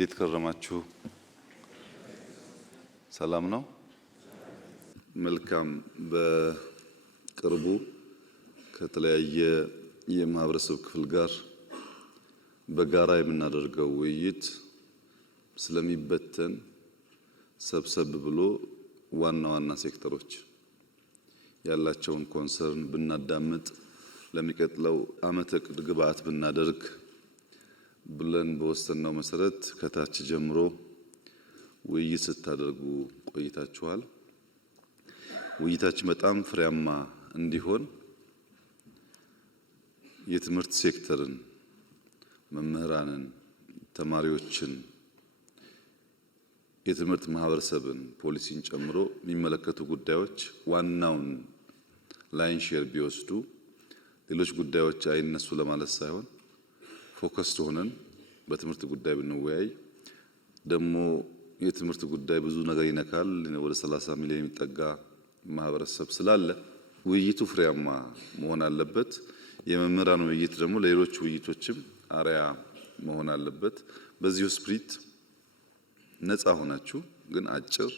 እንዴት ከረማችሁ? ሰላም ነው? መልካም። በቅርቡ ከተለያየ የማህበረሰብ ክፍል ጋር በጋራ የምናደርገው ውይይት ስለሚበተን ሰብሰብ ብሎ ዋና ዋና ሴክተሮች ያላቸውን ኮንሰርን ብናዳምጥ ለሚቀጥለው ዓመት እቅድ ግብዓት ብናደርግ ብለን በወሰነው መሰረት ከታች ጀምሮ ውይይት ስታደርጉ ቆይታችኋል። ውይይታችን በጣም ፍሬያማ እንዲሆን የትምህርት ሴክተርን፣ መምህራንን፣ ተማሪዎችን፣ የትምህርት ማህበረሰብን፣ ፖሊሲን ጨምሮ የሚመለከቱ ጉዳዮች ዋናውን ላይን ሼር ቢወስዱ ሌሎች ጉዳዮች አይነሱ ለማለት ሳይሆን ፎከስ ሆነን በትምህርት ጉዳይ ብንወያይ ደግሞ የትምህርት ጉዳይ ብዙ ነገር ይነካል። ወደ 30 ሚሊዮን የሚጠጋ ማህበረሰብ ስላለ ውይይቱ ፍሬያማ መሆን አለበት። የመምህራን ውይይት ደግሞ ለሌሎች ውይይቶችም አርአያ መሆን አለበት። በዚሁ ስፕሪት ነፃ ሆናችሁ ግን አጭር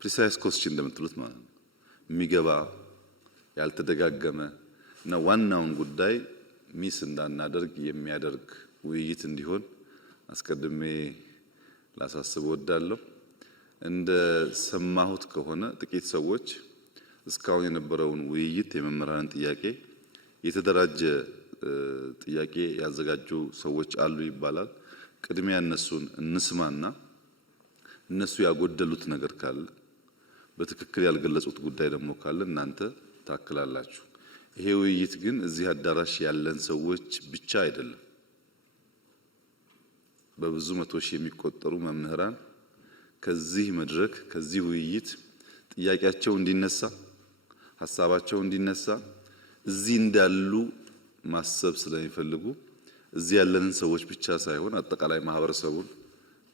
ፕሪሳይስ ኮስችን እንደምትሉት ማለት ነው የሚገባ ያልተደጋገመ እና ዋናውን ጉዳይ ሚስ እንዳናደርግ የሚያደርግ ውይይት እንዲሆን አስቀድሜ ላሳስብ እወዳለሁ። እንደ ሰማሁት ከሆነ ጥቂት ሰዎች እስካሁን የነበረውን ውይይት የመምህራንን ጥያቄ የተደራጀ ጥያቄ ያዘጋጁ ሰዎች አሉ ይባላል። ቅድሚያ እነሱን እንስማና እነሱ ያጎደሉት ነገር ካለ በትክክል ያልገለጹት ጉዳይ ደግሞ ካለ እናንተ ታክላላችሁ። ይሄ ውይይት ግን እዚህ አዳራሽ ያለን ሰዎች ብቻ አይደለም። በብዙ መቶ ሺህ የሚቆጠሩ መምህራን ከዚህ መድረክ ከዚህ ውይይት ጥያቄያቸው እንዲነሳ ሐሳባቸው እንዲነሳ እዚህ እንዳሉ ማሰብ ስለሚፈልጉ እዚህ ያለንን ሰዎች ብቻ ሳይሆን አጠቃላይ ማህበረሰቡን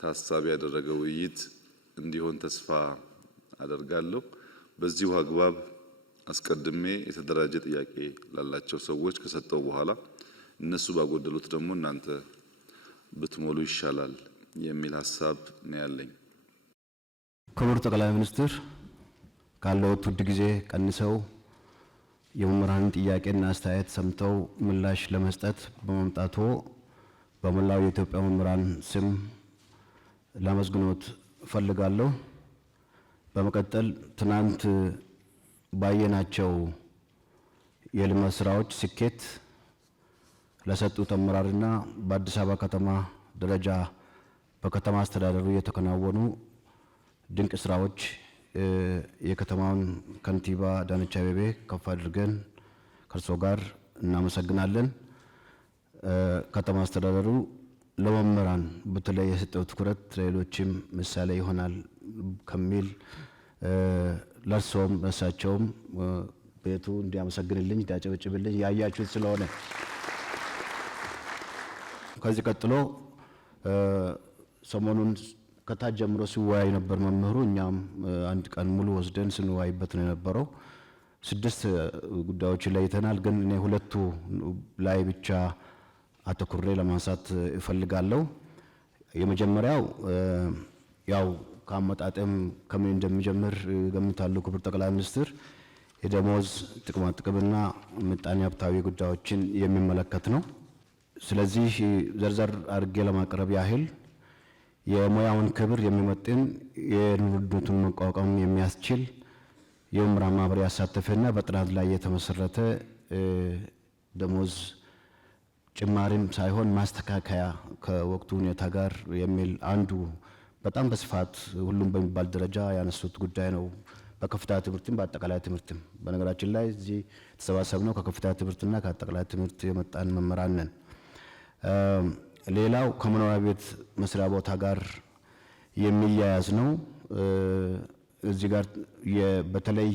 ታሳቢ ያደረገ ውይይት እንዲሆን ተስፋ አደርጋለሁ። በዚሁ አግባብ አስቀድሜ የተደራጀ ጥያቄ ላላቸው ሰዎች ከሰጠው በኋላ እነሱ ባጎደሉት ደግሞ እናንተ ብትሞሉ ይሻላል የሚል ሐሳብ ነው ያለኝ። ክቡር ጠቅላይ ሚኒስትር ካለው ውድ ጊዜ ቀንሰው የመምህራንን ጥያቄና አስተያየት ሰምተው ምላሽ ለመስጠት በመምጣቱ በመላው የኢትዮጵያ መምህራን ስም ላመስግኖት እፈልጋለሁ። በመቀጠል ትናንት ባየናቸው የልማት ስራዎች ስኬት ለሰጡት አመራርና በአዲስ አበባ ከተማ ደረጃ በከተማ አስተዳደሩ የተከናወኑ ድንቅ ስራዎች የከተማውን ከንቲባ አዳነች አቤቤ ከፍ አድርገን ከእርሶ ጋር እናመሰግናለን። ከተማ አስተዳደሩ ለመምህራን በተለይ የሰጠው ትኩረት ለሌሎችም ምሳሌ ይሆናል ከሚል ለርሶም እሳቸውም ቤቱ እንዲያመሰግንልኝ እንዲያጨበጭብልኝ ያያችሁት ስለሆነ ከዚህ ቀጥሎ ሰሞኑን ከታች ጀምሮ ሲወያይ ነበር መምህሩ። እኛም አንድ ቀን ሙሉ ወስደን ስንወያይበት ነው የነበረው። 6 ጉዳዮችን ለይተናል። ግን እኔ ሁለቱ ላይ ብቻ አተኩሬ ለማንሳት እፈልጋለሁ። የመጀመሪያው ያው ከአመጣጥም ከምን እንደሚጀምር ገምታለሁ። ክቡር ጠቅላይ ሚኒስትር የደሞዝ ጥቅማ ጥቅምና ምጣኔ ሀብታዊ ጉዳዮችን የሚመለከት ነው። ስለዚህ ዘርዘር አድርጌ ለማቅረብ ያህል የሙያውን ክብር የሚመጥን የኑሮ ውድነቱን መቋቋም የሚያስችል የመምህራን ማህበር ያሳተፈና በጥናት ላይ የተመሰረተ ደሞዝ ጭማሪም ሳይሆን ማስተካከያ ከወቅቱ ሁኔታ ጋር የሚል አንዱ በጣም በስፋት ሁሉም በሚባል ደረጃ ያነሱት ጉዳይ ነው። በከፍተኛ ትምህርትም በአጠቃላይ ትምህርትም በነገራችን ላይ እዚህ ተሰባሰብነው ከከፍተኛ ትምህርትና ከአጠቃላይ ትምህርት የመጣን መምህራን ነን። ሌላው ከመኖሪያ ቤት መስሪያ ቦታ ጋር የሚያያዝ ነው። እዚህ ጋር በተለይ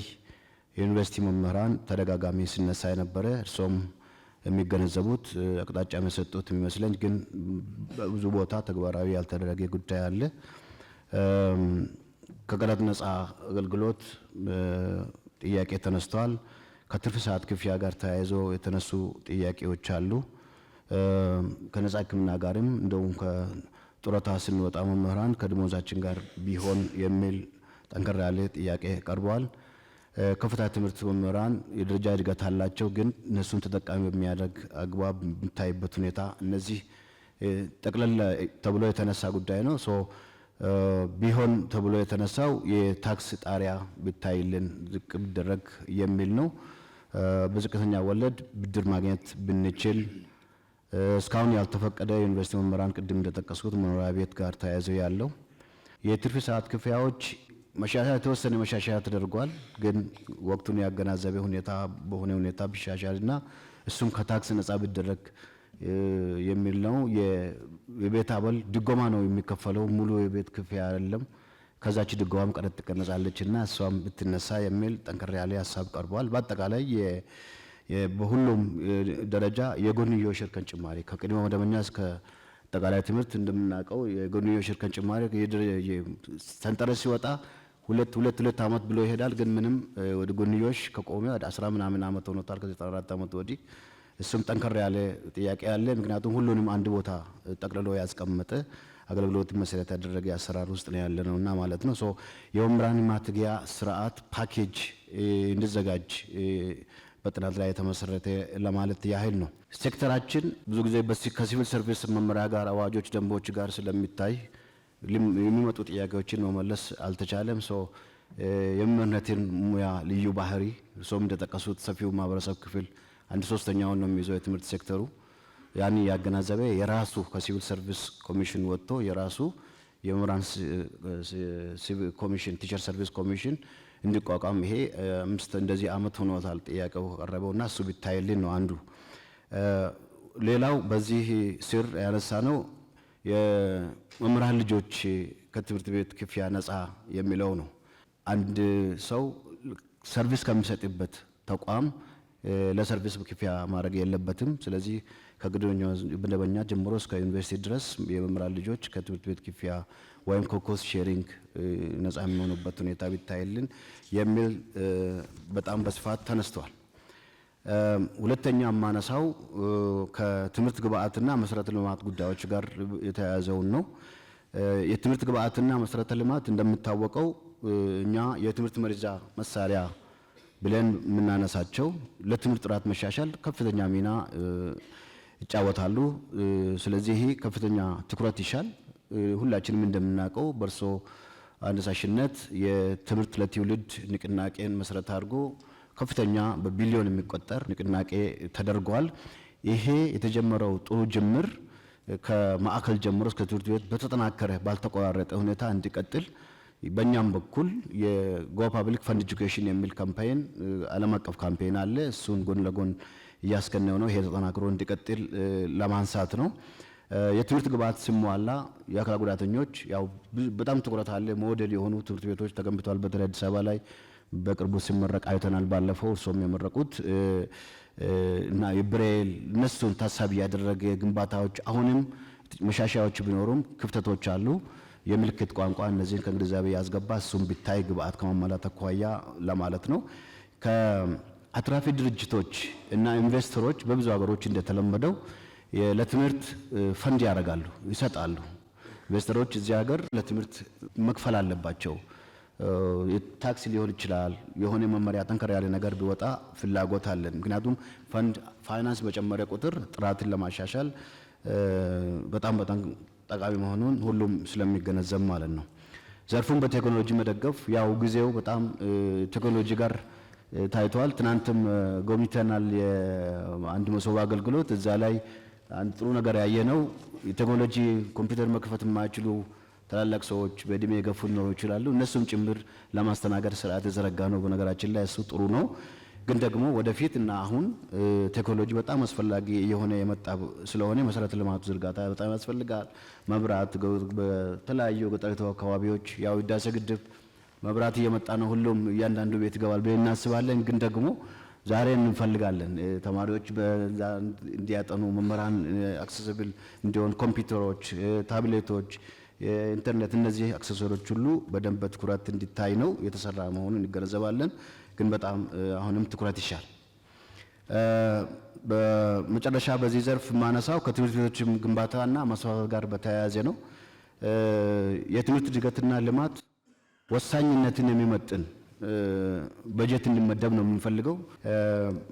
የዩኒቨርሲቲ መምህራን ተደጋጋሚ ሲነሳ የነበረ እርሶም የሚገነዘቡት አቅጣጫ የሰጡት የሚመስለኝ ግን በብዙ ቦታ ተግባራዊ ያልተደረገ ጉዳይ አለ። ከቀረጥ ነፃ አገልግሎት ጥያቄ ተነስተዋል። ከትርፍ ሰዓት ክፍያ ጋር ተያይዞ የተነሱ ጥያቄዎች አሉ። ከነፃ ሕክምና ጋርም እንደውም ጡረታ ስንወጣ መምህራን ከደሞዛችን ጋር ቢሆን የሚል ጠንከር ያለ ጥያቄ ቀርቧል። ከፍተኛ ትምህርት መምህራን የደረጃ እድገት አላቸው፣ ግን እነሱን ተጠቃሚ በሚያደርግ አግባብ የሚታይበት ሁኔታ እነዚህ ጠቅለል ተብሎ የተነሳ ጉዳይ ነው። ቢሆን ተብሎ የተነሳው የታክስ ጣሪያ ቢታይልን ዝቅ ቢደረግ የሚል ነው። በዝቅተኛ ወለድ ብድር ማግኘት ብንችል፣ እስካሁን ያልተፈቀደ የዩኒቨርሲቲ መምህራን ቅድም እንደጠቀስኩት መኖሪያ ቤት ጋር ተያይዘው ያለው የትርፍ ሰዓት ክፍያዎች መሻሻያ የተወሰነ መሻሻያ ተደርጓል። ግን ወቅቱን ያገናዘበ ሁኔታ በሆነ ሁኔታ ቢሻሻልና እሱም ከታክስ ነጻ ቢደረግ የሚል ነው። የቤት አበል ድጎማ ነው የሚከፈለው፣ ሙሉ የቤት ክፍያ አይደለም። ከዛች ድጎማም ቀረጥ ትቀነሳለችና እሷም ብትነሳ የሚል ጠንከር ያለ ሀሳብ ቀርቧል። በአጠቃላይ በሁሉም ደረጃ የጎንዮሽ እርከን ጭማሪ ከቅድመ መደበኛ እስከ አጠቃላይ ትምህርት እንደምናውቀው የጎንዮሽ እርከን ጭማሪ ሰንጠረዥ ሲወጣ ሁለት ዓመት ብሎ ይሄዳል። ግን ምንም ወደ ጎንዮሽ ከቆመ ወደ 10 ምናምን ዓመት ሆኖታል ከ94 ዓመት ወዲህ። እሱም ጠንከር ያለ ጥያቄ አለ። ምክንያቱም ሁሉንም አንድ ቦታ ጠቅልሎ ያስቀመጠ አገልግሎት መሰረት ያደረገ አሰራር ውስጥ ነው ያለ ነውና ማለት ነው። የመምህራን ማትጊያ ስርዓት ፓኬጅ እንዲዘጋጅ በጥናት ላይ የተመሰረተ ለማለት ያህል ነው። ሴክተራችን ብዙ ጊዜ ከሲቪል ሰርቪስ መመሪያ ጋር አዋጆች፣ ደንቦች ጋር ስለሚታይ የሚመጡ ጥያቄዎችን መመለስ አልተቻለም። የመምህርነትን ሙያ ልዩ ባህሪ እርሶም እንደጠቀሱት ሰፊው ማህበረሰብ ክፍል 1/3ኛውን ነው የሚይዘው የትምህርት ሴክተሩ። ያን ያገናዘበ የራሱ ከሲቪል ሰርቪስ ኮሚሽን ወጥቶ የራሱ የመምህራን ኮሚሽን ቲቸር ሰርቪስ ኮሚሽን እንዲቋቋም ይሄ እንደዚህ ዓመት ሆኖታል ጥያቄው ቀረበውና እሱ ቢታይልን ነው አንዱ። ሌላው በዚህ ስር ያነሳ ነው የመምህራን ልጆች ከትምህርት ቤት ክፍያ ነፃ የሚለው ነው። አንድ ሰው ሰርቪስ ከሚሰጥበት ተቋም ለሰርቪስ ክፍያ ማድረግ የለበትም። ስለዚህ ከመደበኛ ጀምሮ እስከ ዩኒቨርሲቲ ድረስ የመምህራን ልጆች ከትምህርት ቤት ክፍያ ወይም ከኮስት ሼሪንግ ነፃ የሚሆኑበት ሁኔታ ቢታይልን የሚል በጣም በስፋት ተነስተዋል። ሁለተኛ የማነሳው ከትምህርት ግብዓትና መሰረተ ልማት ጉዳዮች ጋር የተያያዘውን ነው። የትምህርት ግብዓትና መሰረተ ልማት እንደሚታወቀው እኛ የትምህርት መርጃ መሳሪያ ብለን የምናነሳቸው ለትምህርት ጥራት መሻሻል ከፍተኛ ሚና ይጫወታሉ። ስለዚህ ከፍተኛ ትኩረት ይሻል። ሁላችንም እንደምናውቀው በእርሶ አነሳሽነት የትምህርት ለትውልድ ንቅናቄን መሰረት አድርጎ ከፍተኛ በቢሊዮን የሚቆጠር ንቅናቄ ተደርጓል። ይሄ የተጀመረው ጥሩ ጅምር ከማዕከል ጀምሮ እስከ ትምህርት ቤት በተጠናከረ ባልተቆራረጠ ሁኔታ እንዲቀጥል በእኛም በኩል የጎ ፐብሊክ ፈንድ ኤጁኬሽን የሚል ካምፔን ዓለም አቀፍ ካምፔን አለ። እሱን ጎን ለጎን እያስከነው ነው። ይሄ ተጠናክሮ እንዲቀጥል ለማንሳት ነው። የትምህርት ግብዓት ሲሟላ የአካል ጉዳተኞች ያው በጣም ትኩረት አለ። ሞዴል የሆኑ ትምህርት ቤቶች ተገንብተዋል። በተለይ አዲስ አበባ ላይ በቅርቡ ሲመረቅ አይተናል። ባለፈው እርሶም የመረቁት እና የብሬል እነሱን ታሳቢ ያደረገ ግንባታዎች አሁንም መሻሻያዎች ቢኖሩም ክፍተቶች አሉ። የምልክት ቋንቋ እነዚህን ከግንዛቤ ያስገባ እሱም ቢታይ ግብዓት ከማሟላት አኳያ ለማለት ነው። ከአትራፊ ድርጅቶች እና ኢንቨስተሮች በብዙ ሀገሮች እንደተለመደው ለትምህርት ፈንድ ያደርጋሉ፣ ይሰጣሉ። ኢንቨስተሮች እዚህ ሀገር ለትምህርት መክፈል አለባቸው። ታክስ ሊሆን ይችላል። የሆነ መመሪያ ጠንከር ያለ ነገር ቢወጣ ፍላጎት አለን። ምክንያቱም ፋይናንስ በጨመረ ቁጥር ጥራትን ለማሻሻል በጣም ጠቃሚ መሆኑን ሁሉም ስለሚገነዘብ ማለት ነው። ዘርፉን በቴክኖሎጂ መደገፍ ያው ጊዜው በጣም ቴክኖሎጂ ጋር ታይቷል። ትናንትም ጎብኝተናል የአንድ መሶብ አገልግሎት። እዛ ላይ አንድ ጥሩ ነገር ያየነው የቴክኖሎጂ ኮምፒውተር መክፈት የማይችሉ ታላላቅ ሰዎች በእድሜ የገፉ ሊኖሩ ይችላሉ። እነሱም ጭምር ለማስተናገድ ስርዓት የዘረጋ ነው። በነገራችን ላይ እሱ ጥሩ ነው። ግን ደግሞ ወደፊት እና አሁን ቴክኖሎጂ በጣም አስፈላጊ የሆነ የመጣ ስለሆነ መሰረተ ልማቱ ዝርጋታ በጣም ያስፈልጋል። መብራት በተለያዩ ገጠሪቱ አካባቢዎች ያው ህዳሴ ግድብ መብራት እየመጣ ነው። ሁሉም እያንዳንዱ ቤት ይገባል ብለን እናስባለን። ግን ደግሞ ዛሬ እንፈልጋለን ተማሪዎች በዛ እንዲያጠኑ፣ መምህራን አክሰሲብል እንዲሆን ኮምፒውተሮች፣ ታብሌቶች፣ ኢንተርኔት እነዚህ አክሰሰሪዎች ሁሉ በደንብ በትኩረት እንዲታይ ነው የተሰራ መሆኑን እንገነዘባለን። ግን በጣም አሁንም ትኩረት ይሻል። በመጨረሻ በዚህ ዘርፍ ማነሳው ከትምህርት ቤቶችም ግንባታና ማስፋፋት ጋር በተያያዘ ነው። የትምህርት እድገትና ልማት ወሳኝነትን የሚመጥን በጀት እንዲመደብ ነው የምንፈልገው።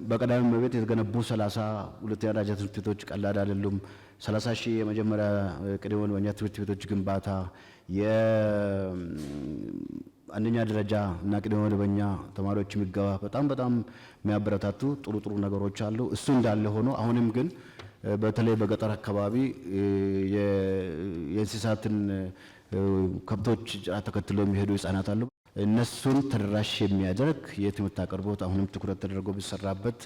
በቀዳሚ እመቤት የተገነቡ 30 ሁለተኛ ደረጃ ትምህርት ቤቶች ቀላል አይደሉም። 30 ሺህ የመጀመሪያ ቅድመ መደበኛ ትምህርት ቤቶች ግንባታ፣ የአንደኛ ደረጃ እና ቅድመ መደበኛ ተማሪዎች ምገባ በጣም የሚያበረታቱ ጥሩ ነገሮች አሉ። እሱ እንዳለ ሆኖ አሁንም ግን በተለይ በገጠር አካባቢ የእንስሳትን ከብቶች ተከትሎ የሚሄዱ ህጻናት አሉ። እነሱን ተደራሽ የሚያደርግ የትምህርት አቅርቦት አሁንም ትኩረት ተደርጎ ቢሰራበት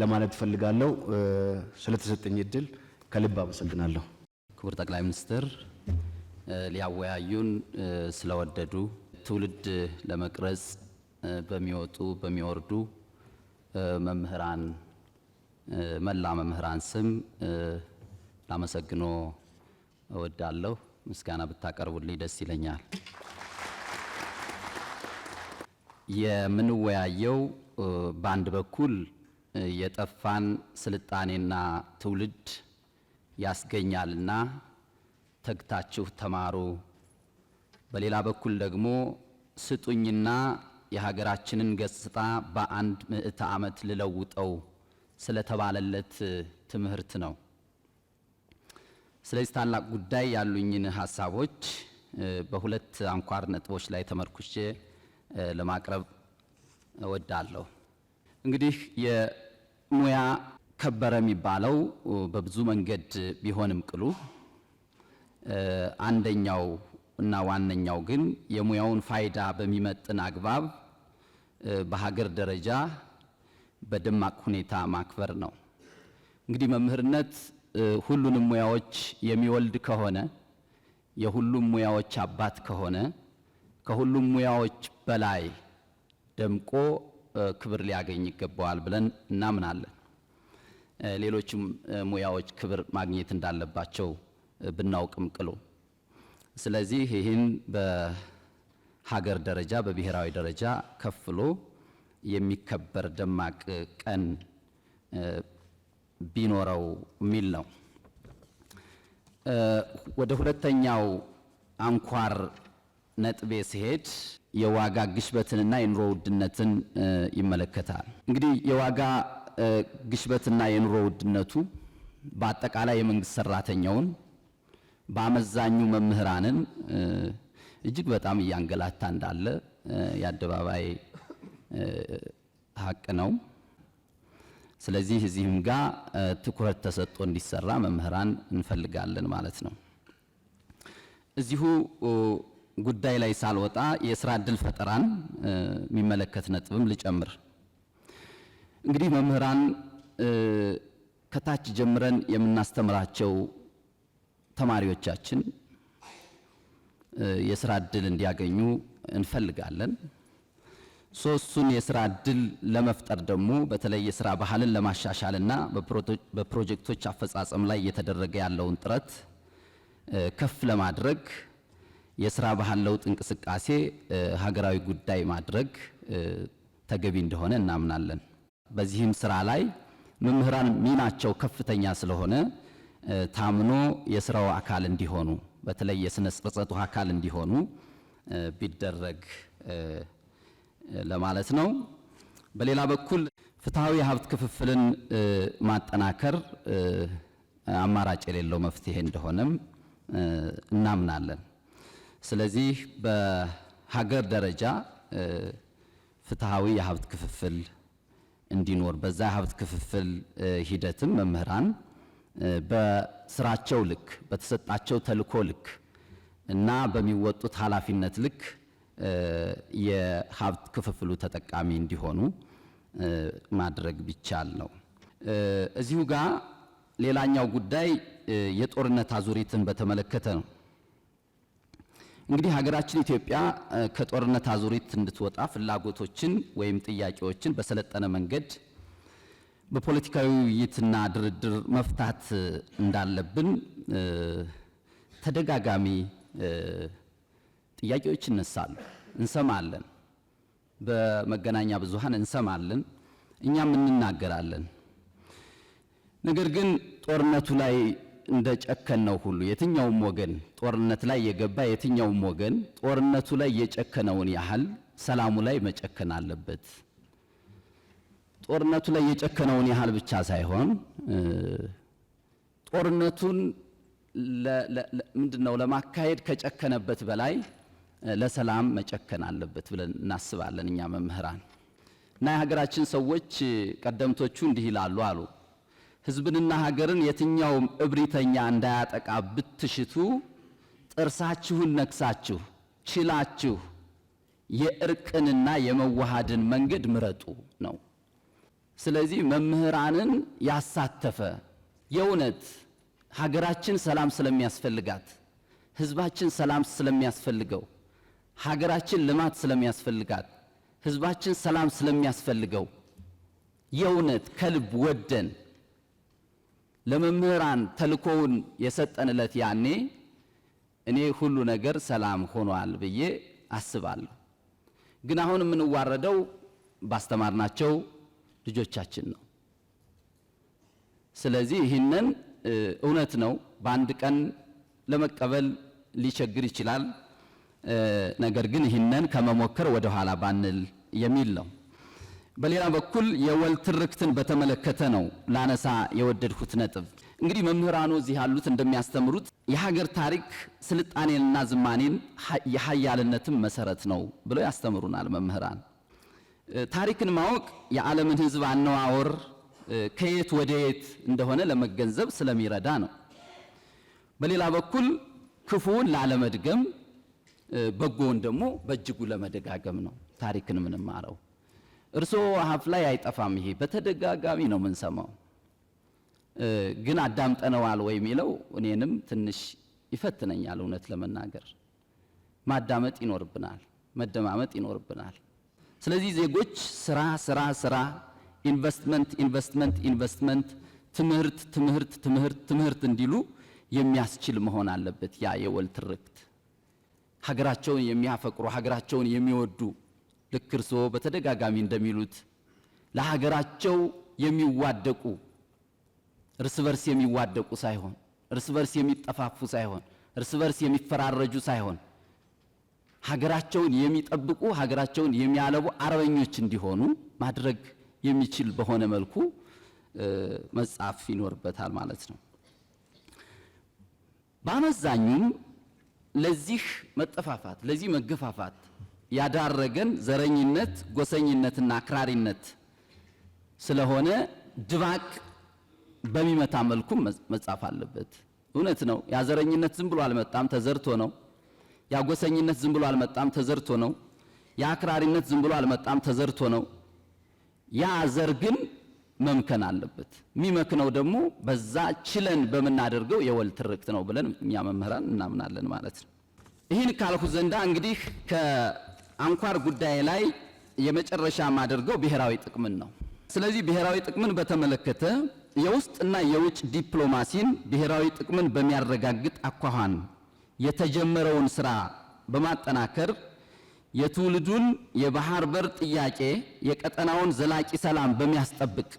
ለማለት ፈልጋለሁ። ስለተሰጠኝ እድል ከልብ አመሰግናለሁ። ክቡር ጠቅላይ ሚኒስትር ሊያወያዩን ስለወደዱ ትውልድ ለመቅረጽ በሚወጡ በሚወርዱ መምህራን መላ መምህራን ስም ላመሰግኖ እወዳለሁ። ምስጋና ብታቀርቡልኝ ደስ ይለኛል። የምንወያየው በአንድ በኩል የጠፋን ስልጣኔና ትውልድ ያስገኛልና ተግታችሁ ተማሩ፣ በሌላ በኩል ደግሞ ስጡኝና የሀገራችንን ገጽታ በአንድ ምዕተ ዓመት ልለውጠው ስለተባለለት ትምህርት ነው። ስለዚህ ታላቅ ጉዳይ ያሉኝን ሀሳቦች በሁለት አንኳር ነጥቦች ላይ ተመርኩሼ ለማቅረብ እወዳለሁ። እንግዲህ የሙያ ከበረ የሚባለው በብዙ መንገድ ቢሆንም ቅሉ አንደኛው እና ዋነኛው ግን የሙያውን ፋይዳ በሚመጥን አግባብ በሀገር ደረጃ በደማቅ ሁኔታ ማክበር ነው። እንግዲህ መምህርነት ሁሉንም ሙያዎች የሚወልድ ከሆነ የሁሉም ሙያዎች አባት ከሆነ ከሁሉም ሙያዎች በላይ ደምቆ ክብር ሊያገኝ ይገባዋል ብለን እናምናለን። ሌሎችም ሙያዎች ክብር ማግኘት እንዳለባቸው ብናውቅም ቅሉ ስለዚህ ይህን በሀገር ደረጃ በብሔራዊ ደረጃ ከፍሎ የሚከበር ደማቅ ቀን ቢኖረው የሚል ነው። ወደ ሁለተኛው አንኳር ነጥቤ ሲሄድ የዋጋ ግሽበትንና የኑሮ ውድነትን ይመለከታል። እንግዲህ የዋጋ ግሽበትና የኑሮ ውድነቱ በአጠቃላይ የመንግስት ሰራተኛውን በአመዛኙ መምህራንን እጅግ በጣም እያንገላታ እንዳለ የአደባባይ ሀቅ ነው። ስለዚህ እዚህም ጋር ትኩረት ተሰጥቶ እንዲሰራ መምህራን እንፈልጋለን ማለት ነው። እዚሁ ጉዳይ ላይ ሳልወጣ የስራ ዕድል ፈጠራን የሚመለከት ነጥብም ልጨምር። እንግዲህ መምህራን ከታች ጀምረን የምናስተምራቸው ተማሪዎቻችን የስራ ዕድል እንዲያገኙ እንፈልጋለን። ሶስቱን የስራ ዕድል ለመፍጠር ደግሞ በተለይ የስራ ባህልን ለማሻሻልና በፕሮጀክቶች አፈጻጸም ላይ እየተደረገ ያለውን ጥረት ከፍ ለማድረግ የስራ ባህል ለውጥ እንቅስቃሴ ሀገራዊ ጉዳይ ማድረግ ተገቢ እንደሆነ እናምናለን። በዚህም ስራ ላይ መምህራን ሚናቸው ከፍተኛ ስለሆነ ታምኖ የስራው አካል እንዲሆኑ በተለይ የስነ ጽሕፈቱ አካል እንዲሆኑ ቢደረግ ለማለት ነው። በሌላ በኩል ፍትሃዊ የሀብት ክፍፍልን ማጠናከር አማራጭ የሌለው መፍትሄ እንደሆነም እናምናለን። ስለዚህ በሀገር ደረጃ ፍትሃዊ የሀብት ክፍፍል እንዲኖር በዛ የሀብት ክፍፍል ሂደትም መምህራን በስራቸው ልክ በተሰጣቸው ተልዕኮ ልክ እና በሚወጡት ኃላፊነት ልክ የሀብት ክፍፍሉ ተጠቃሚ እንዲሆኑ ማድረግ ቢቻል ነው። እዚሁ ጋር ሌላኛው ጉዳይ የጦርነት አዙሪትን በተመለከተ ነው። እንግዲህ ሀገራችን ኢትዮጵያ ከጦርነት አዙሪት እንድትወጣ ፍላጎቶችን ወይም ጥያቄዎችን በሰለጠነ መንገድ በፖለቲካዊ ውይይትና ድርድር መፍታት እንዳለብን ተደጋጋሚ ጥያቄዎች ይነሳሉ፣ እንሰማለን። በመገናኛ ብዙሃን እንሰማለን፣ እኛም እንናገራለን። ነገር ግን ጦርነቱ ላይ እንደ ጨከነው ሁሉ የትኛውም ወገን ጦርነት ላይ የገባ የትኛውም ወገን ጦርነቱ ላይ የጨከነውን ያህል ሰላሙ ላይ መጨከን አለበት። ጦርነቱ ላይ የጨከነውን ያህል ብቻ ሳይሆን ጦርነቱን ምንድነው ለማካሄድ ከጨከነበት በላይ ለሰላም መጨከን አለበት ብለን እናስባለን እኛ መምህራን። እና የሀገራችን ሰዎች ቀደምቶቹ እንዲህ ይላሉ አሉ፣ ህዝብንና ሀገርን የትኛውም እብሪተኛ እንዳያጠቃ ብትሽቱ ጥርሳችሁን ነክሳችሁ ችላችሁ የእርቅንና የመዋሃድን መንገድ ምረጡ ነው። ስለዚህ መምህራንን ያሳተፈ የእውነት ሀገራችን ሰላም ስለሚያስፈልጋት፣ ህዝባችን ሰላም ስለሚያስፈልገው፣ ሀገራችን ልማት ስለሚያስፈልጋት፣ ህዝባችን ሰላም ስለሚያስፈልገው የእውነት ከልብ ወደን ለመምህራን ተልኮውን የሰጠንለት ያኔ እኔ ሁሉ ነገር ሰላም ሆኗል ብዬ አስባለሁ። ግን አሁን የምንዋረደው ባስተማርናቸው ልጆቻችን ነው። ስለዚህ ይህንን እውነት ነው በአንድ ቀን ለመቀበል ሊቸግር ይችላል። ነገር ግን ይህንን ከመሞከር ወደ ኋላ ባንል የሚል ነው። በሌላ በኩል የወል ትርክትን በተመለከተ ነው ላነሳ የወደድኩት ነጥብ። እንግዲህ መምህራኑ እዚህ ያሉት እንደሚያስተምሩት የሀገር ታሪክ ስልጣኔንና ዝማኔን የሀያልነትም መሰረት ነው ብለው ያስተምሩናል መምህራን። ታሪክን ማወቅ የዓለምን ህዝብ አነዋወር ከየት ወደ የት እንደሆነ ለመገንዘብ ስለሚረዳ ነው። በሌላ በኩል ክፉውን ላለመድገም በጎውን ደግሞ በእጅጉ ለመደጋገም ነው ታሪክን የምንማረው። እርስዎ አፍ ላይ አይጠፋም፣ ይሄ በተደጋጋሚ ነው የምንሰማው። ግን አዳምጠነዋል ወይ የሚለው እኔንም ትንሽ ይፈትነኛል። እውነት ለመናገር ማዳመጥ ይኖርብናል፣ መደማመጥ ይኖርብናል። ስለዚህ ዜጎች ስራ ስራ ስራ፣ ኢንቨስትመንት ኢንቨስትመንት ኢንቨስትመንት፣ ትምህርት ትምህርት ትምህርት ትምህርት እንዲሉ የሚያስችል መሆን አለበት። ያ የወል ትርክት ሀገራቸውን የሚያፈቅሩ ሀገራቸውን የሚወዱ ልክ እርስዎ በተደጋጋሚ እንደሚሉት ለሀገራቸው የሚዋደቁ እርስ በርስ የሚዋደቁ ሳይሆን እርስ በርስ የሚጠፋፉ ሳይሆን እርስ በርስ የሚፈራረጁ ሳይሆን ሀገራቸውን የሚጠብቁ ሀገራቸውን የሚያለቡ አርበኞች እንዲሆኑ ማድረግ የሚችል በሆነ መልኩ መጻፍ ይኖርበታል ማለት ነው። በአመዛኙም ለዚህ መጠፋፋት ለዚህ መገፋፋት ያዳረገን ዘረኝነት፣ ጎሰኝነትና አክራሪነት ስለሆነ ድባቅ በሚመታ መልኩ መጻፍ አለበት። እውነት ነው። ያ ዘረኝነት ዝም ብሎ አልመጣም፣ ተዘርቶ ነው። ያ ጎሰኝነት ዝም ብሎ አልመጣም፣ ተዘርቶ ነው። ያ አክራሪነት ዝም ብሎ አልመጣም፣ ተዘርቶ ነው። ያ ዘር ግን መምከን አለበት። የሚመክነው ደግሞ በዛ ችለን በመናደርገው የወል ትርክት ነው ብለን እኛ መምህራን እናምናለን ማለት ነው። ይህን ካልኩ ዘንዳ እንግዲህ ከአንኳር ጉዳይ ላይ የመጨረሻ ማደርገው ብሔራዊ ጥቅምን ነው። ስለዚህ ብሔራዊ ጥቅምን በተመለከተ የውስጥና የውጭ ዲፕሎማሲን ብሔራዊ ጥቅምን በሚያረጋግጥ አኳኋን የተጀመረውን ስራ በማጠናከር የትውልዱን የባህር በር ጥያቄ የቀጠናውን ዘላቂ ሰላም በሚያስጠብቅ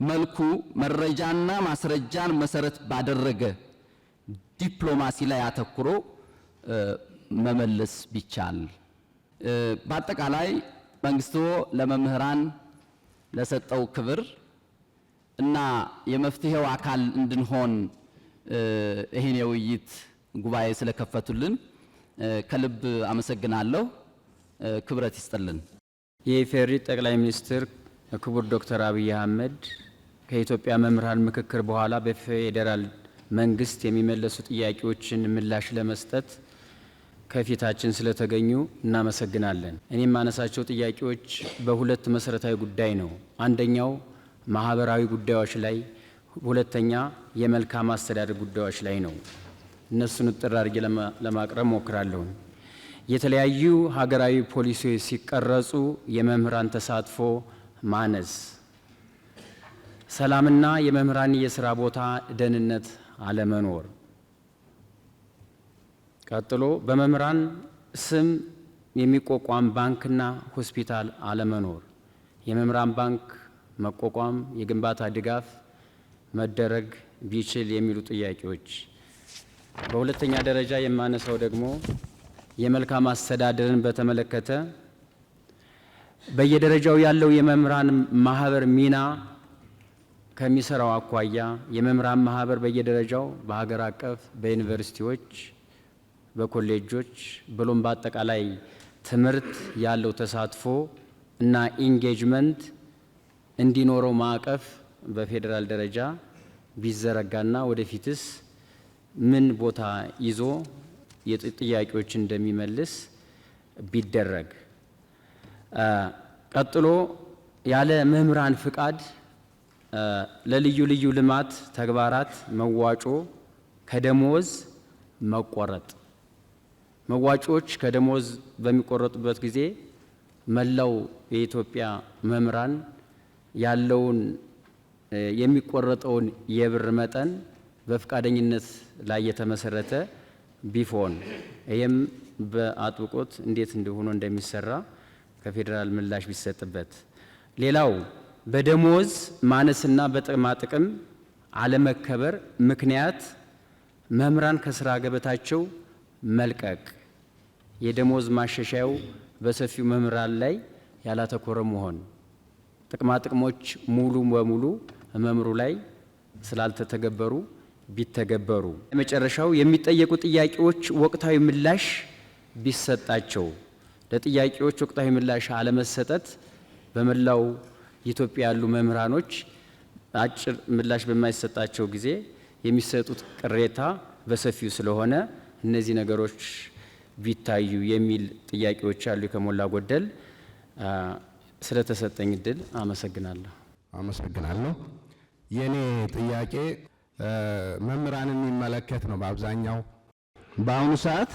መልኩ መረጃና ማስረጃን መሰረት ባደረገ ዲፕሎማሲ ላይ አተኩሮ መመለስ ቢቻል። በአጠቃላይ መንግስቱ ለመምህራን ለሰጠው ክብር እና የመፍትሄው አካል እንድንሆን ይህን የውይይት ጉባኤ ስለከፈቱልን ከልብ አመሰግናለሁ። ክብረት ይስጥልን። የኢፌዴሪ ጠቅላይ ሚኒስትር ክቡር ዶክተር አብይ አህመድ ከኢትዮጵያ መምህራን ምክክር በኋላ በፌዴራል መንግስት የሚመለሱ ጥያቄዎችን ምላሽ ለመስጠት ከፊታችን ስለተገኙ እናመሰግናለን። እኔም ማነሳቸው ጥያቄዎች በሁለት መሰረታዊ ጉዳይ ነው። አንደኛው ማህበራዊ ጉዳዮች ላይ፣ ሁለተኛ የመልካም አስተዳደር ጉዳዮች ላይ ነው። እነሱን ጥር አድርጌ ለማቅረብ ሞክራለሁ። የተለያዩ ሀገራዊ ፖሊሲዎች ሲቀረጹ የመምህራን ተሳትፎ ማነስ፣ ሰላምና የመምህራን የስራ ቦታ ደህንነት አለመኖር፣ ቀጥሎ በመምህራን ስም የሚቋቋም ባንክና ሆስፒታል አለመኖር፣ የመምህራን ባንክ መቋቋም፣ የግንባታ ድጋፍ መደረግ ቢችል የሚሉ ጥያቄዎች። በሁለተኛ ደረጃ የማነሳው ደግሞ የመልካም አስተዳደርን በተመለከተ በየደረጃው ያለው የመምህራን ማህበር ሚና ከሚሰራው አኳያ የመምህራን ማህበር በየደረጃው በሀገር አቀፍ በዩኒቨርሲቲዎች በኮሌጆች ብሎም በአጠቃላይ ትምህርት ያለው ተሳትፎ እና ኢንጌጅመንት እንዲኖረው ማዕቀፍ በፌዴራል ደረጃ ቢዘረጋና ወደፊትስ ምን ቦታ ይዞ ጥያቄዎች እንደሚመልስ ቢደረግ። ቀጥሎ ያለ መምህራን ፍቃድ ለልዩ ልዩ ልማት ተግባራት መዋጮ ከደሞዝ መቆረጥ። መዋጮዎች ከደሞዝ በሚቆረጡበት ጊዜ መላው የኢትዮጵያ መምህራን ያለውን የሚቆረጠውን የብር መጠን በፍቃደኝነት ላይ የተመሰረተ ቢሆን ይህም በአጥብቆት እንዴት እንደሆነ እንደሚሰራ ከፌዴራል ምላሽ ቢሰጥበት። ሌላው በደሞዝ ማነስና በጥቅማ ጥቅም አለመከበር ምክንያት መምህራን ከስራ ገበታቸው መልቀቅ፣ የደሞዝ ማሻሻያው በሰፊው መምህራን ላይ ያላተኮረ መሆን፣ ጥቅማ ጥቅሞች ሙሉ በሙሉ መምህሩ ላይ ስላልተተገበሩ ቢተገበሩ። የመጨረሻው የሚጠየቁ ጥያቄዎች ወቅታዊ ምላሽ ቢሰጣቸው። ለጥያቄዎች ወቅታዊ ምላሽ አለመሰጠት በመላው ኢትዮጵያ ያሉ መምህራኖች አጭር ምላሽ በማይሰጣቸው ጊዜ የሚሰጡት ቅሬታ በሰፊው ስለሆነ እነዚህ ነገሮች ቢታዩ የሚል ጥያቄዎች አሉ። ከሞላ ጎደል ስለተሰጠኝ እድል አመሰግናለሁ። አመሰግናለሁ። የኔ ጥያቄ መምህራንን የሚመለከት ነው። በአብዛኛው በአሁኑ ሰዓት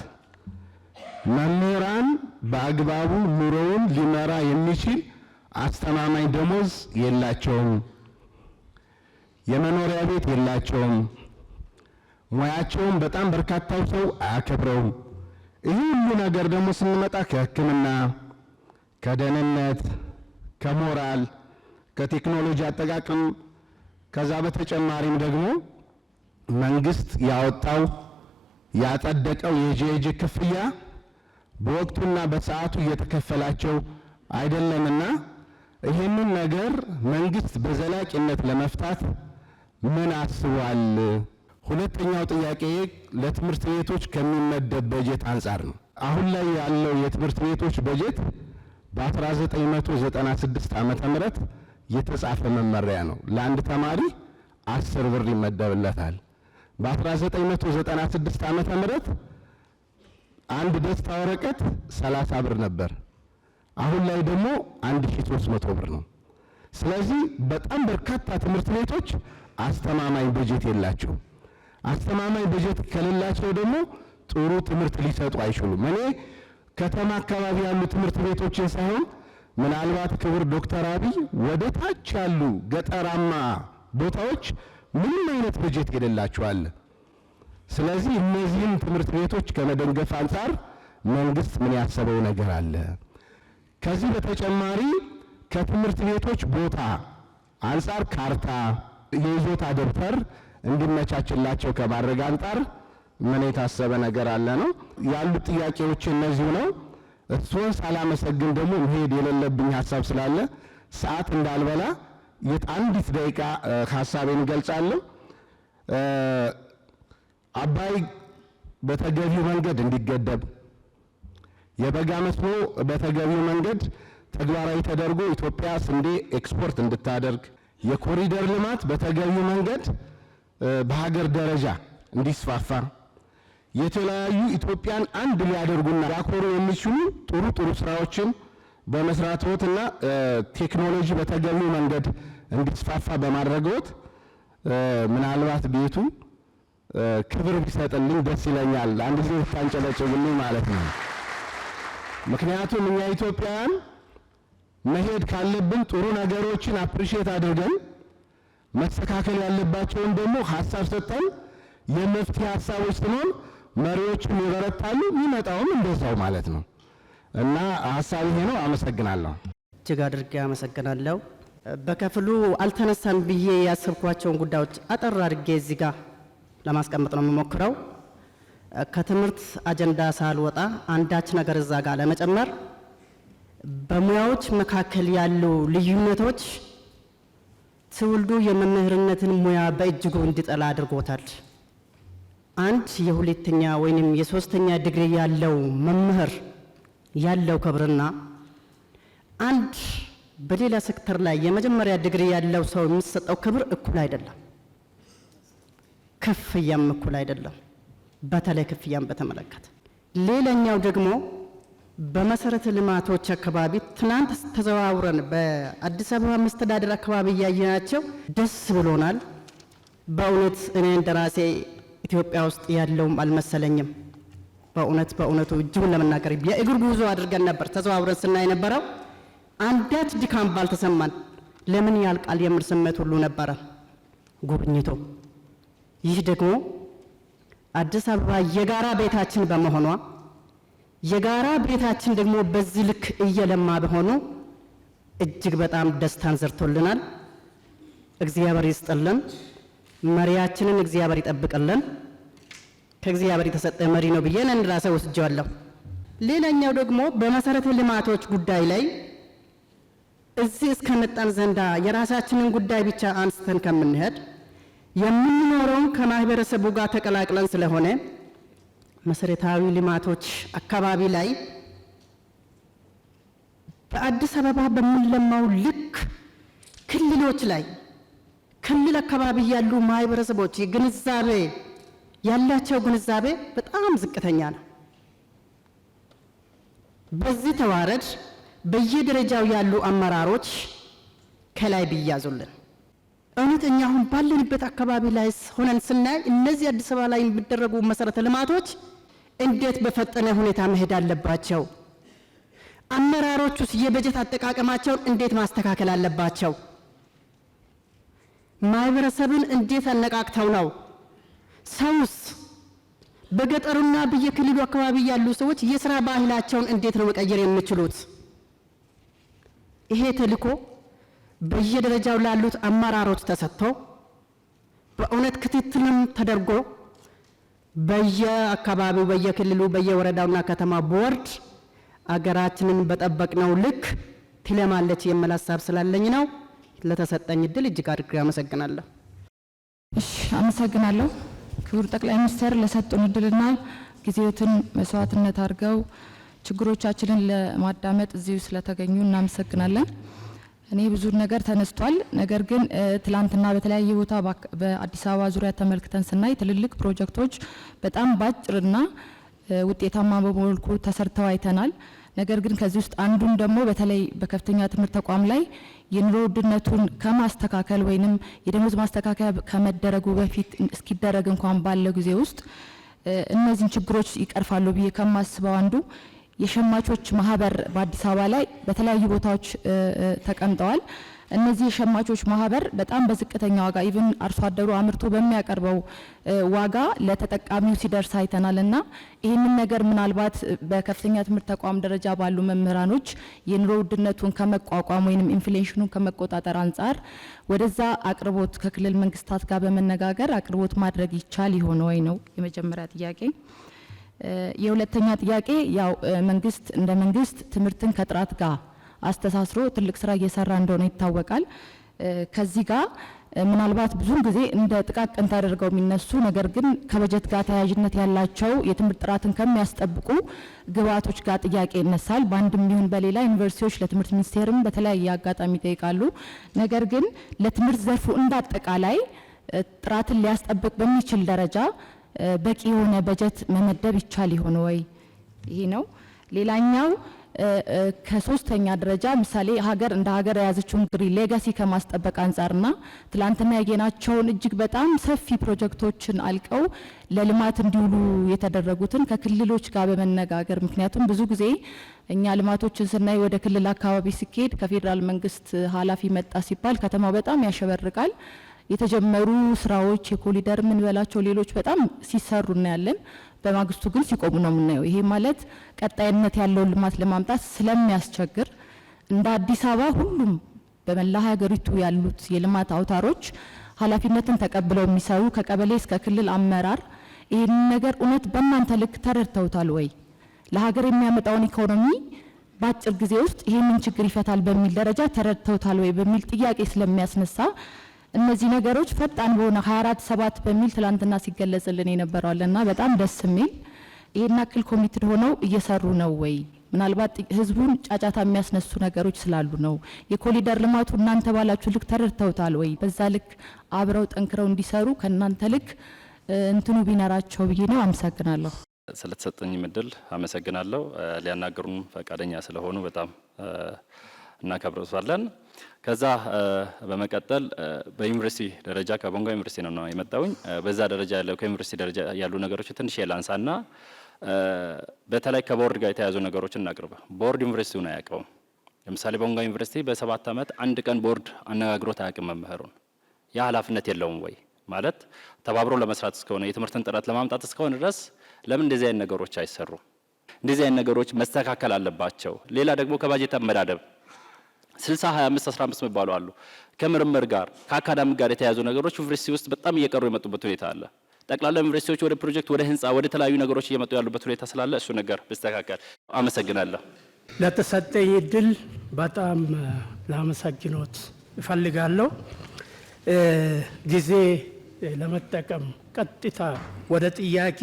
መምህራን በአግባቡ ኑሮውን ሊመራ የሚችል አስተማማኝ ደሞዝ የላቸውም፣ የመኖሪያ ቤት የላቸውም፣ ሙያቸውም በጣም በርካታው ሰው አያከብረውም። ይህ ሁሉ ነገር ደግሞ ስንመጣ ከሕክምና፣ ከደህንነት፣ ከሞራል፣ ከቴክኖሎጂ አጠቃቀም ከዛ በተጨማሪም ደግሞ መንግስት ያወጣው ያጸደቀው የጄጄ ክፍያ በወቅቱና በሰዓቱ እየተከፈላቸው አይደለምና ይህንን ነገር መንግስት በዘላቂነት ለመፍታት ምን አስቧል? ሁለተኛው ጥያቄ ለትምህርት ቤቶች ከሚመደብ በጀት አንጻር ነው። አሁን ላይ ያለው የትምህርት ቤቶች በጀት በ1996 ዓመተ ምህረት የተጻፈ መመሪያ ነው። ለአንድ ተማሪ 10 ብር ይመደብለታል። በ1996 ዓመተ ምህረት አንድ ደስታ ወረቀት 30 ብር ነበር። አሁን ላይ ደግሞ 1300 ብር ነው። ስለዚህ በጣም በርካታ ትምህርት ቤቶች አስተማማኝ በጀት የላቸው። አስተማማኝ በጀት ከሌላቸው ደግሞ ጥሩ ትምህርት ሊሰጡ አይችሉም። እኔ ከተማ አካባቢ ያሉ ትምህርት ቤቶችን ሳይሆን ምናልባት ክቡር ዶክተር አብይ ወደ ታች ያሉ ገጠራማ ቦታዎች ምንም አይነት በጀት የሌላቸው አለ። ስለዚህ እነዚህን ትምህርት ቤቶች ከመደገፍ አንጻር መንግስት ምን ያሰበው ነገር አለ? ከዚህ በተጨማሪ ከትምህርት ቤቶች ቦታ አንጻር ካርታ፣ የይዞታ ደብተር እንዲመቻችላቸው ከማድረግ አንጻር ምን የታሰበ ነገር አለ ነው ያሉት ጥያቄዎች እነዚሁ ነው። እሱን ሳላመሰግን ደግሞ መሄድ የሌለብኝ ሀሳብ ስላለ ሰዓት እንዳልበላ አንዲት ደቂቃ ሀሳቤን እገልጻለሁ። አባይ በተገቢው መንገድ እንዲገደብ፣ የበጋ መስኖ በተገቢው መንገድ ተግባራዊ ተደርጎ ኢትዮጵያ ስንዴ ኤክስፖርት እንድታደርግ፣ የኮሪደር ልማት በተገቢው መንገድ በሀገር ደረጃ እንዲስፋፋ፣ የተለያዩ ኢትዮጵያን አንድ ሊያደርጉና ሊያኮሩ የሚችሉ ጥሩ ጥሩ ስራዎችን በመስራትዎትና ቴክኖሎጂ በተገቢው መንገድ እንዲስፋፋ በማድረግዎት ምናልባት ቤቱ ክብር ቢሰጥልኝ ደስ ይለኛል። አንድ ጊዜ ታንጨበጭብልኝ ማለት ነው። ምክንያቱም እኛ ኢትዮጵያውያን መሄድ ካለብን ጥሩ ነገሮችን አፕሪሼት አድርገን መስተካከል ያለባቸውን ደግሞ ሀሳብ ሰጥተን የመፍትሄ ሀሳቦች ስንሆን መሪዎችም ይበረታሉ፣ የሚመጣውም እንደዛው ማለት ነው እና ሀሳብ ይሄ ነው። አመሰግናለሁ። እጅግ አድርጌ አመሰግናለሁ። በከፍሉ አልተነሳም ብዬ ያሰብኳቸውን ጉዳዮች አጠር አድርጌ እዚህ ጋር ለማስቀመጥ ነው የምሞክረው። ከትምህርት አጀንዳ ሳልወጣ አንዳች ነገር እዛ ጋር ለመጨመር በሙያዎች መካከል ያሉ ልዩነቶች ትውልዱ የመምህርነትን ሙያ በእጅጉ እንዲጠላ አድርጎታል። አንድ የሁለተኛ ወይንም የሶስተኛ ዲግሪ ያለው መምህር ያለው ክብርና አንድ በሌላ ሴክተር ላይ የመጀመሪያ ዲግሪ ያለው ሰው የሚሰጠው ክብር እኩል አይደለም። ክፍያም እኩል አይደለም። በተለይ ክፍያም በተመለከተ ሌላኛው ደግሞ በመሰረተ ልማቶች አካባቢ ትናንት ተዘዋውረን በአዲስ አበባ መስተዳድር አካባቢ ያየናቸው ደስ ብሎናል። በእውነት እኔ እንደራሴ ኢትዮጵያ ውስጥ ያለውም አልመሰለኝም። በእውነቱ እጅጉን ለመናገር የእግር ጉዞ አድርገን ነበር ተዘዋውረን ስናይ ነበረው። አንዳች ድካም ባልተሰማን ለምን ያልቃል የሚል ስሜት ሁሉ ነበረ ጉብኝቱ። ይህ ደግሞ አዲስ አበባ የጋራ ቤታችን በመሆኗ የጋራ ቤታችን ደግሞ በዚህ ልክ እየለማ በሆኑ እጅግ በጣም ደስታን ዘርቶልናል። እግዚአብሔር ይስጥልን። መሪያችንን እግዚአብሔር ይጠብቅልን። ከእግዚአብሔር የተሰጠ መሪ ነው ብዬ እንደራሴ ወስጄዋለሁ። ሌላኛው ደግሞ በመሰረተ ልማቶች ጉዳይ ላይ እዚህ እስከመጣን ዘንዳ የራሳችንን ጉዳይ ብቻ አንስተን ከምንሄድ የምንኖረውን ከማህበረሰቡ ጋር ተቀላቅለን ስለሆነ መሰረታዊ ልማቶች አካባቢ ላይ በአዲስ አበባ በሚለማው ልክ ክልሎች ላይ ክልል አካባቢ ያሉ ማህበረሰቦች ግንዛቤ ያላቸው ግንዛቤ በጣም ዝቅተኛ ነው። በዚህ ተዋረድ በየደረጃው ያሉ አመራሮች ከላይ ቢያዙልን። እውነተኛ አሁን ባለንበት አካባቢ ላይ ሆነን ስናይ እነዚህ አዲስ አበባ ላይ የሚደረጉ መሰረተ ልማቶች እንዴት በፈጠነ ሁኔታ መሄድ አለባቸው? አመራሮቹስ የበጀት አጠቃቀማቸውን እንዴት ማስተካከል አለባቸው? ማህበረሰብን እንዴት አነቃቅተው ነው? ሰውስ በገጠሩና በየክልሉ አካባቢ ያሉ ሰዎች የሥራ ባህላቸውን እንዴት ነው መቀየር የሚችሉት? ይሄ ተልእኮ በየደረጃው ላሉት አመራሮች ተሰጥቶ በእውነት ክትትልም ተደርጎ በየአካባቢው በየክልሉ በየወረዳውና ከተማ ቦርድ አገራችንን በጠበቅነው ልክ ትለማለች የሚል ሀሳብ ስላለኝ ነው። ለተሰጠኝ እድል እጅግ አድርጌ አመሰግናለሁ። እሺ፣ አመሰግናለሁ ክቡር ጠቅላይ ሚኒስትር ለሰጡን እድልና ጊዜዎትን መስዋዕትነት አድርገው ችግሮቻችንን ለማዳመጥ እዚሁ ስለተገኙ እናመሰግናለን። እኔ ብዙ ነገር ተነስቷል። ነገር ግን ትላንትና በተለያየ ቦታ በአዲስ አበባ ዙሪያ ተመልክተን ስናይ ትልልቅ ፕሮጀክቶች በጣም ባጭርና ውጤታማ በመልኩ ተሰርተው አይተናል። ነገር ግን ከዚህ ውስጥ አንዱን ደግሞ በተለይ በከፍተኛ ትምህርት ተቋም ላይ የኑሮ ውድነቱን ከማስተካከል ወይንም የደሞዝ ማስተካከያ ከመደረጉ በፊት እስኪደረግ እንኳን ባለው ጊዜ ውስጥ እነዚህን ችግሮች ይቀርፋሉ ብዬ ከማስበው አንዱ የሸማቾች ማህበር በአዲስ አበባ ላይ በተለያዩ ቦታዎች ተቀምጠዋል። እነዚህ የሸማቾች ማህበር በጣም በዝቅተኛ ዋጋ ኢቭን አርሶ አደሩ አምርቶ በሚያቀርበው ዋጋ ለተጠቃሚው ሲደርስ አይተናልና ይህንን ነገር ምናልባት በከፍተኛ ትምህርት ተቋም ደረጃ ባሉ መምህራኖች የኑሮ ውድነቱን ከመቋቋም ወይም ኢንፍሌሽኑን ከመቆጣጠር አንጻር ወደዛ አቅርቦት ከክልል መንግስታት ጋር በመነጋገር አቅርቦት ማድረግ ይቻል ይሆን ወይ ነው የመጀመሪያ ጥያቄ። የሁለተኛ ጥያቄ ያው መንግስት እንደ መንግስት ትምህርትን ከጥራት ጋር አስተሳስሮ ትልቅ ስራ እየሰራ እንደሆነ ይታወቃል። ከዚህ ጋር ምናልባት ብዙ ጊዜ እንደ ጥቃቅን ተደርገው የሚነሱ ነገር ግን ከበጀት ጋር ተያያዥነት ያላቸው የትምህርት ጥራትን ከሚያስጠብቁ ግብዓቶች ጋር ጥያቄ ይነሳል። በአንድም ቢሆን በሌላ ዩኒቨርሲቲዎች ለትምህርት ሚኒስቴርም በተለያየ አጋጣሚ ይጠይቃሉ። ነገር ግን ለትምህርት ዘርፉ እንዳጠቃላይ ጥራትን ሊያስጠብቅ በሚችል ደረጃ በቂ የሆነ በጀት መመደብ ይቻል ይሆን ወይ? ይሄ ነው። ሌላኛው ከሶስተኛ ደረጃ ምሳሌ ሀገር እንደ ሀገር የያዘችውን ሌጋሲ ከማስጠበቅ አንጻርና ትላንትና ያየናቸውን እጅግ በጣም ሰፊ ፕሮጀክቶችን አልቀው ለልማት እንዲውሉ የተደረጉትን ከክልሎች ጋር በመነጋገር ምክንያቱም ብዙ ጊዜ እኛ ልማቶችን ስናይ ወደ ክልል አካባቢ ሲኬድ ከፌዴራል መንግስት ኃላፊ መጣ ሲባል ከተማው በጣም ያሸበርቃል። የተጀመሩ ስራዎች የኮሪደር ምን በላቸው ሌሎች በጣም ሲሰሩ እናያለን። በማግስቱ ግን ሲቆሙ ነው የምናየው። ይሄ ማለት ቀጣይነት ያለው ልማት ለማምጣት ስለሚያስቸግር እንደ አዲስ አበባ ሁሉም በመላ ሀገሪቱ ያሉት የልማት አውታሮች ኃላፊነትን ተቀብለው የሚሰሩ ከቀበሌ እስከ ክልል አመራር ይህን ነገር እውነት በእናንተ ልክ ተረድተውታል ወይ? ለሀገር የሚያመጣውን ኢኮኖሚ በአጭር ጊዜ ውስጥ ይህንን ችግር ይፈታል በሚል ደረጃ ተረድተውታል ወይ በሚል ጥያቄ ስለሚያስነሳ እነዚህ ነገሮች ፈጣን በሆነ 24/7 በሚል ትላንትና ሲገለጽልን የነበረዋልና በጣም ደስ የሚል ይሄን አክል ኮሚትድ ሆነው እየሰሩ ነው ወይ? ምናልባት ህዝቡን ጫጫታ የሚያስነሱ ነገሮች ስላሉ ነው። የኮሪደር ልማቱ እናንተ ባላችሁ ልክ ተረድተውታል ወይ? በዛ ልክ አብረው ጠንክረው እንዲሰሩ ከእናንተ ልክ እንትኑ ቢኖራቸው ብዬ ነው። አመሰግናለሁ። ስለተሰጠኝ እድል አመሰግናለሁ። ሊያናገሩን ፈቃደኛ ስለሆኑ በጣም እናከብራለን። ከዛ በመቀጠል በዩኒቨርሲቲ ደረጃ ከቦንጋ ዩኒቨርሲቲ ነው የመጣውኝ። በዛ ደረጃ ያለው ከዩኒቨርሲቲ ደረጃ ያሉ ነገሮች ትንሽ የላንሳና በተለይ ከቦርድ ጋር የተያዙ ነገሮችን እናቅርብ። ቦርድ ዩኒቨርሲቲውን አያውቀውም። ለምሳሌ ቦንጋ ዩኒቨርሲቲ በ7 ዓመት አንድ ቀን ቦርድ አነጋግሮት አያውቅም መምህሩን። ያ ኃላፊነት የለውም ወይ ማለት ተባብሮ ለመስራት እስከሆነ የትምህርትን ጥራት ለማምጣት እስከሆነ ድረስ ለምን እንደዚህ አይነት ነገሮች አይሰሩም? እንደዚህ አይነት ነገሮች መስተካከል አለባቸው። ሌላ ደግሞ ከባጀት አመዳደብ 60 25 15 የሚባሉ አሉ። ከምርምር ጋር ከአካዳሚክ ጋር የተያዙ ነገሮች ዩኒቨርሲቲ ውስጥ በጣም እየቀሩ የመጡበት ሁኔታ አለ። ጠቅላላ ዩኒቨርሲቲዎች ወደ ፕሮጀክት፣ ወደ ህንፃ፣ ወደ ተለያዩ ነገሮች እየመጡ ያሉበት ሁኔታ ስላለ እሱ ነገር ቢስተካከል። አመሰግናለሁ። ለተሰጠኝ እድል በጣም ላመሰግኖት እፈልጋለሁ። ጊዜ ለመጠቀም ቀጥታ ወደ ጥያቄ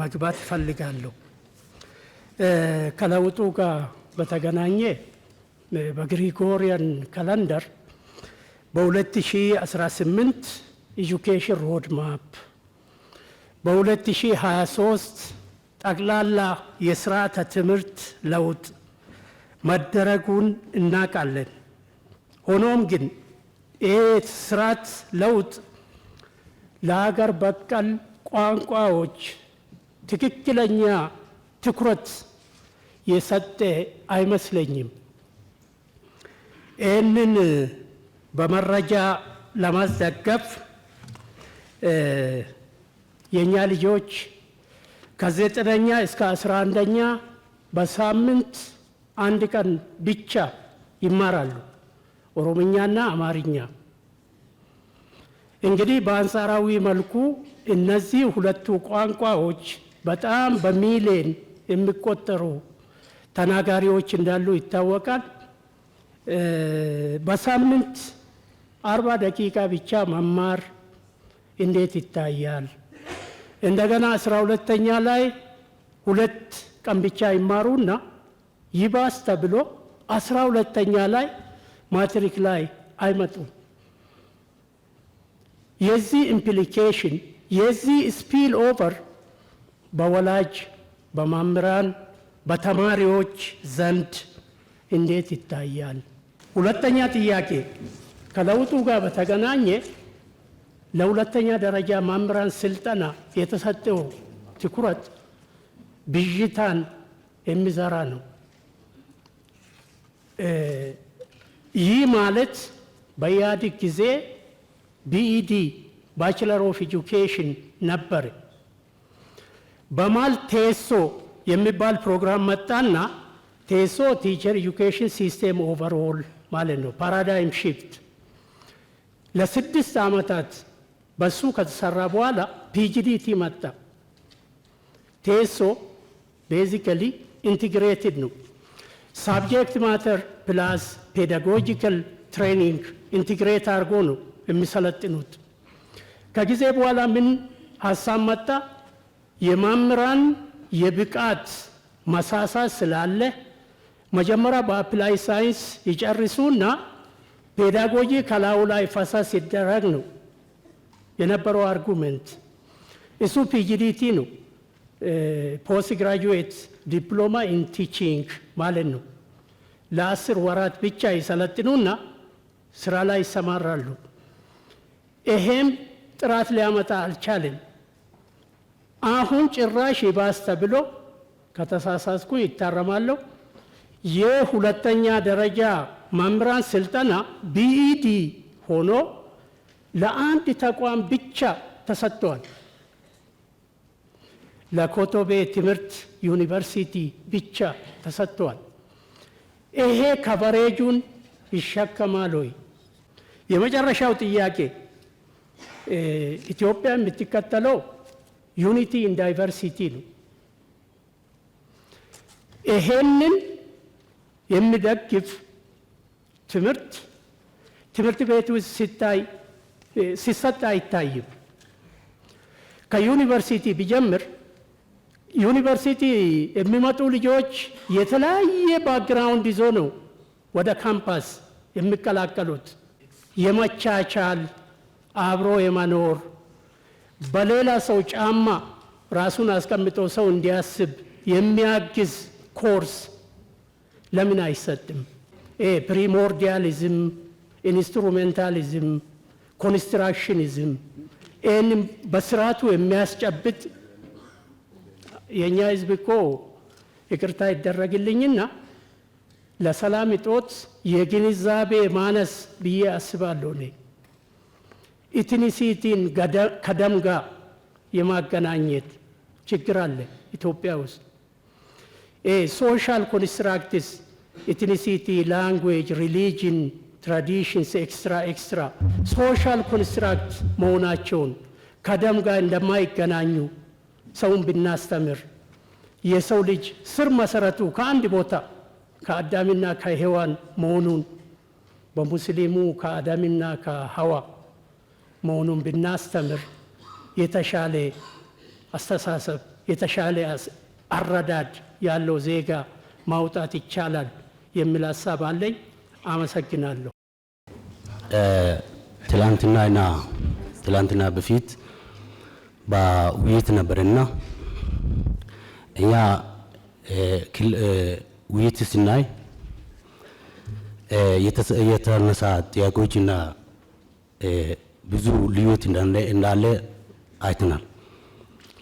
መግባት እፈልጋለሁ። ከለውጡ ጋር በተገናኘ በግሪጎሪያን ካላንደር በ2018 ኤጁኬሽን ሮድ ማፕ በ2023 ጠቅላላ የስርዓተ ትምህርት ለውጥ መደረጉን እናውቃለን። ሆኖም ግን ይህ ስርዓት ለውጥ ለሀገር በቀል ቋንቋዎች ትክክለኛ ትኩረት የሰጠ አይመስለኝም። ይህንን በመረጃ ለማስደገፍ የኛ ልጆች ከ9ኛ እስከ 11ኛ በሳምንት አንድ ቀን ብቻ ይማራሉ፣ ኦሮምኛና አማርኛ። እንግዲህ በአንጻራዊ መልኩ እነዚህ ሁለቱ ቋንቋዎች በጣም በሚሊዮን የሚቆጠሩ ተናጋሪዎች እንዳሉ ይታወቃል። በሳምንት 40 ደቂቃ ብቻ መማር እንዴት ይታያል? እንደገና 12ኛ ላይ 2 ቀን ብቻ ይማሩና ይባስ ተብሎ 12ኛ ላይ ማትሪክ ላይ አይመጡም። የዚህ ኢምፕሊኬሽን የዚህ ስፒል ኦቨር በወላጅ በመምህራን በተማሪዎች ዘንድ እንዴት ይታያል? ሁለተኛ ጥያቄ ከለውጡ ጋር በተገናኘ ለሁለተኛ ደረጃ መምህራን ስልጠና የተሰጠው ትኩረት ብዥታን የሚዘራ ነው። ይህ ማለት በኢህአዴግ ጊዜ ቢኢዲ ባችለር ኦፍ ኤጁኬሽን ነበር። በማል ቴሶ የሚባል ፕሮግራም መጣና ቴሶ ቲቸር ኤጁኬሽን ሲስተም ኦቨርኦል ማለት ነው፣ ፓራዳይም ሺፍት። ለ6 ዓመታት በሱ ከተሰራ በኋላ ፒጂዲቲ መጣ። ቴሶ ቤዚካሊ ኢንቲግሬትድ ነው። ሳብጀክት ማተር ፕላስ ፔዳጎጂካል ትሬኒንግ ኢንቲግሬት አድርጎ ነው የሚሰለጥኑት። ከጊዜ በኋላ ምን ሀሳብ መጣ? የመምህራን የብቃት መሳሳት ስላለ መጀመሪያ በአፕላይ ሳይንስ ይጨርሱና ፔዳጎጂ ከላዩ ላይ ፈሳስ ሲደረግ ነው የነበረው አርጉመንት። እሱ ፒጂዲቲ ነው፣ ፖስት ግራጁዌት ዲፕሎማ ኢን ቲቺንግ ማለት ነው። ለ10 ወራት ብቻ ይሰለጥኑና ስራ ላይ ይሰማራሉ። ይሄም ጥራት ሊያመጣ አልቻለም። አሁን ጭራሽ ይባስ ተብሎ ከተሳሳትኩ ይታረማለሁ። የሁለተኛ ደረጃ መምህራን ስልጠና ቢኢዲ ሆኖ ለአንድ ተቋም ብቻ ተሰጥቷል። ለኮቶቤ ትምህርት ዩኒቨርሲቲ ብቻ ተሰጥቷል። ይሄ ከቨሬጁን ይሸከማል ወይ? የመጨረሻው ጥያቄ ኢትዮጵያ የምትከተለው ዩኒቲ ኢን ዳይቨርሲቲ ነው። ይሄንን የሚደግፍ ትምህርት ቤት ውስጥ ሲሰጥ አይታይም። ከዩኒቨርሲቲ ቢጀምር ዩኒቨርሲቲ የሚመጡ ልጆች የተለያየ ባክግራውንድ ይዞ ነው ወደ ካምፓስ የሚቀላቀሉት። የመቻቻል አብሮ የመኖር በሌላ ሰው ጫማ ራሱን አስቀምጦ ሰው እንዲያስብ የሚያግዝ ኮርስ ለምን አይሰጥም? ፕሪሞርዲያሊዝም፣ ኢንስትሩሜንታሊዝም፣ ኮንስትራክሽኒዝም ይህንም በስርዓቱ የሚያስጨብጥ የእኛ ህዝብ እኮ ይቅርታ ይደረግልኝና ለሰላም እጦት የግንዛቤ ማነስ ብዬ አስባለሁ። እኔ ኢትኒሲቲን ከደም ጋር የማገናኘት ችግር አለ ኢትዮጵያ ውስጥ። ሶሻል ኮንስትራክትስ ኢትኒሲቲ፣ ላንጉዌጅ፣ ሪሊጅን፣ ትራዲሽንስ ኤክስትራ ሶሻል ኮንስትራክት መሆናቸውን ከደም ጋር እንደማይገናኙ ሰውን ብናስተምር የሰው ልጅ ስር መሰረቱ ከአንድ ቦታ ከአዳምና ከሔዋን መሆኑን በሙስሊሙ ከአዳምና ከሐዋ መሆኑን ብናስተምር የተሻለ አስተሳሰብ የተሻለ አረዳድ ያለው ዜጋ ማውጣት ይቻላል የሚል ሀሳብ አለኝ። አመሰግናለሁ። ትላንትና በፊት በውይይት ነበርና እኛ ውይይት ስናይ የተነሳ ጥያቄዎችና ብዙ ልዩነት እንዳለ አይተናል።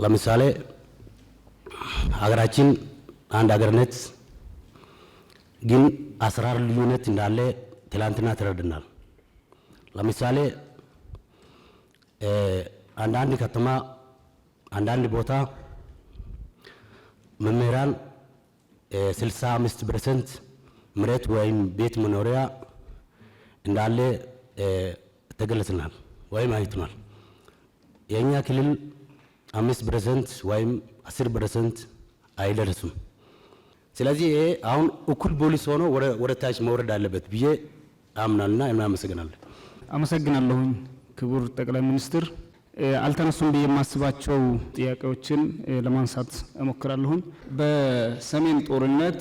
ለምሳሌ ሀገራችን አንድ ሀገር ነች፣ ግን አሰራር ልዩነት እንዳለ ትላንትና ተረድናል። ለምሳሌ አንዳንድ ከተማ አንዳንድ ቦታ መምህራን 65% መሬት ወይም ቤት መኖሪያ እንዳለ ተገለጽናል ወይም አይተናል። የኛ ክልል 5% ወይም 10% አይደርስም። ስለዚህ ይሄ አሁን እኩል ፖሊስ ሆኖ ወደ ታች መውረድ አለበት ብዬ አምናልና እናመሰግናለን። አመሰግናለሁኝ ክቡር ጠቅላይ ሚኒስትር። አልተነሱም ብዬ የማስባቸው ጥያቄዎችን ለማንሳት እሞክራለሁኝ። በሰሜን ጦርነት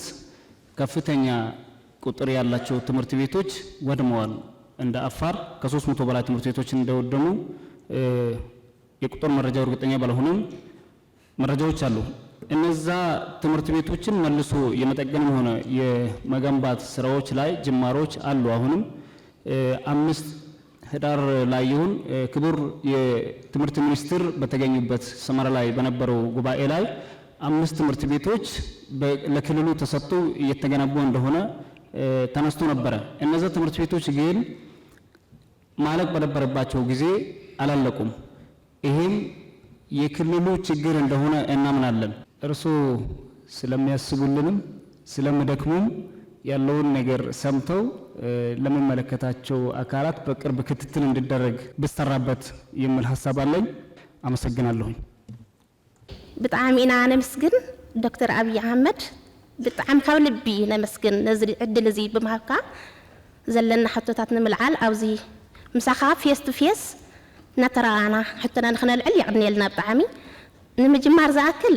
ከፍተኛ ቁጥር ያላቸው ትምህርት ቤቶች ወድመዋል። እንደ አፋር ከ300 በላይ ትምህርት ቤቶች እንደወደሙ የቁጥር መረጃው እርግጠኛ ባልሆነም መረጃዎች አሉ። እነዛ ትምህርት ቤቶችን መልሶ የመጠገንም ሆነ የመገንባት ስራዎች ላይ ጅማሮች አሉ። አሁንም 5 ህዳር ላይ ይሁን ክቡር የትምህርት ሚኒስትር በተገኙበት ሰመራ ላይ በነበረው ጉባኤ ላይ 5 ትምህርት ቤቶች ለክልሉ ተሰጥቶ እየተገነቡ እንደሆነ ተነስቶ ነበረ። እነዛ ትምህርት ቤቶች ግን ማለቅ በነበረባቸው ጊዜ አላለቁም። ይሄም የክልሉ ችግር እንደሆነ እናምናለን። እርስዎ ስለሚያስቡልንም ስለሚደክሙም ያለውን ነገር ሰምተው ለሚመለከታቸው አካላት በቅርብ ክትትል እንዲደረግ ብሰራበት የሚል ሀሳብ አለኝ። አመሰግናለሁ። ብጣዕሚ ኢና ነመስግን ዶክተር አብይ አህመድ ብጣዕሚ ካብ ልቢ ነመስግን ነዚ ዕድል እዚ ብምሃብካ ዘለና ሕቶታት ንምልዓል ኣብዚ ምሳኻ ፌስ ቱ ፌስ ነተራና ሕቶና ንክነልዕል ይቅድነልና ብጣዕሚ ንምጅማር ዝኣክል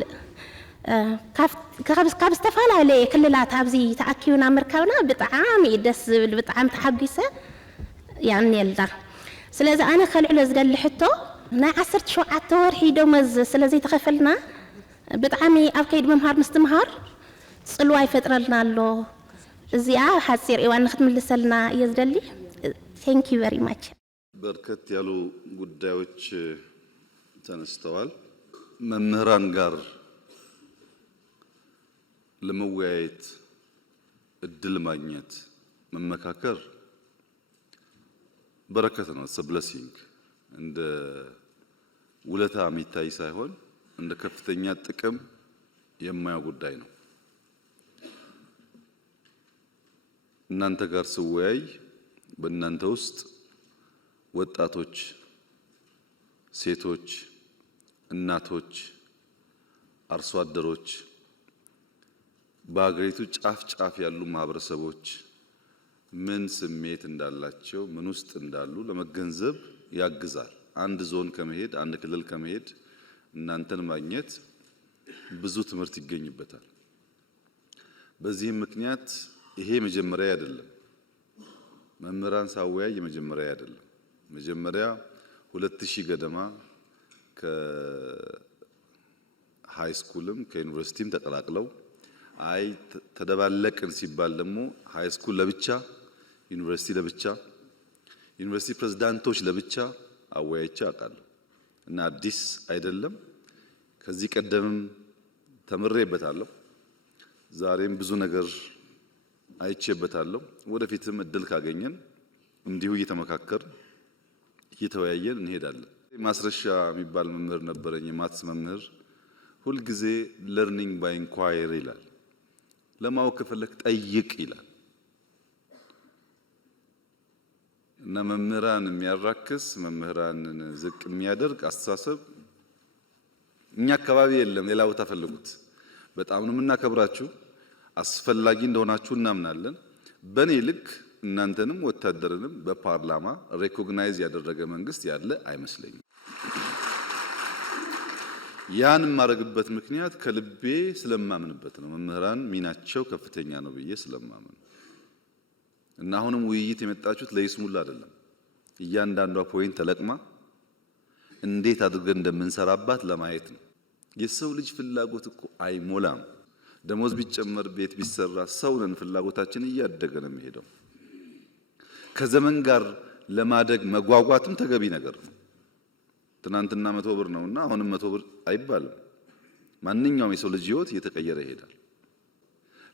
ካብ ዝተፈላለየ ክልላት ኣብዚ ተኣኪብና ምርካብና ብጣዕሚ ደስ ዝብል ብጣዕሚ ተሓጊሰ ይቅድነልና። ስለዚ ኣነ ከልዕሎ ዝደሊ ሕቶ ናይ 17 ወርሒ ደመወዝ ስለዘይተኸፈልና ብጣዕሚ ኣብ ከይዲ ምምሃር ምስትምሃር ጽልዋ ይፈጥረልና ኣሎ። እዚኣ ሓፂር እዋን ንክትምልሰልና እየ ዝደሊ። ቴንክ ዩ ቨሪ ማች። በርከት ያሉ ጉዳዮች ተነስተዋል። መምህራን ጋር ለመወያየት እድል ማግኘት መመካከር በረከት ነው። it's a blessing እንደ ውለታ የሚታይ ሳይሆን እንደ ከፍተኛ ጥቅም የማያው ጉዳይ ነው። እናንተ ጋር ስወያይ በእናንተ ውስጥ ወጣቶች፣ ሴቶች፣ እናቶች፣ አርሶ አደሮች በአገሪቱ ጫፍ ጫፍ ያሉ ማህበረሰቦች ምን ስሜት እንዳላቸው ምን ውስጥ እንዳሉ ለመገንዘብ ያግዛል። አንድ ዞን ከመሄድ አንድ ክልል ከመሄድ እናንተን ማግኘት ብዙ ትምህርት ይገኝበታል። በዚህም ምክንያት ይሄ መጀመሪያ አይደለም። መምህራን ሳወያይ የመጀመሪያ አይደለም። መጀመሪያ 2000 ገደማ ከሃይ ስኩልም ከዩኒቨርሲቲም ተቀላቅለው አይ ተደባለቅን ሲባል ደግሞ ሃይ ስኩል ለብቻ ዩኒቨርሲቲ ለብቻ ዩኒቨርሲቲ ፕሬዝዳንቶች ለብቻ አወያይቼ አውቃለሁ እና አዲስ አይደለም። ከዚህ ቀደምም ተምሬበታለሁ። ዛሬም ብዙ ነገር አይቼበታለሁ። ወደፊትም እድል ካገኘን እንዲሁ እየተመካከር እየተወያየን እንሄዳለን። ማስረሻ የሚባል መምህር ነበረኝ፣ የማትስ መምህር። ሁልጊዜ ለርኒንግ ባይ ኢንኳየሪ ይላል። ለማወቅ ከፈለክ ጠይቅ ይላል እና መምህራን የሚያራክስ መምህራንን ዝቅ የሚያደርግ አስተሳሰብ እኛ አካባቢ የለም። ሌላ ቦታ ፈልጉት። በጣም ነው የምናከብራችሁ፣ አስፈላጊ እንደሆናችሁ እናምናለን። በኔ ልክ እናንተንም ወታደርንም በፓርላማ ሬኮግናይዝ ያደረገ መንግስት ያለ አይመስለኝም። ያን የማደርግበት ምክንያት ከልቤ ስለማምንበት ነው። መምህራን ሚናቸው ከፍተኛ ነው ብዬ ስለማምን እና አሁንም ውይይት የመጣችሁት ለይስሙላ አይደለም። እያንዳንዷ ፖይንት ተለቅማ እንዴት አድርገን እንደምንሰራባት ለማየት ነው። የሰው ልጅ ፍላጎት እኮ አይሞላም። ደሞዝ ቢጨመር ቤት ቢሰራ ሰው ነን። ፍላጎታችን እያደገ ነው የሚሄደው። ከዘመን ጋር ለማደግ መጓጓትም ተገቢ ነገር ነው። ትናንትና 100 ብር ነውና አሁንም 100 ብር አይባልም። ማንኛውም የሰው ልጅ ህይወት እየተቀየረ ይሄዳል።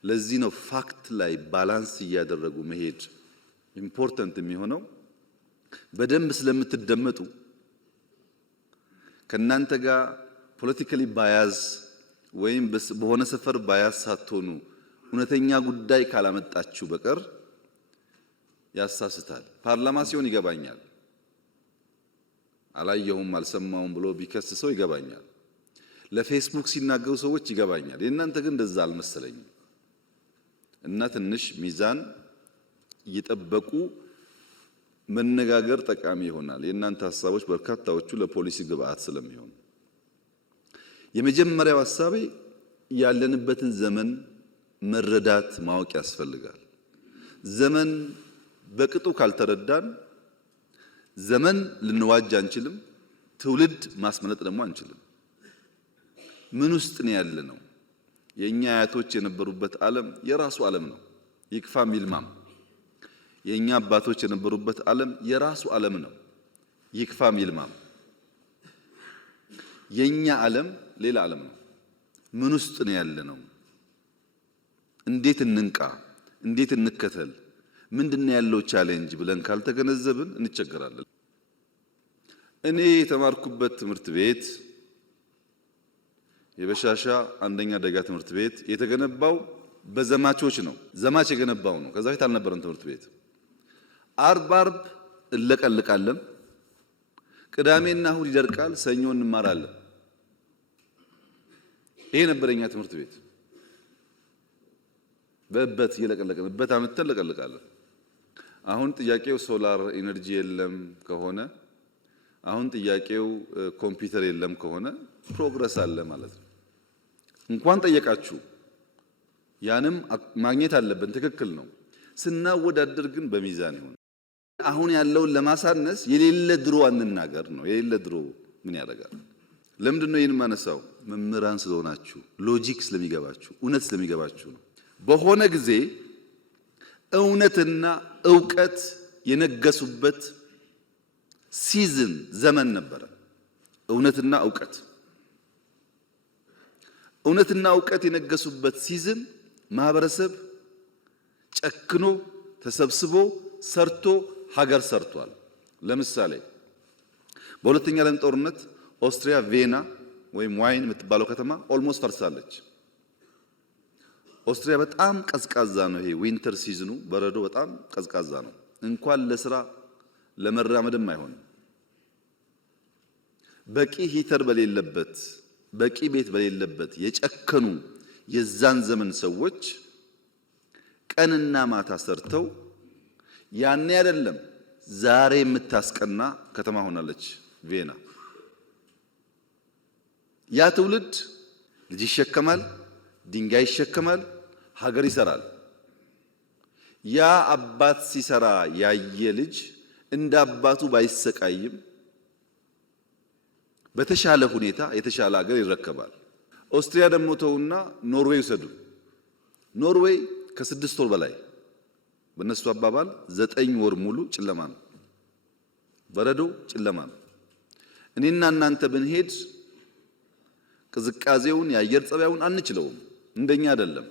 ለዚህ ነው ፋክት ላይ ባላንስ እያደረጉ መሄድ ኢምፖርታንት የሚሆነው። በደንብ ስለምትደመጡ ከናንተ ጋር ፖለቲካሊ ባያዝ ወይም በሆነ ሰፈር ባያዝ ሳትሆኑ እውነተኛ ጉዳይ ካላመጣችሁ በቀር ያሳስታል። ፓርላማ ሲሆን ይገባኛል፣ አላየሁም አልሰማሁም ብሎ ቢከስ ሰው ይገባኛል። ለፌስቡክ ሲናገሩ ሰዎች ይገባኛል። የእናንተ ግን እንደዛ አልመሰለኝም እና ትንሽ ሚዛን እየጠበቁ መነጋገር ጠቃሚ ይሆናል። የእናንተ ሀሳቦች በርካታዎቹ ለፖሊሲ ግብአት ስለሚሆኑ የመጀመሪያው ሀሳቤ ያለንበትን ዘመን መረዳት ማወቅ ያስፈልጋል። ዘመን በቅጡ ካልተረዳን ዘመን ልንዋጅ አንችልም፣ ትውልድ ማስመለጥ ደግሞ አንችልም። ምን ውስጥ ነው ያለነው? የኛ አያቶች የነበሩበት ዓለም የራሱ ዓለም ነው፣ ይክፋም ይልማም። የኛ አባቶች የነበሩበት ዓለም የራሱ ዓለም ነው፣ ይክፋም ይልማም። የኛ ዓለም ሌላ ዓለም ነው። ምን ውስጥ ነው ያለነው? እንዴት እንንቃ? እንዴት እንከተል? ምንድነው ያለው ቻሌንጅ ብለን ካልተገነዘብን እንቸገራለን። እኔ የተማርኩበት ትምህርት ቤት የበሻሻ አንደኛ ደረጃ ትምህርት ቤት የተገነባው በዘማቾች ነው። ዘማች የገነባው ነው። ከዛ ፊት አልነበረም ትምህርት ቤት። አርብ አርብ እንለቀልቃለን፣ ቅዳሜና እሁድ ይደርቃል፣ ሰኞ እንማራለን። ይሄ ነበረኛ ትምህርት ቤት። በእበት እየለቀለቅን እበት አመተን እንለቀልቃለን። አሁን ጥያቄው ሶላር ኢነርጂ የለም ከሆነ፣ አሁን ጥያቄው ኮምፒውተር የለም ከሆነ ፕሮግረስ አለ ማለት ነው። እንኳን ጠየቃችሁ ያንም ማግኘት አለብን። ትክክል ነው። ስናወዳደር ግን በሚዛን ይሁን። አሁን ያለውን ለማሳነስ የሌለ ድሮ አንናገር ነው። የሌለ ድሮ ምን ያደርጋል? ለምንድን ነው ይህን ማነሳው? መምህራን ስለሆናችሁ፣ ሎጂክ ስለሚገባችሁ፣ እውነት ስለሚገባችሁ ነው። በሆነ ጊዜ እውነትና ዕውቀት የነገሱበት ሲዝን ዘመን ነበረ። እውነትና ዕውቀት የነገሱበት ሲዝን ማህበረሰብ ጨክኖ ተሰብስቦ ሰርቶ ሀገር ሰርቷል። ለምሳሌ በሁለተኛ ዓለም ጦርነት ኦስትሪያ ቬና ወይም ዋይን የምትባለው ከተማ ኦልሞስት ፈርሳለች። ኦስትሪያ በጣም ቀዝቃዛ ነው። ይሄ ዊንተር ሲዝኑ በረዶ በጣም ቀዝቃዛ ነው። እንኳን ለስራ ለመራመድም አይሆንም። በቂ ሂተር በሌለበት በቂ ቤት በሌለበት የጨከኑ የዛን ዘመን ሰዎች ቀንና ማታ ሰርተው ያኔ አይደለም ዛሬ የምታስቀና ከተማ ሆናለች ቪየና። ያ ትውልድ ልጅ ይሸከማል፣ ድንጋይ ይሸከማል፣ ሀገር ይሰራል። ያ አባት ሲሰራ ያየ ልጅ እንደ አባቱ ባይሰቃይም በተሻለ ሁኔታ የተሻለ ሀገር ይረከባል። ኦስትሪያ ደግሞ ተውና ኖርዌይ ውሰዱ። ኖርዌይ ከ6 ወር በላይ በነሱ አባባል 9 ወር ሙሉ ጨለማ ነው፣ በረዶ ጨለማ ነው። እኔና እናንተ ብንሄድ ቅዝቃዜውን የአየር ጸባዩን አንችለውም፣ እንደኛ አይደለም።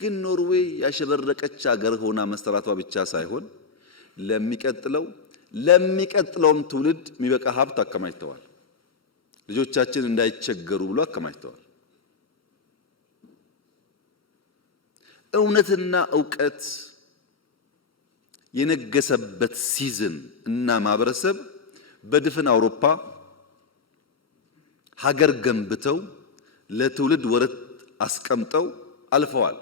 ግን ኖርዌይ ያሸበረቀች ሀገር ሆና መሰራቷ ብቻ ሳይሆን ለሚቀጥለውም ትውልድ የሚበቃ ሀብት አከማችተዋል። ልጆቻችን እንዳይቸገሩ ብሎ አከማችተዋል። እውነትና ዕውቀት የነገሰበት ሲዝን እና ማህበረሰብ በድፍን አውሮፓ ሀገር ገንብተው ለትውልድ ወረት አስቀምጠው አልፈዋል።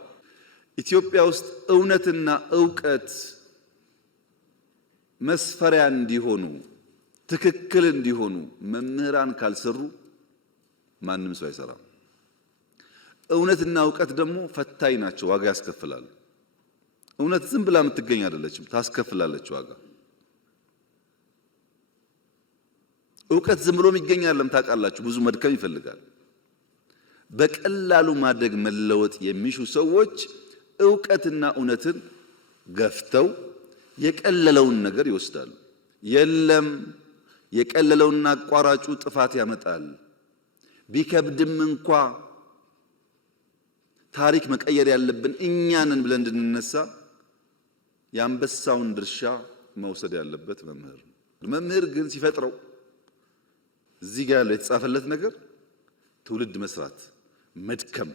ኢትዮጵያ ውስጥ እውነትና ዕውቀት መስፈሪያ እንዲሆኑ ትክክል እንዲሆኑ መምህራን ካልሰሩ ማንም ሰው አይሰራም። እውነትና ዕውቀት ደግሞ ፈታኝ ናቸው፣ ዋጋ ያስከፍላሉ። እውነት ዝም ብላ የምትገኝ አይደለችም፣ ታስከፍላለች ዋጋ። ዕውቀት ዝም ብሎ የሚገኝ አይደለም፣ ታውቃላችሁ፣ ብዙ መድከም ይፈልጋል። በቀላሉ ማደግ መለወጥ የሚሹ ሰዎች ዕውቀትና እውነትን ገፍተው የቀለለውን ነገር ይወስዳሉ። የለም የቀለለውና አቋራጩ ጥፋት ያመጣል። ቢከብድም እንኳ ታሪክ መቀየር ያለብን እኛንን ብለን እንድንነሳ የአንበሳውን ድርሻ መውሰድ ያለበት መምህር ነው። መምህር ግን ሲፈጥረው እዚህ ጋር ያለው የተጻፈለት ነገር ትውልድ መስራት፣ መድከም፣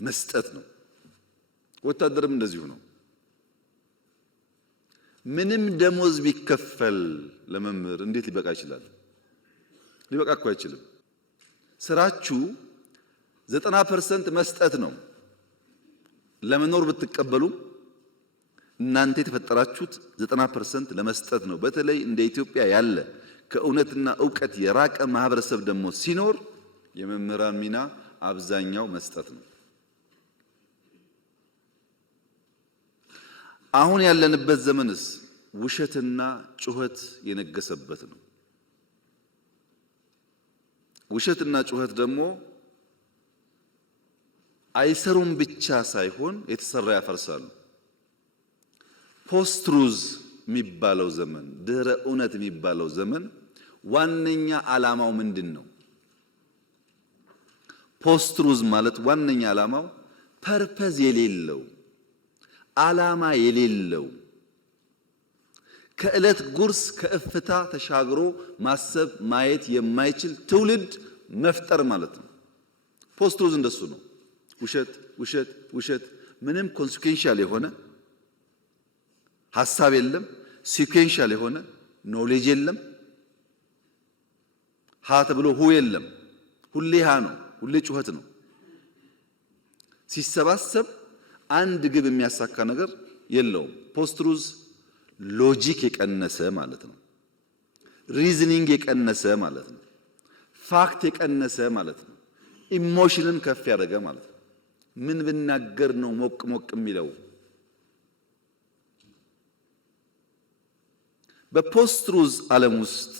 መስጠት ነው። ወታደርም እንደዚሁ ነው። ምንም ደሞዝ ቢከፈል ለመምህር እንዴት ሊበቃ ይችላል? ሊበቃ እኮ አይችልም። ስራችሁ 90% መስጠት ነው። ለመኖር ብትቀበሉ እናንተ የተፈጠራችሁት 90% ለመስጠት ነው። በተለይ እንደ ኢትዮጵያ ያለ ከእውነትና ዕውቀት የራቀ ማህበረሰብ ደግሞ ሲኖር የመምህራን ሚና አብዛኛው መስጠት ነው። አሁን ያለንበት ዘመንስ ውሸትና ጩኸት የነገሰበት ነው። ውሸትና ጩኸት ደግሞ አይሰሩም ብቻ ሳይሆን የተሰራ ያፈርሳሉ። ፖስት ትሩዝ የሚባለው ዘመን፣ ድህረ እውነት የሚባለው ዘመን ዋነኛ ዓላማው ምንድን ነው? ፖስት ትሩዝ ማለት ዋነኛ ዓላማው ፐርፐዝ የሌለው ዓላማ የሌለው ከዕለት ጉርስ ከእፍታ ተሻግሮ ማሰብ ማየት የማይችል ትውልድ መፍጠር ማለት ነው። ፖስት ትሩዝ እንደሱ ነው። ውሸት ውሸት ውሸት፣ ምንም ኮንሲኩዌንሻል የሆነ ሐሳብ የለም፣ ሲኩዌንሻል የሆነ ኖሌጅ የለም፣ ሀ ተብሎ ሁ የለም። ሁሌ ሀ ነው፣ ሁሌ ጩኸት ነው። ሲሰባሰብ አንድ ግብ የሚያሳካ ነገር የለውም። ፖስት ትሩዝ ሎጂክ የቀነሰ ማለት ነው። ሪዝኒንግ የቀነሰ ማለት ነው። ፋክት የቀነሰ ማለት ነው። ኢሞሽንን ከፍ ያደረገ ማለት ነው። ምን ብናገር ነው ሞቅ ሞቅ የሚለው? በፖስት ትሩዝ ዓለም ውስጥ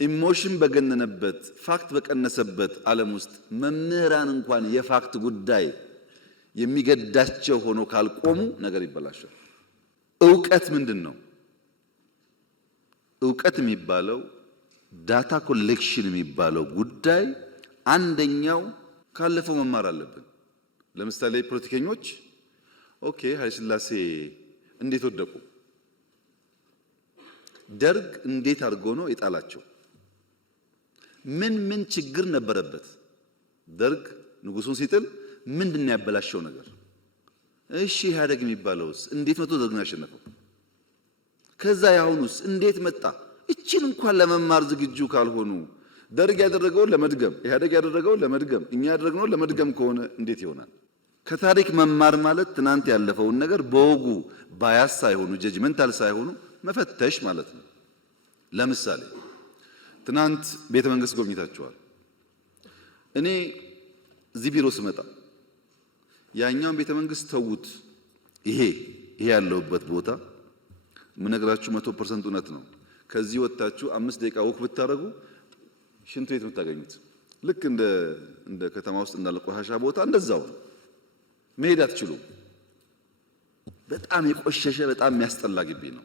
ኢሞሽን በገነነበት ፋክት በቀነሰበት ዓለም ውስጥ መምህራን እንኳን የፋክት ጉዳይ የሚገዳቸው ሆኖ ካልቆሙ ነገር ይበላሻል። ዕውቀት ምንድን ነው? ዕውቀት የሚባለው ዳታ ኮሌክሽን የሚባለው ጉዳይ አንደኛው ካለፈው መማር አለብን። ለምሳሌ ፖለቲከኞች ኦኬ ኃይለ ሥላሴ እንዴት ወደቁ? ደርግ እንዴት አድርጎ ነው የጣላቸው? ምን ችግር ነበረበት? ደርግ ንጉሱን ሲጥል ምንድነው ያበላሸው ነገር? እሺ ኢህአዴግ የሚባለውስ እንዴት መጥቶ ደርግን ያሸነፈው? ከዛ ያሁኑስ እንዴት መጣ? እቺን እንኳን ለመማር ዝግጁ ካልሆኑ ደርግ ያደረገውን ለመድገም ኢህአዴግ ያደረገውን ለመድገም እኛ ያደረግነውን ለመድገም ከሆነ እንዴት ይሆናል? ከታሪክ መማር ማለት ትናንት ያለፈውን ነገር በወጉ ባያስ ሳይሆኑ ጀጅመንታል ሳይሆኑ መፈተሽ ማለት ነው። ለምሳሌ ትናንት ቤተ መንግስት ጎብኝታችኋል። እኔ እዚህ ቢሮ ስመጣ ያኛውን ቤተ መንግስት ተውት፣ ይሄ ያለውበት ቦታ ምነግራችሁ 100% እውነት ነው። ከዚህ ወጣችሁ 5 ደቂቃ ወክ ብታረጉ ሽንት ቤት የምታገኙት ልክ እንደ ከተማ ውስጥ እንዳለ ቆሻሻ ቦታ እንደዛው ነው። መሄድ አትችሉም። በጣም የቆሸሸ በጣም የሚያስጠላ ግቢ ነው።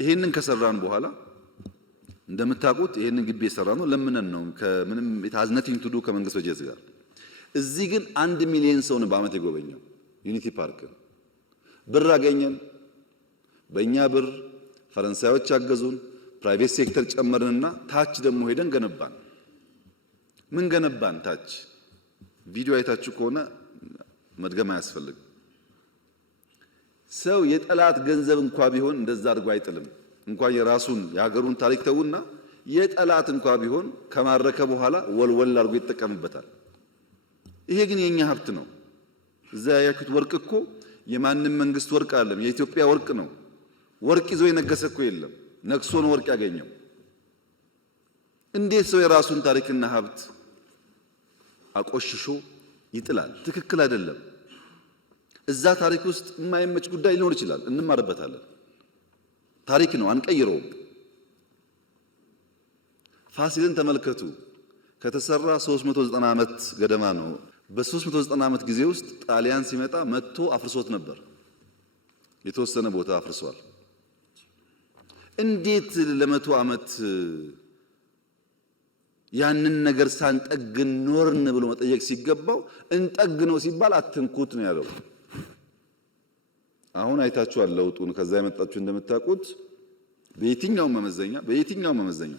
ይሄንን ከሰራን በኋላ እንደምታውቁት ይሄንን ግቢ የሰራነው ለምነን ነው። ከምንም የታዝነቲንግ ቱዱ ከመንግስት በጀት ጋር እዚህ ግን 1 ሚሊዮን ሰው ነው በአመት የጎበኘው ዩኒቲ ፓርክ። ብር አገኘን። በእኛ ብር ፈረንሳዮች አገዙን። ፕራይቬት ሴክተር ጨመርንና ታች ደግሞ ሄደን ገነባን። ምን ገነባን? ታች ቪዲዮ አይታችሁ ከሆነ መድገም አያስፈልግም። ሰው የጠላት ገንዘብ እንኳ ቢሆን እንደዛ አድርጎ አይጥልም። እንኳን የራሱን የሀገሩን ታሪክ ተውና የጠላት እንኳ ቢሆን ከማረከ በኋላ ወልወል አድርጎ ይጠቀምበታል። ይሄ ግን የኛ ሀብት ነው። እዛ ያያችሁት ወርቅ እኮ የማንም መንግስት ወርቅ አይደለም፣ የኢትዮጵያ ወርቅ ነው። ወርቅ ይዞ የነገሰ እኮ የለም፣ ነግሶ ነው ወርቅ ያገኘው። እንዴት ሰው የራሱን ታሪክና ሀብት አቆሽሾ ይጥላል? ትክክል አይደለም። እዛ ታሪክ ውስጥ የማይመች ጉዳይ ሊኖር ይችላል፣ እንማርበታለን። ታሪክ ነው፣ አንቀይረውም። ፋሲልን ተመልከቱ። ከተሰራ 390 ዓመት ገደማ ነው። በ390 ዓመት ጊዜ ውስጥ ጣሊያን ሲመጣ መጥቶ አፍርሶት ነበር። የተወሰነ ቦታ አፍርሷል። እንዴት ለመቶ ዓመት ያንን ነገር ሳንጠግን ኖርን ብሎ መጠየቅ ሲገባው እንጠግነው ሲባል አትንኩት ነው ያለው። አሁን አይታችኋል ለውጡን። ከዛ የመጣችሁ እንደምታውቁት በየትኛው መመዘኛ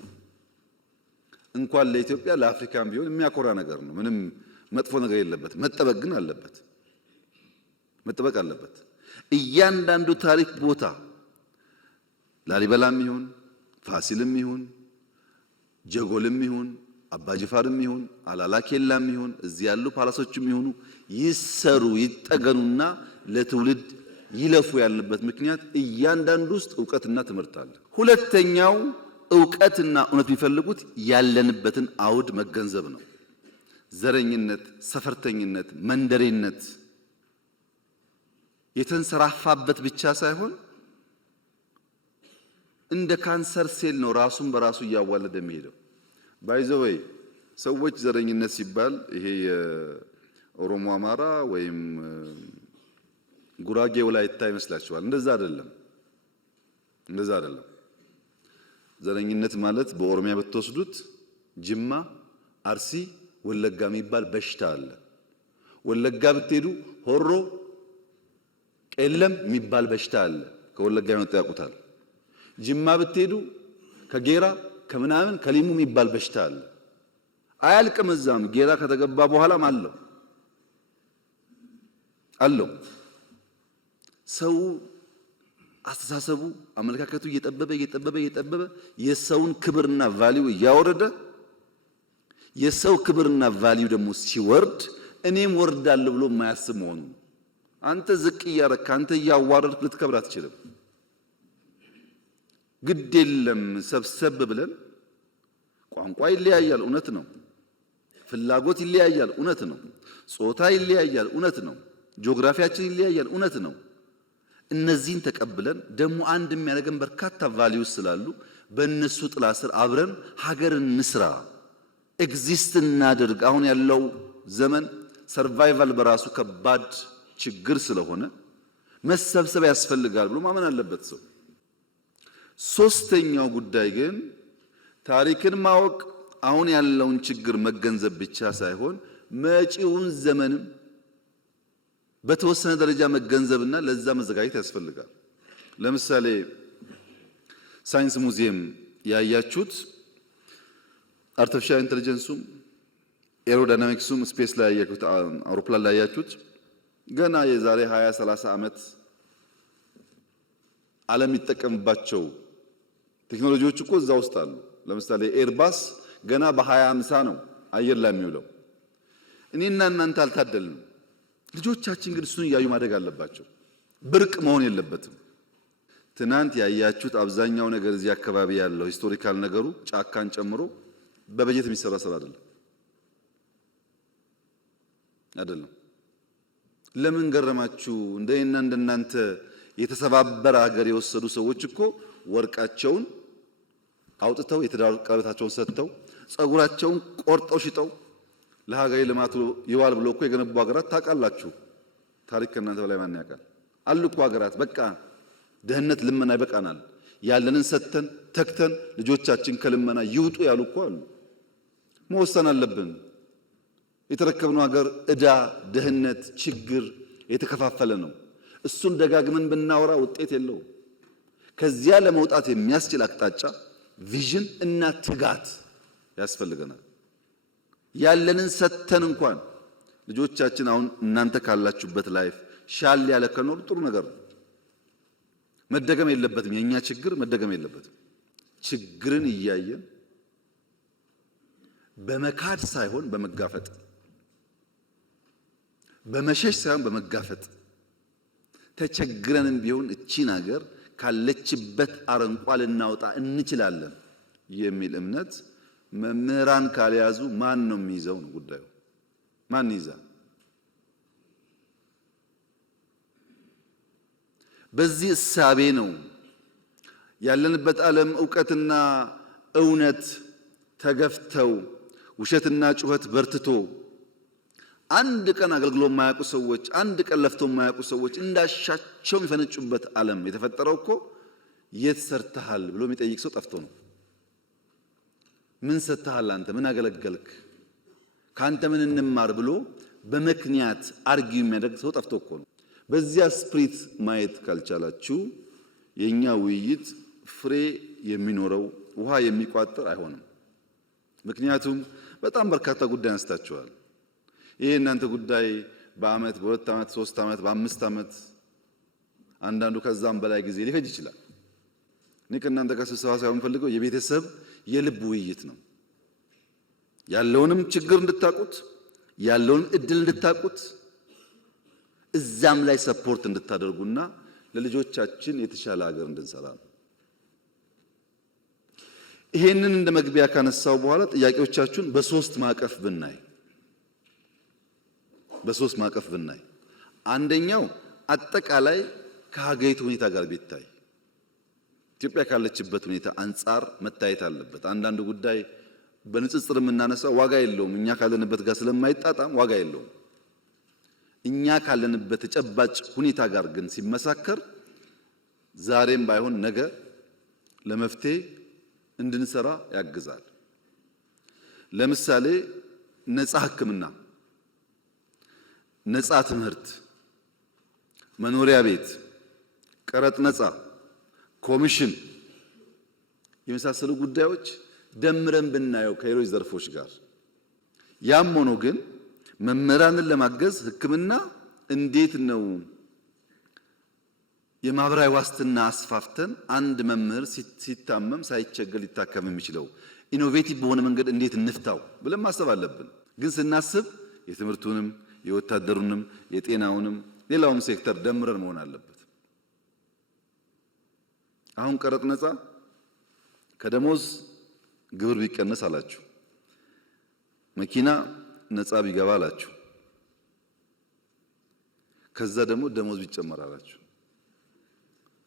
እንኳን ለኢትዮጵያ ለአፍሪካም ቢሆን የሚያኮራ ነገር ነው። ምንም መጥፎ ነገር የለበት። መጠበቅ ግን አለበት። መጠበቅ አለበት። እያንዳንዱ ታሪክ ቦታ ላሊበላም ይሁን ፋሲልም ይሁን ጀጎልም ይሁን አባጅፋርም ይሁን አላላኬላም ይሁን እዚህ ያሉ ፓላሶችም ይሁኑ ይሰሩ ይጠገኑና ለትውልድ ይለፉ ያለበት ምክንያት እያንዳንዱ ውስጥ ዕውቀትና ትምህርት አለ። ሁለተኛው ዕውቀትና እውነት የሚፈልጉት ያለንበትን አውድ መገንዘብ ነው። ዘረኝነት፣ ሰፈርተኝነት፣ መንደሬነት የተንሰራፋበት ብቻ ሳይሆን እንደ ካንሰር ሴል ነው ራሱን በራሱ እያዋለደ የሚሄደው። ባይዘወይ ሰዎች ዘረኝነት ሲባል ይሄ የኦሮሞ አማራ ወይም ጉራጌ ወላይታ ይመስላችኋል? እንደዛ አይደለም። ዘረኝነት ማለት በኦሮሚያ ብትወስዱት ጅማ፣ አርሲ፣ ወለጋ የሚባል በሽታ አለ። ወለጋ ብትሄዱ ሆሮ፣ ቄለም የሚባል በሽታ አለ። ከወለጋ የመጣ ያውቁታል። ጅማ ብትሄዱ ከጌራ ከምናምን ከሊሙ የሚባል በሽታ አለ። አያልቅም። እዛም ጌራ ከተገባ በኋላም አለው። ሰው አስተሳሰቡ አመለካከቱ እየጠበበ የሰውን ክብርና ቫልዩ እያወረደ የሰው ክብርና ቫልዩ ደግሞ ሲወርድ እኔም ወርዳለሁ ብሎ የማያስብ መሆኑ ነው። አንተ ዝቅ እያረክ አንተ እያዋረድክ ልትከብር አትችልም። ግድ የለም ሰብሰብ ብለን ቋንቋ ይለያያል፣ እውነት ነው። ፍላጎት ይለያያል፣ እውነት ነው። ጾታ ይለያያል፣ እውነት ነው። ጂኦግራፊያችን ይለያያል፣ እውነት ነው። እነዚህን ተቀብለን ደግሞ አንድ የሚያደርገን በርካታ ቫልዩስ ስላሉ በእነሱ ጥላ ስር አብረን ሀገር እንስራ፣ ኤግዚስት እናድርግ። አሁን ያለው ዘመን ሰርቫይቫል በራሱ ከባድ ችግር ስለሆነ መሰብሰብ ያስፈልጋል ብሎ ማመን አለበት ሰው። ሶስተኛው ጉዳይ ግን ታሪክን ማወቅ አሁን ያለውን ችግር መገንዘብ ብቻ ሳይሆን መጪውን ዘመንም በተወሰነ ደረጃ መገንዘብና ለዛ መዘጋጀት ያስፈልጋል። ለምሳሌ ሳይንስ ሙዚየም ያያችሁት አርቲፊሻል ኢንተለጀንሱም ኤሮዳይናሚክሱም ስፔስ ላይ ያያችሁት አውሮፕላን ላይ ያያችሁት ገና የዛሬ 20 30 ዓመት ዓለም ይጠቀምባቸው ቴክኖሎጂዎች እኮ እዛ ውስጥ አሉ። ለምሳሌ ኤርባስ ገና በ2050 ነው አየር ላይ የሚውለው። እኔና እናንተ አልታደልንም። ልጆቻችን ግን እሱን እያዩ ማደግ አለባቸው። ብርቅ መሆን የለበትም። ትናንት ያያችሁት አብዛኛው ነገር እዚህ አካባቢ ያለው ሂስቶሪካል ነገሩ ጫካን ጨምሮ በበጀት የሚሰራ ስራ አይደለም። ለምን ገረማችሁ? እንደና እንደናንተ የተሰባበረ ሀገር የወሰዱ ሰዎች እኮ ወርቃቸውን አውጥተው የትዳር ቀለበታቸውን ሰጥተው ጸጉራቸውን ቆርጠው ሽጠው ለሀገሬ ልማት ይዋል ብሎ እኮ የገነቡ ሀገራት ታውቃላችሁ። ታሪክ ከእናንተ በላይ ማን ያውቃል? አሉ እኮ ሀገራት በቃ ድህነት ልመና ይበቃናል፣ ያለንን ሰጥተን ተክተን ልጆቻችን ከልመና ይውጡ ያሉ እኮ አሉ። መወሰን አለብን። የተረከብነው ሀገር ዕዳ፣ ድህነት፣ ችግር የተከፋፈለ ነው። እሱን ደጋግመን ብናወራ ውጤት የለውም። ከዚያ ለመውጣት የሚያስችል አቅጣጫ፣ ቪዥን እና ትጋት ያስፈልገናል። ያለንን ሰጥተን እንኳን ልጆቻችን አሁን እናንተ ካላችሁበት ላይፍ ሻል ያለ ከኖር ጥሩ ነገር ነው። መደገም የለበትም። የኛ ችግር መደገም የለበትም። ችግርን እያየን በመካድ ሳይሆን በመጋፈጥ፣ በመሸሽ ሳይሆን በመጋፈጥ ተቸግረንም ቢሆን እቺን ሀገር ካለችበት አረንቋ ልናወጣ እንችላለን የሚል እምነት መምህራን ካልያዙ ማን ነው የሚይዘው ነው ጉዳዩ። ማን ይዛል? በዚህ እሳቤ ነው ያለንበት ዓለም ዕውቀትና እውነት ተገፍተው ውሸትና ጩኸት በርትቶ አንድ ቀን አገልግሎ የማያውቁ ሰዎች፣ አንድ ቀን ለፍቶ የማያውቁ ሰዎች እንዳሻቸው የሚፈነጩበት ዓለም የተፈጠረው እኮ የት ሰርተሃል ብሎ የሚጠይቅ ሰው ጠፍቶ ነው። ምን ሰጥተሃል አንተ? ምን አገለገልክ? ካንተ ምን እንማር ብሎ በምክንያት አርጊው የሚያደርግ ሰው ጠፍቶ እኮ ነው። በዚያ ስፕሪት ማየት ካልቻላችሁ የኛ ውይይት ፍሬ የሚኖረው ውሃ የሚቋጥር አይሆንም። ምክንያቱም በጣም በርካታ ጉዳይ አንስታችኋል። ይሄ እናንተ ጉዳይ በአመት በሁለት አመት 3 አመት በ5 አመት አንዳንዱ ከዛም በላይ ጊዜ ሊፈጅ ይችላል። እኔ ከእናንተ ጋር ስብሰባ ሳይሆን የምፈልገው የቤተሰብ የልብ ውይይት ነው። ያለውንም ችግር እንድታቁት፣ ያለውን እድል እንድታቁት፣ እዛም ላይ ሰፖርት እንድታደርጉና ለልጆቻችን የተሻለ ሀገር እንድንሰራ ነው። ይሄንን እንደ መግቢያ ካነሳው በኋላ ጥያቄዎቻችሁን በሶስት ማቀፍ ብናይ አንደኛው አጠቃላይ ከሀገሪቱ ሁኔታ ጋር ቢታይ ኢትዮጵያ ካለችበት ሁኔታ አንጻር መታየት አለበት። አንዳንዱ ጉዳይ በንጽጽር የምናነሳው ዋጋ የለውም። እኛ ካለንበት ጋር ስለማይጣጣም ዋጋ የለውም። እኛ ካለንበት ተጨባጭ ሁኔታ ጋር ግን ሲመሳከር ዛሬም ባይሆን ነገ ለመፍትሄ እንድንሰራ ያግዛል። ለምሳሌ ነፃ ሕክምና፣ ነፃ ትምህርት፣ መኖሪያ ቤት፣ ቀረጥ ነፃ፣ ኮሚሽን የመሳሰሉ ጉዳዮች ደምረን ብናየው ከሌሎች ዘርፎች ጋር ያም ሆኖ ግን መምህራንን ለማገዝ ሕክምና እንዴት ነው የማህበራዊ ዋስትና አስፋፍተን አንድ መምህር ሲታመም ሳይቸገር ሊታከም የሚችለው ኢኖቬቲቭ በሆነ መንገድ እንዴት እንፍታው ብለን ማሰብ አለብን። ግን ስናስብ የትምህርቱንም የወታደሩንም የጤናውንም ሌላውም ሴክተር ደምረን መሆን አለበት። አሁን ቀረጥ ነፃ ከደሞዝ ግብር ቢቀነስ አላችሁ፣ መኪና ነፃ ቢገባ አላችሁ፣ ከዛ ደግሞ ደሞዝ ቢጨመር አላችሁ።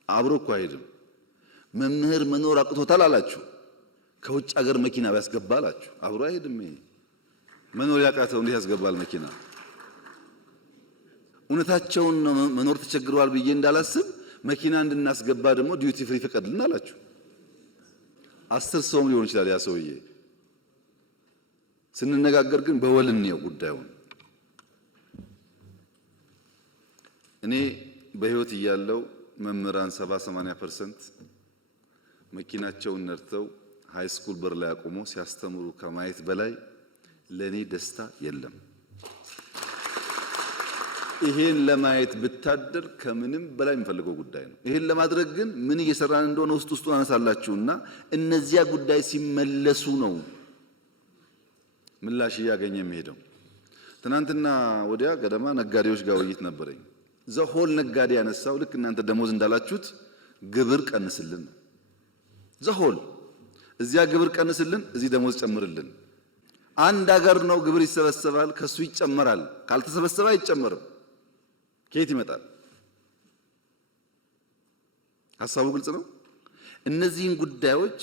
አብሮ እኮ አይሄድም። መምህር መኖር አቅቶታል አላችሁ፣ ከውጭ ሀገር መኪና ቢያስገባ አላችሁ። አብሮ አይሄድም። ይሄ መኖር ያቃተው እንዴት ያስገባል መኪና? እውነታቸውን መኖር ተቸግረዋል ብዬ እንዳላስብ መኪና እንድናስገባ ደግሞ ዲዩቲ ፍሪ ፍቀድልን አላችሁ። 10 ሰውም ሊሆን ይችላል ያ ሰውዬ። ስንነጋገር ግን በወልን ነው ጉዳዩን። እኔ በህይወት እያለው መምህራን 70-80% መኪናቸውን ነድተው ሃይ ስኩል በር ላይ አቆሞ ሲያስተምሩ ከማየት በላይ ለኔ ደስታ የለም። ይሄን ለማየት ብታደር ከምንም በላይ የሚፈልገው ጉዳይ ነው። ይሄን ለማድረግ ግን ምን እየሰራን እንደሆነ ውስጡን አነሳላችሁና እነዚያ ጉዳይ ሲመለሱ ነው ምላሽ እያገኘ የሚሄደው። ትናንትና ወዲያ ገደማ ነጋዴዎች ጋር ውይይት ነበረኝ። ዘሆል ነጋዴ ያነሳው ልክ እናንተ ደሞዝ እንዳላችሁት ግብር ቀንስልን ነው። ዘሆል እዚያ ግብር ቀንስልን፣ እዚህ ደሞዝ ጨምርልን። አንድ ሀገር ነው፣ ግብር ይሰበሰባል፣ ከሱ ይጨመራል። ካልተሰበሰበ አይጨመርም። ከየት ይመጣል? ሐሳቡ ግልጽ ነው። እነዚህን ጉዳዮች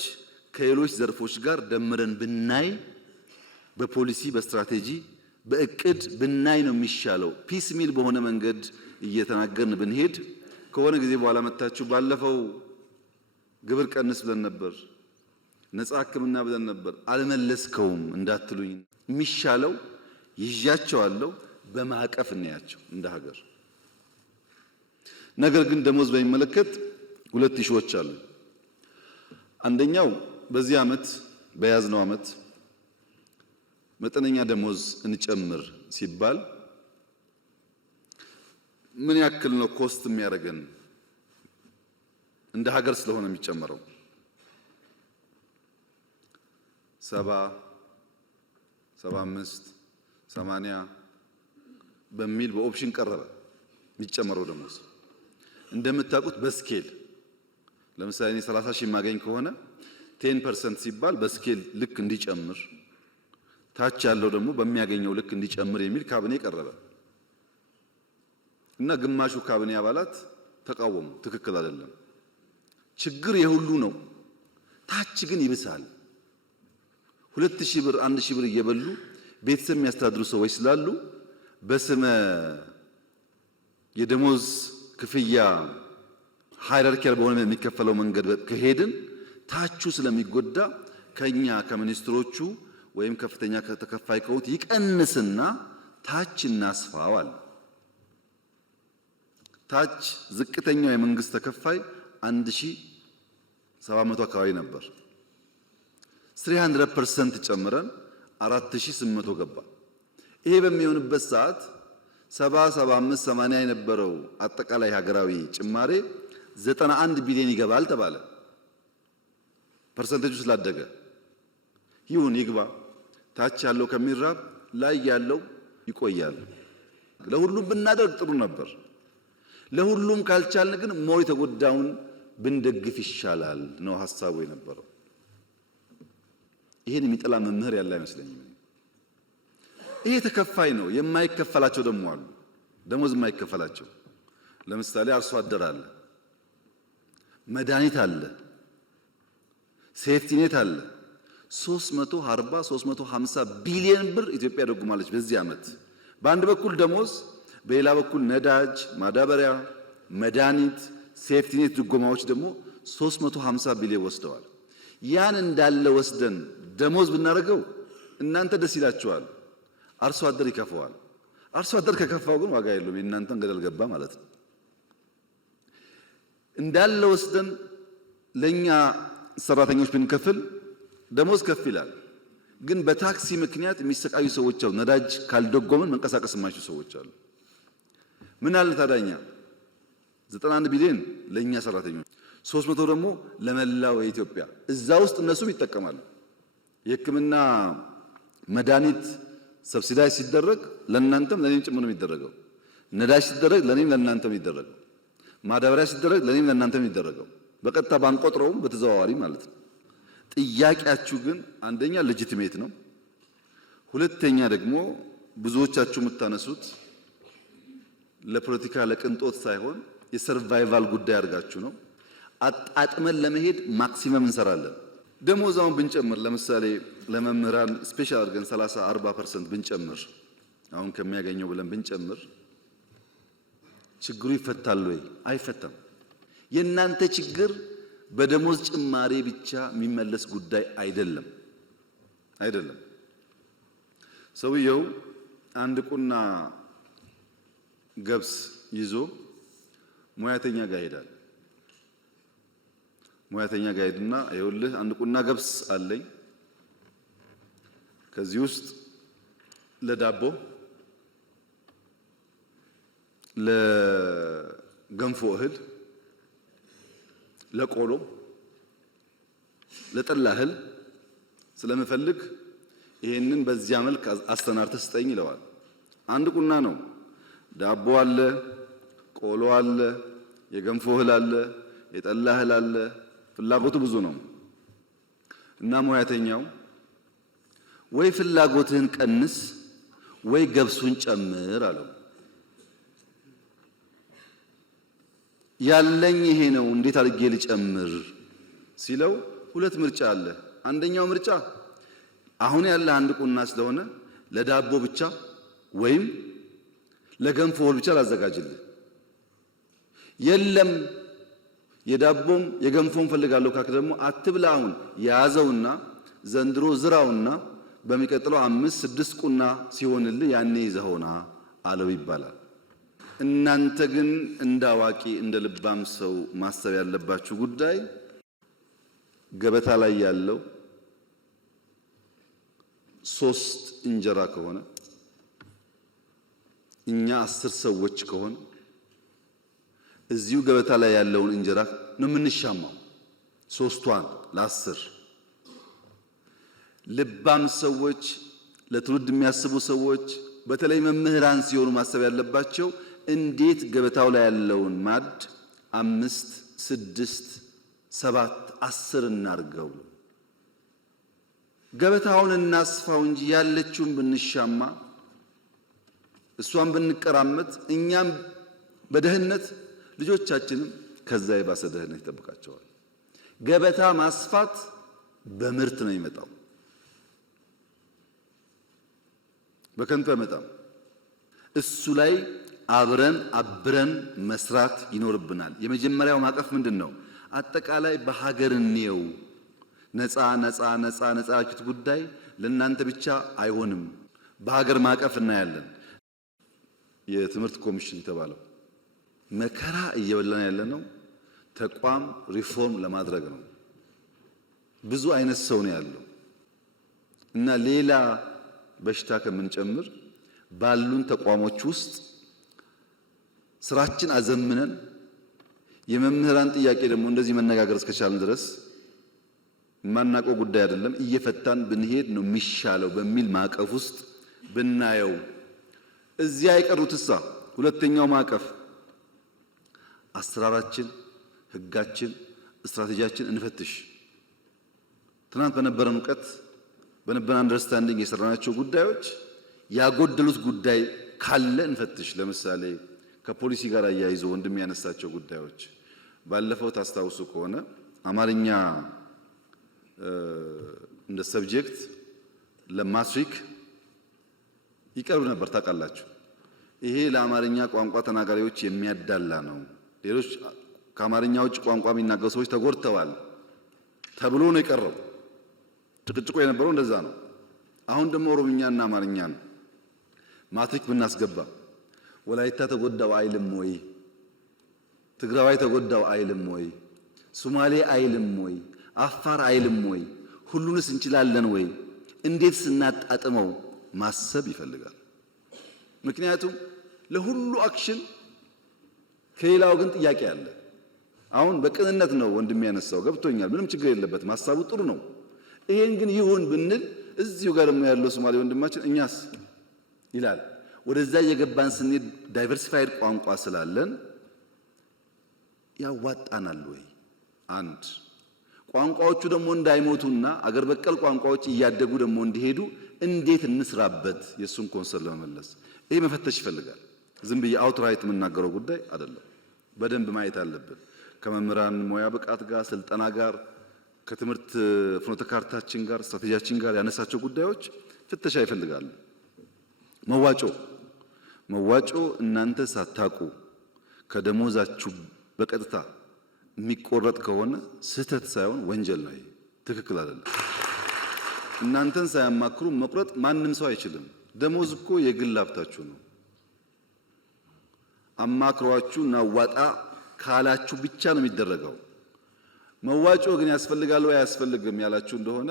ከሌሎች ዘርፎች ጋር ደምረን ብናይ፣ በፖሊሲ በስትራቴጂ በእቅድ ብናይ ነው የሚሻለው። ፒስ ሚል በሆነ መንገድ እየተናገርን ብንሄድ ከሆነ ጊዜ በኋላ መጣችሁ ባለፈው ግብር ቀንስ ብለን ነበር፣ ነፃ ሕክምና ብለን ነበር፣ አልመለስከውም እንዳትሉኝ። የሚሻለው ይዣቸዋለሁ በማዕቀፍ እናያቸው እንደ ሀገር። ነገር ግን ደሞዝ በሚመለከት ሁለት ኢሹዎች አሉ። አንደኛው በዚህ ዓመት በያዝነው ዓመት መጠነኛ ደሞዝ እንጨምር ሲባል ምን ያክል ነው ኮስት የሚያደርገን? እንደ ሀገር ስለሆነ የሚጨመረው 70 75 80 በሚል በኦፕሽን ቀረበ የሚጨመረው ደሞዝ። እንደምታውቁት በስኬል ለምሳሌ እኔ 30 ሺህ የማገኝ ከሆነ 10% ሲባል በስኬል ልክ እንዲጨምር፣ ታች ያለው ደግሞ በሚያገኘው ልክ እንዲጨምር የሚል ካቢኔ ቀረበ እና ግማሹ ካቢኔ አባላት ተቃወሙ። ትክክል አይደለም፣ ችግር የሁሉ ነው፣ ታች ግን ይብሳል። 2000 ብር 1000 ብር እየበሉ ቤተሰብ የሚያስተዳድሩ ሰዎች ስላሉ በስመ የደሞዝ ክፍያ ሃይራርኪያል በሆነ የሚከፈለው መንገድ ከሄድን ታቹ ስለሚጎዳ ከኛ ከሚኒስትሮቹ ወይም ከፍተኛ ተከፋይ ከሆኑት ይቀንስና ታች እናስፋዋል። ታች ዝቅተኛው የመንግስት ተከፋይ 1700 አካባቢ ነበር። 300% ጨምረን 4800 ገባ። ይሄ በሚሆንበት ሰዓት 70 75 80 የነበረው አጠቃላይ ሀገራዊ ጭማሬ 91 ቢሊዮን ይገባል ተባለ። ፐርሰንቴጁ ስላደገ ይሁን ይግባ፣ ታች ያለው ከሚራብ ላይ ያለው ይቆያል። ለሁሉም ብናደርግ ጥሩ ነበር። ለሁሉም ካልቻልን ግን ሞር የተጎዳውን ብንደግፍ ይሻላል ነው ሐሳቡ የነበረው። ይሄን የሚጠላ መምህር ያለ አይመስለኝም። ይሄ ተከፋይ ነው። የማይከፈላቸው ደግሞ አሉ፣ ደሞዝ የማይከፈላቸው። ለምሳሌ አርሶ አደር አለ፣ መድኃኒት አለ፣ ሴፍቲኔት አለ። 340 350 ቢሊዮን ብር ኢትዮጵያ ደጉማለች በዚህ ዓመት። በአንድ በኩል ደሞዝ፣ በሌላ በኩል ነዳጅ፣ ማዳበሪያ፣ መድኃኒት፣ ሴፍቲኔት ድጎማዎች ደግሞ 350 ቢሊዮን ወስደዋል። ያን እንዳለ ወስደን ደሞዝ ብናደርገው እናንተ ደስ ይላችኋል፣ አርሶ አደር ይከፋዋል። አርሶ አደር ከከፋው ግን ዋጋ የለውም፣ የእናንተን ገደል ገባ ማለት ነው። እንዳለ ወስደን ለኛ ሰራተኞች ብንከፍል ደሞዝ ከፍ ይላል። ግን በታክሲ ምክንያት የሚሰቃዩ ሰዎች አሉ። ነዳጅ ካልደጎምን መንቀሳቀስ የማይችሉ ሰዎች አሉ። ምን አለ ታዳኛ 91 ቢሊዮን ለኛ ሰራተኞች፣ 300 ደግሞ ለመላው የኢትዮጵያ። እዛ ውስጥ እነሱም ይጠቀማሉ። የሕክምና መድኃኒት ሰብሲዳይ ሲደረግ ለእናንተም ለኔም ጭምር ነው የሚደረገው። ነዳጅ ሲደረግ ለኔም ለእናንተም የሚደረገው። ማዳበሪያ ሲደረግ ለኔም ለእናንተም የሚደረገው። በቀጥታ ባንቆጥረውም በተዘዋዋሪ ማለት ነው። ጥያቄያችሁ ግን አንደኛ ሌጂቲሜት ነው፣ ሁለተኛ ደግሞ ብዙዎቻችሁ የምታነሱት ለፖለቲካ ለቅንጦት ሳይሆን የሰርቫይቫል ጉዳይ አድርጋችሁ ነው። አጣጥመን ለመሄድ ማክሲመም እንሰራለን። ደሞዛውን ብንጨምር ለምሳሌ ለመምህራን ስፔሻል አድርገን 30-40% ብንጨምር አሁን ከሚያገኘው ብለን ብንጨምር ችግሩ ይፈታል ወይ? አይፈታም። የእናንተ ችግር በደሞዝ ጭማሬ ብቻ የሚመለስ ጉዳይ አይደለም። ሰውየው አንድ ቁና ገብስ ይዞ ሙያተኛ ጋር ይሄዳል። ሙያተኛ ጋር ሄድና ይኸውልህ አንድ ቁና ገብስ አለኝ፣ ከዚህ ውስጥ ለዳቦ፣ ለገንፎ እህል፣ ለቆሎ፣ ለጠላ እህል ስለምፈልግ ይሄንን በዚያ መልክ አስተናርተህ ስጠኝ ይለዋል። አንድ ቁና ነው። ዳቦ አለ፣ ቆሎ አለ፣ የገንፎ እህል አለ፣ የጠላ እህል አለ። ፍላጎቱ ብዙ ነው እና ሙያተኛው ወይ ፍላጎትህን ቀንስ ወይ ገብሱን ጨምር አለው። ያለኝ ይሄ ነው እንዴት አድርጌ ልጨምር ሲለው ሁለት ምርጫ አለ። አንደኛው ምርጫ አሁን ያለ አንድ ቁና ስለሆነ ለዳቦ ብቻ ወይም ለገንፎ እህል ብቻ ላዘጋጅልህ። የለም የዳቦም የገንፎም ፈልጋለሁ ካክ ደግሞ አትብላ። አሁን ያዘውና ዘንድሮ ዝራውና በሚቀጥለው 5-6 ቁና ሲሆንልህ ያኔ ይዘውና አለው ይባላል። እናንተ ግን እንዳዋቂ እንደ ልባም ሰው ማሰብ ያለባችሁ ጉዳይ ገበታ ላይ ያለው 3 እንጀራ ከሆነ እኛ 10 ሰዎች ከሆነ እዚሁ ገበታ ላይ ያለውን እንጀራ ነው የምንሻማው፣ 3ቷን ለ10። ልባም ሰዎች፣ ለትውልድ የሚያስቡ ሰዎች፣ በተለይ መምህራን ሲሆኑ ማሰብ ያለባቸው እንዴት ገበታው ላይ ያለውን ማድ 5፣ 6፣ 7፣ 10 እናርገው። ገበታውን እናስፋው እንጂ ያለችውን ብንሻማ እሷን ብንቀራመት እኛም በደህንነት ልጆቻችንም ከዛ የባሰ ደህንነት ይጠብቃቸዋል። ገበታ ማስፋት በምርት ነው የሚመጣው፣ በከንቱ አይመጣም። እሱ ላይ አብረን መስራት ይኖርብናል። የመጀመሪያው ማቀፍ ምንድነው? አጠቃላይ በሀገር እንየው። ነፃ ያችሁት ጉዳይ ለእናንተ ብቻ አይሆንም። በሀገር ማቀፍ እናያለን። የትምህርት ኮሚሽን የተባለው መከራ እየበላን ያለነው ተቋም ሪፎርም ለማድረግ ነው። ብዙ አይነት ሰው ነው ያለው እና ሌላ በሽታ ከምንጨምር ባሉን ተቋሞች ውስጥ ስራችን አዘምነን የመምህራን ጥያቄ ደግሞ እንደዚህ መነጋገር እስከቻልን ድረስ የማናውቀው ጉዳይ አይደለም፣ እየፈታን ብንሄድ ነው የሚሻለው በሚል ማዕቀፍ ውስጥ ብናየው። እዚያ የቀሩትሳ ሁለተኛው ማዕቀፍ አሰራራችን፣ ህጋችን፣ ስትራቴጂያችን እንፈትሽ። ትናንት በነበረን እውቀት በነበረን አንደርስታንዲንግ የሰራናቸው ጉዳዮች ያጎደሉት ጉዳይ ካለ እንፈትሽ። ለምሳሌ ከፖሊሲ ጋር አያይዞ ወንድም ያነሳቸው ጉዳዮች ባለፈው ታስታውሱ ከሆነ አማርኛ እንደ ሰብጀክት ለማትሪክ ይቀርብ ነበር። ታውቃላችሁ፣ ይሄ ለአማርኛ ቋንቋ ተናጋሪዎች የሚያዳላ ነው። ሌሎች ከአማርኛ ውጭ ቋንቋ የሚናገሩ ሰዎች ተጎድተዋል ተብሎ ነው የቀረው። ጭቅጭቆ የነበረው እንደዛ ነው። አሁን ደግሞ ኦሮምኛና አማርኛ ነው። ማትሪክ ብናስገባ ወላይታ ተጎዳው አይልም ወይ? ትግራዋይ ተጎዳው አይልም ወይ? ሶማሌ አይልም ወይ? አፋር አይልም ወይ? ሁሉንስ እንችላለን ወይ? እንዴት ስናጣጥመው ማሰብ ይፈልጋል። ምክንያቱም ለሁሉ አክሽን ከሌላው ግን ጥያቄ አለ። አሁን በቅንነት ነው ወንድም ያነሳው፣ ገብቶኛል፣ ምንም ችግር የለበትም፣ ሐሳቡ ጥሩ ነው። ይሄን ግን ይሁን ብንል እዚሁ ጋር ደግሞ ያለው ሶማሌ ወንድማችን እኛስ ይላል። ወደዛ የገባን ስንሄድ ዳይቨርሲፋይድ ቋንቋ ስላለን ያዋጣናል ወይ? አንድ ቋንቋዎቹ ደግሞ እንዳይሞቱና አገር በቀል ቋንቋዎች እያደጉ ደግሞ እንዲሄዱ እንዴት እንስራበት? የሱን ኮንሰርን ለመመለስ ይሄ መፈተሽ ይፈልጋል። ዝም ብዬ አውትራይት የምናገረው ጉዳይ አይደለም። በደንብ ማየት አለብን። ከመምህራን ሙያ ብቃት ጋር፣ ስልጠና ጋር፣ ከትምህርት ፍኖተ ካርታችን ጋር፣ ስትራቴጂያችን ጋር ያነሳቸው ጉዳዮች ፍተሻ ይፈልጋሉ። መዋጮ እናንተ ሳታቁ ከደሞዛችሁ በቀጥታ የሚቆረጥ ከሆነ ስህተት ሳይሆን ወንጀል ነው። ትክክል አይደለም። እናንተን ሳያማክሩ መቁረጥ ማንም ሰው አይችልም። ደሞዝ እኮ የግል ሀብታችሁ ነው። አማክሯችሁ ናዋጣ ካላችሁ ብቻ ነው የሚደረገው። መዋጮ ግን ያስፈልጋል ወይ አያስፈልግም ያላችሁ እንደሆነ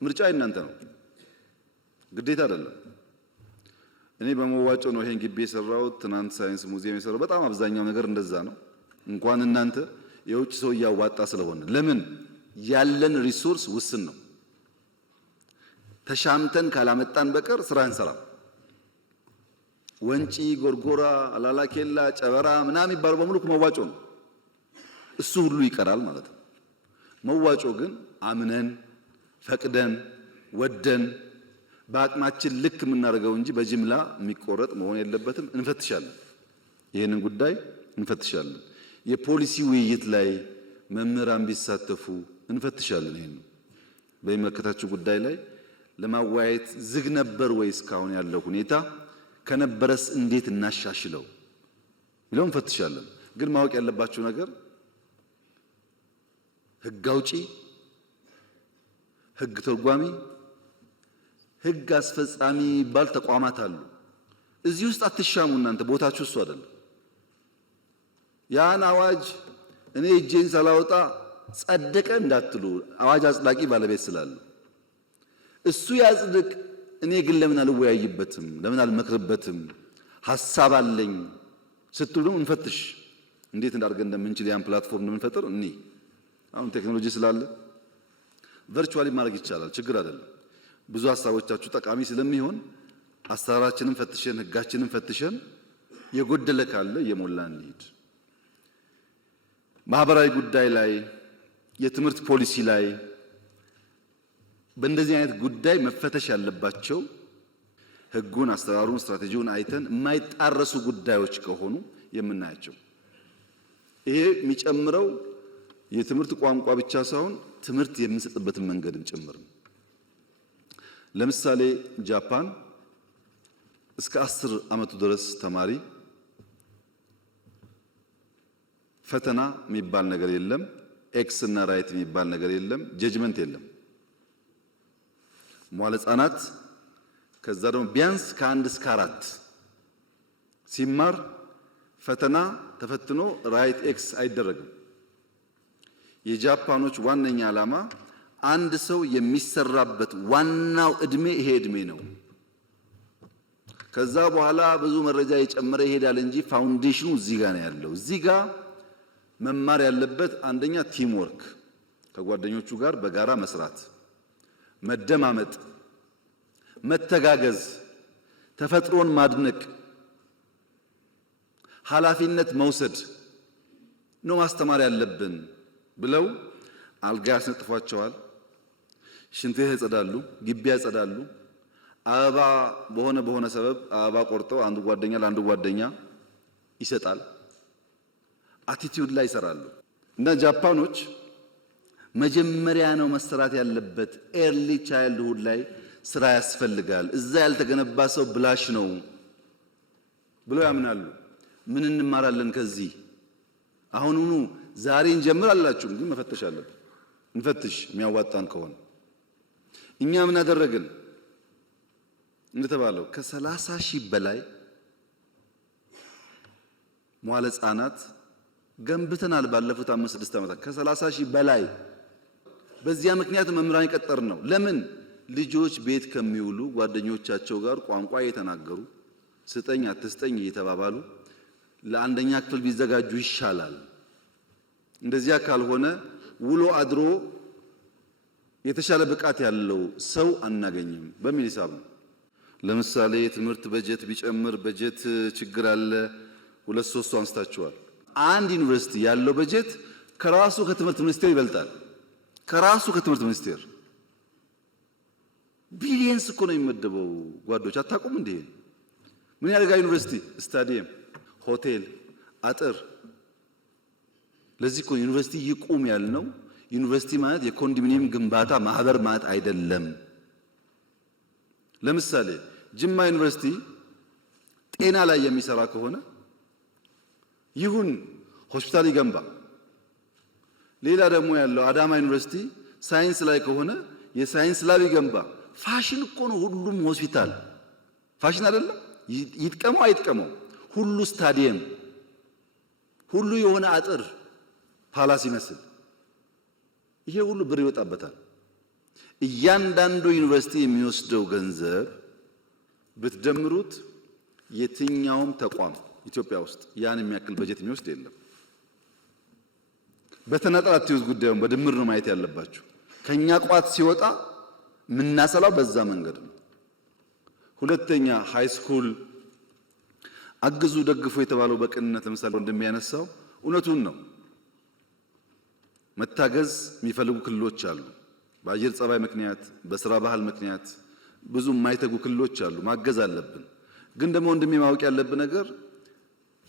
ምርጫ እናንተ ነው። ግዴታ አይደለም። እኔ በመዋጮ ነው ይሄን ግቢ የሰራሁት፣ ትናንት ሳይንስ ሙዚየም የሰራው። በጣም አብዛኛው ነገር እንደዛ ነው። እንኳን እናንተ የውጭ ሰው እያዋጣ ስለሆነ ለምን ያለን ሪሶርስ ውስን ነው። ተሻምተን ካላመጣን በቀር ስራ እንሰራም። ወንጪ፣ ጎርጎራ፣ አላላኬላ፣ ጨበራ ምናምን የሚባለው በሙሉ መዋጮ ነው። እሱ ሁሉ ይቀራል ማለት ነው። መዋጮ ግን አምነን ፈቅደን ወደን በአቅማችን ልክ የምናደርገው እንጂ በጅምላ የሚቆረጥ መሆን የለበትም። እንፈትሻለን፣ ይህንን ጉዳይ እንፈትሻለን። የፖሊሲ ውይይት ላይ መምህራን ቢሳተፉ እንፈትሻለን። ይሄን በሚመለከታችሁ ጉዳይ ላይ ለማወያየት ዝግ ነበር ወይ እስካሁን ያለው ሁኔታ ከነበረስ እንዴት እናሻሽለው ብለው እንፈትሻለን። ግን ማወቅ ያለባችሁ ነገር ህግ አውጪ፣ ህግ ተርጓሚ፣ ህግ አስፈጻሚ የሚባል ተቋማት አሉ። እዚህ ውስጥ አትሻሙ። እናንተ ቦታችሁ እሱ አይደለም። ያን አዋጅ እኔ እጄን ሳላወጣ ጸደቀ እንዳትሉ፣ አዋጅ አጽዳቂ ባለቤት ስላለ እሱ ያጽድቅ። እኔ ግን ለምን አልወያይበትም? ለምን አልመክርበትም? ሐሳብ አለኝ ስትሉ እንፈትሽ። እንዴት እንዳርገን እንደምንችል ያን ፕላትፎርም እንደምንፈጥር እኔ አሁን ቴክኖሎጂ ስላለ ቨርቹዋሊ ማድረግ ይቻላል፣ ችግር አይደለም። ብዙ ሐሳቦቻችሁ ጠቃሚ ስለሚሆን አሰራራችንን ፈትሸን ህጋችንን ፈትሸን የጎደለ ካለ እየሞላን እንሂድ። ማህበራዊ ጉዳይ ላይ የትምህርት ፖሊሲ ላይ በእንደዚህ አይነት ጉዳይ መፈተሽ ያለባቸው ህጉን፣ አሰራሩን፣ ስትራቴጂውን አይተን የማይጣረሱ ጉዳዮች ከሆኑ የምናያቸው። ይሄ የሚጨምረው የትምህርት ቋንቋ ብቻ ሳይሆን ትምህርት የምንሰጥበትን መንገድም ጭምር ነው። ለምሳሌ ጃፓን እስከ 10 ዓመቱ ድረስ ተማሪ ፈተና የሚባል ነገር የለም፣ ኤክስ እና ራይት የሚባል ነገር የለም፣ ጀጅመንት የለም። መዋለ ሕጻናት ከዛ ደግሞ ቢያንስ ከ1 እስከ 4 ሲማር ፈተና ተፈትኖ ራይት ኤክስ አይደረግም። የጃፓኖች ዋነኛ ዓላማ አንድ ሰው የሚሰራበት ዋናው እድሜ ይሄ እድሜ ነው። ከዛ በኋላ ብዙ መረጃ የጨመረ ይሄዳል እንጂ ፋውንዴሽኑ እዚህ ጋር ነው ያለው። እዚህ ጋር መማር ያለበት አንደኛ ቲም ወርክ፣ ከጓደኞቹ ጋር በጋራ መስራት፣ መደማመጥ፣ መተጋገዝ፣ ተፈጥሮን ማድነቅ፣ ኃላፊነት መውሰድ ነው ማስተማር ያለብን ብለው አልጋ ያስነጥፏቸዋል። ሽንት ቤት ያጸዳሉ፣ ግቢ ያጸዳሉ። አበባ በሆነ ሰበብ አበባ ቆርጠው አንዱ ጓደኛ ለአንዱ ጓደኛ ይሰጣል። አቲቲዩድ ላይ ይሰራሉ። እና ጃፓኖች መጀመሪያ ነው መሰራት ያለበት ኤርሊ ቻይልድሁድ ላይ ስራ ያስፈልጋል። እዛ ያልተገነባ ሰው ብላሽ ነው ብለው ያምናሉ። ምን እንማራለን ከዚህ? አሁኑኑ ዛሬ እንጀምር አላችሁም፣ ግን መፈተሽ አለብን። እንፈትሽ የሚያዋጣን ከሆነ። እኛ ምን አደረግን? እንደተባለው ከ30 ሺህ በላይ መዋለ ሕጻናት ገንብተናል ባለፉት 5-6 ዓመታት። ከ30 ሺህ በላይ በዚያ ምክንያት መምህራን የቀጠርን ነው። ለምን? ልጆች ቤት ከሚውሉ ጓደኞቻቸው ጋር ቋንቋ እየተናገሩ ስጠኝ አትስጠኝ እየተባባሉ ለአንደኛ ክፍል ቢዘጋጁ ይሻላል። እንደዚያ ካልሆነ ውሎ አድሮ የተሻለ ብቃት ያለው ሰው አናገኝም በሚል ሂሳብ ነው። ለምሳሌ የትምህርት በጀት ቢጨምር በጀት ችግር አለ። 2-3 አንስታችኋል። አንድ ዩኒቨርሲቲ ያለው በጀት ከራሱ ከትምህርት ሚኒስቴር ይበልጣል። ከራሱ ከትምህርት ሚኒስቴር ቢሊየንስ እኮ ነው የሚመደበው። ጓዶች አታውቁም እንዴ? ምን ያደርጋል ዩኒቨርሲቲ? ስታዲየም፣ ሆቴል፣ አጥር። ለዚህ እኮ ዩኒቨርሲቲ ይቁም ያልነው። ዩኒቨርሲቲ ማለት የኮንዶሚኒየም ግንባታ ማህበር ማለት አይደለም። ለምሳሌ ጅማ ዩኒቨርሲቲ ጤና ላይ የሚሰራ ከሆነ ይሁን ሆስፒታል ይገንባ። ሌላ ደግሞ ያለው አዳማ ዩኒቨርሲቲ ሳይንስ ላይ ከሆነ የሳይንስ ላብ ይገንባ። ፋሽን እኮ ነው ሁሉም ሆስፒታል። ፋሽን አይደለም? ይጥቀመው አይጥቀመው ሁሉ ስታዲየም፣ ሁሉ የሆነ አጥር ፓላስ ይመስል ይሄ ሁሉ ብር ይወጣበታል። እያንዳንዱ ዩኒቨርሲቲ የሚወስደው ገንዘብ ብትደምሩት የትኛውም ተቋም ኢትዮጵያ ውስጥ ያን የሚያክል በጀት የሚወስድ የለም። በተናጠል አትዩት፣ ጉዳዩን በድምር ነው ማየት ያለባችሁ። ከኛ ቋት ሲወጣ የምናሰላው በዛ መንገድ ነው። ሁለተኛ ሃይስኩል አግዙ ደግፉ የተባለው በቅንነት ለምሳሌ እንደሚያነሳው እውነቱን ነው። መታገዝ የሚፈልጉ ክልሎች አሉ። በአየር ጸባይ ምክንያት፣ በስራ ባህል ምክንያት ብዙ የማይተጉ ክልሎች አሉ። ማገዝ አለብን። ግን ደግሞ እንደሚያውቅ ያለብን ነገር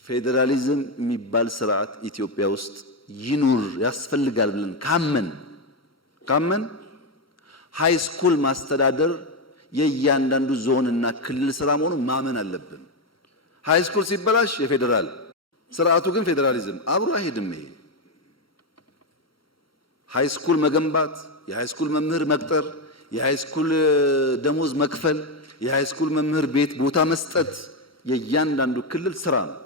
ፌዴራሊዝም የሚባል ስርዓት ኢትዮጵያ ውስጥ ይኑር ያስፈልጋል ብለን ካመን ሃይ ስኩል ማስተዳደር የእያንዳንዱ ዞንና ክልል ስራ መሆኑን ማመን አለብን። ሃይ ስኩል ሲበላሽ የፌዴራል ስርዓቱ ግን ፌዴራሊዝም አብሮ አይሄድም። ይሄ ሃይ ስኩል መገንባት፣ የሃይ ስኩል መምህር መቅጠር፣ የሃይ ስኩል ደሞዝ መክፈል፣ የሃይ ስኩል መምህር ቤት ቦታ መስጠት የእያንዳንዱ ክልል ስራ ነው።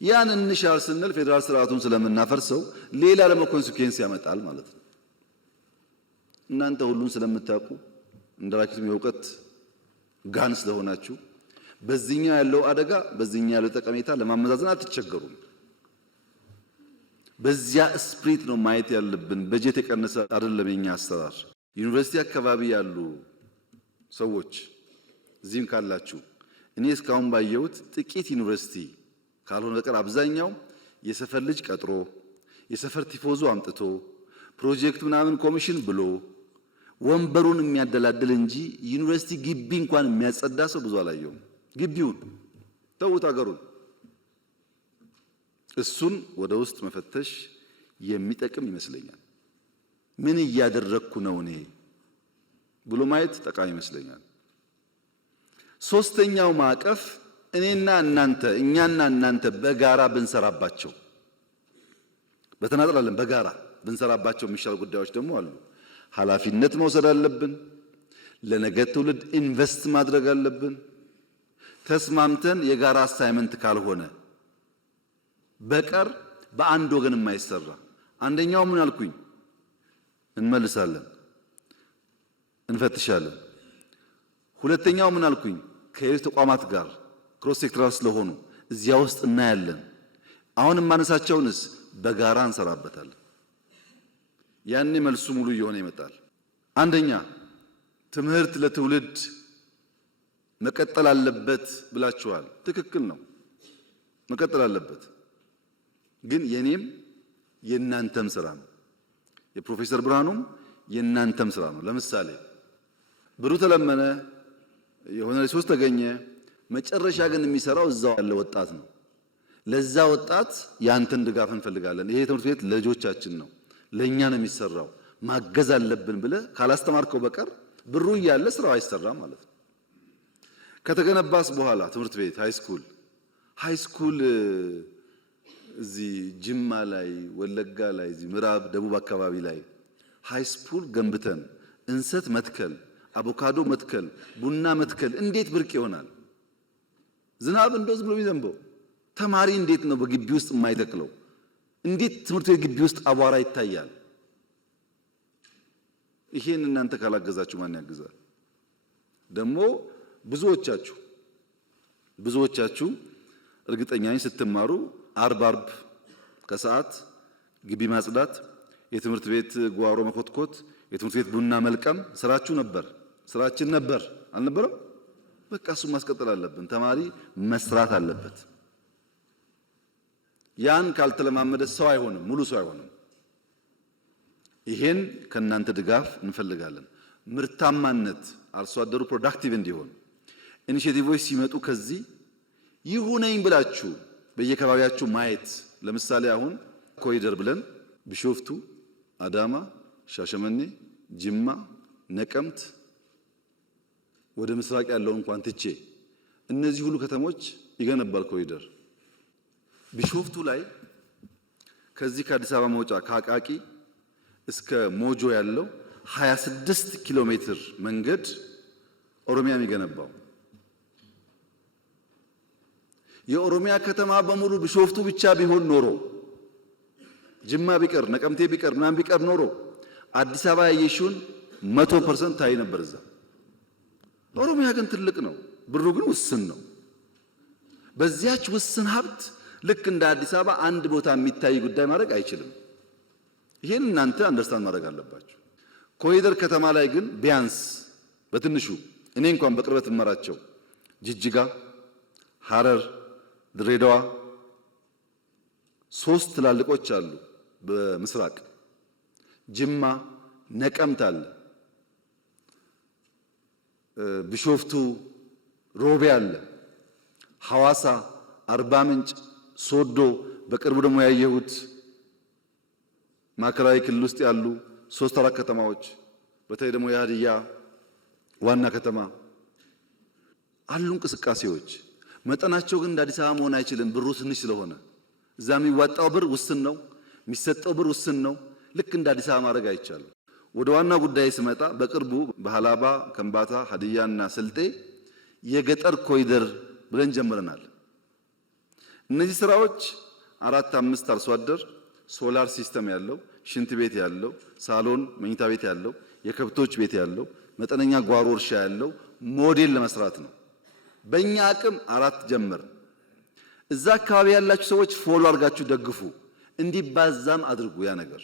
ያን እንሻል ስንል ፌዴራል ስርዓቱን ስለምናፈርሰው ሌላ ደግሞ ኮንሲኩዌንስ ያመጣል ማለት ነው። እናንተ ሁሉን ስለምታውቁ እንደራኪቱም የእውቀት ጋን ስለሆናችሁ በዚህኛው ያለው አደጋ በዚህኛው ያለው ጠቀሜታ ለማመዛዘን አትቸገሩም። በዚያ ስፕሪት ነው ማየት ያለብን። በጀት የቀነሰ አይደለም የኛ አሰራር። ዩኒቨርሲቲ አካባቢ ያሉ ሰዎች እዚህም ካላችሁ እኔ እስካሁን ባየሁት ጥቂት ዩኒቨርሲቲ ካልሆነ በቀር አብዛኛው የሰፈር ልጅ ቀጥሮ የሰፈር ቲፎዞ አምጥቶ ፕሮጀክት ምናምን ኮሚሽን ብሎ ወንበሩን የሚያደላድል እንጂ ዩኒቨርሲቲ ግቢ እንኳን የሚያጸዳ ሰው ብዙ አላየውም። ግቢውን ተውት አገሩን። እሱን ወደ ውስጥ መፈተሽ የሚጠቅም ይመስለኛል። ምን እያደረግኩ ነው እኔ ብሎ ማየት ጠቃሚ ይመስለኛል። ሶስተኛው ማዕቀፍ እኛና እናንተ በጋራ ብንሰራባቸው፣ በተናጠል አይደለም በጋራ ብንሰራባቸው የሚሻሉ ጉዳዮች ደግሞ አሉ። ኃላፊነት መውሰድ አለብን። ለነገ ትውልድ ኢንቨስት ማድረግ አለብን። ተስማምተን የጋራ አሳይመንት ካልሆነ በቀር በአንድ ወገን የማይሰራ አንደኛው ምን አልኩኝ እንመልሳለን፣ እንፈትሻለን። ሁለተኛው ምን አልኩኝ ከሌሎች ተቋማት ጋር ክሮስ ሴክተራል ስለሆኑ እዚያ ውስጥ እናያለን። አሁን የማነሳቸውንስ በጋራ እንሰራበታለን። ያኔ መልሱ ሙሉ እየሆነ ይመጣል። አንደኛ ትምህርት ለትውልድ መቀጠል አለበት ብላችኋል። ትክክል ነው፣ መቀጠል አለበት። ግን የኔም የናንተም ስራ ነው። የፕሮፌሰር ብርሃኑም የናንተም ስራ ነው። ለምሳሌ ብሩ ተለመነ፣ የሆነ ሪሶርስ ተገኘ፣ መጨረሻ ግን የሚሰራው እዛው ያለ ወጣት ነው። ለዛ ወጣት ያንተን ድጋፍ እንፈልጋለን። ይሄ ትምህርት ቤት ለልጆቻችን ነው፣ ለኛ ነው የሚሰራው፣ ማገዝ አለብን ብለ ካላስተማርከው በቀር ብሩ እያለ ስራው አይሰራም ማለት ነው። ከተገነባስ በኋላ ትምህርት ቤት ሃይስኩል እዚህ ጅማ ላይ፣ ወለጋ ላይ፣ እዚህ ምዕራብ ደቡብ አካባቢ ላይ ሃይስኩል ገንብተን እንሰት መትከል፣ አቮካዶ መትከል፣ ቡና መትከል እንዴት ብርቅ ይሆናል? ዝናብ እንደው ዝም ብሎ የሚዘንበው ተማሪ እንዴት ነው በግቢ ውስጥ የማይተክለው? እንዴት ትምህርት ቤት ግቢ ውስጥ አቧራ ይታያል? ይሄን እናንተ ካላገዛችሁ ማን ያግዛል? ደግሞ ብዙዎቻችሁ እርግጠኛ ነኝ ስትማሩ አርብ ከሰዓት ግቢ ማጽዳት፣ የትምህርት ቤት ጓሮ መኮትኮት፣ የትምህርት ቤት ቡና መልቀም ስራችን ነበር አልነበረም? በቃ እሱን ማስቀጠል አለብን። ተማሪ መስራት አለበት። ያን ካልተለማመደ ሰው አይሆንም፣ ሙሉ ሰው አይሆንም። ይሄን ከናንተ ድጋፍ እንፈልጋለን። ምርታማነት አርሶ አደሩ ፕሮዳክቲቭ እንዲሆን ኢኒሼቲቮች ሲመጡ ከዚህ ይሁነኝ ብላችሁ በየከባቢያችሁ ማየት። ለምሳሌ አሁን ኮሪደር ብለን ቢሾፍቱ፣ አዳማ፣ ሻሸመኔ፣ ጅማ፣ ነቀምት ወደ ምስራቅ ያለው እንኳን ትቼ እነዚህ ሁሉ ከተሞች ይገነባል ኮሪደር። ቢሾፍቱ ላይ ከዚህ ከአዲስ አበባ መውጫ ከአቃቂ እስከ ሞጆ ያለው 26 ኪሎ ሜትር መንገድ ኦሮሚያ የሚገነባው። የኦሮሚያ ከተማ በሙሉ ቢሾፍቱ ብቻ ቢሆን ኖሮ፣ ጅማ ቢቀር፣ ነቀምቴ ቢቀር፣ ምናምን ቢቀር ኖሮ አዲስ አበባ ያየሽውን 100% ታይ ነበር እዛ። ኦሮሚያ ግን ትልቅ ነው። ብሩ ግን ውስን ነው። በዚያች ውስን ሀብት ልክ እንደ አዲስ አበባ አንድ ቦታ የሚታይ ጉዳይ ማድረግ አይችልም። ይሄን እናንተ አንደርስታንድ ማድረግ አለባችሁ። ኮሪደር ከተማ ላይ ግን ቢያንስ በትንሹ እኔ እንኳን በቅርበት እመራቸው ጅጅጋ፣ ሐረር፣ ድሬዳዋ 3 ትላልቆች አሉ። በምስራቅ ጅማ፣ ነቀምት አለ፣ ቢሾፍቱ፣ ሮቤ አለ፣ ሐዋሳ፣ አርባ ምንጭ፣ ሶዶ፣ በቅርቡ ደግሞ ያየሁት ማዕከላዊ ክልል ውስጥ ያሉ 3-4 ከተማዎች በተለይ ደግሞ የሀዲያ ዋና ከተማ አሉ እንቅስቃሴዎች። መጠናቸው ግን እንደ አዲስ አበባ መሆን አይችልም። ብሩ ትንሽ ስለሆነ እዛ የሚዋጣው ብር ውስን ነው፣ የሚሰጠው ብር ውስን ነው። ልክ እንደ አዲስ አበባ ማድረግ አይቻልም። ወደ ዋና ጉዳይ ስመጣ በቅርቡ በሃላባ፣ ከምባታ፣ ሀዲያና ስልጤ የገጠር ኮሪደር ብለን ጀምረናል። እነዚህ ስራዎች 4-5 አርሶ አደር ሶላር ሲስተም ያለው፣ ሽንት ቤት ያለው፣ ሳሎን መኝታ ቤት ያለው፣ የከብቶች ቤት ያለው፣ መጠነኛ ጓሮ እርሻ ያለው ሞዴል ለመስራት ነው። በእኛ አቅም 4 ጀመር። እዛ አካባቢ ያላችሁ ሰዎች ፎሎ አድርጋችሁ ደግፉ፣ እንዲባዛም አድርጉ። ያ ነገር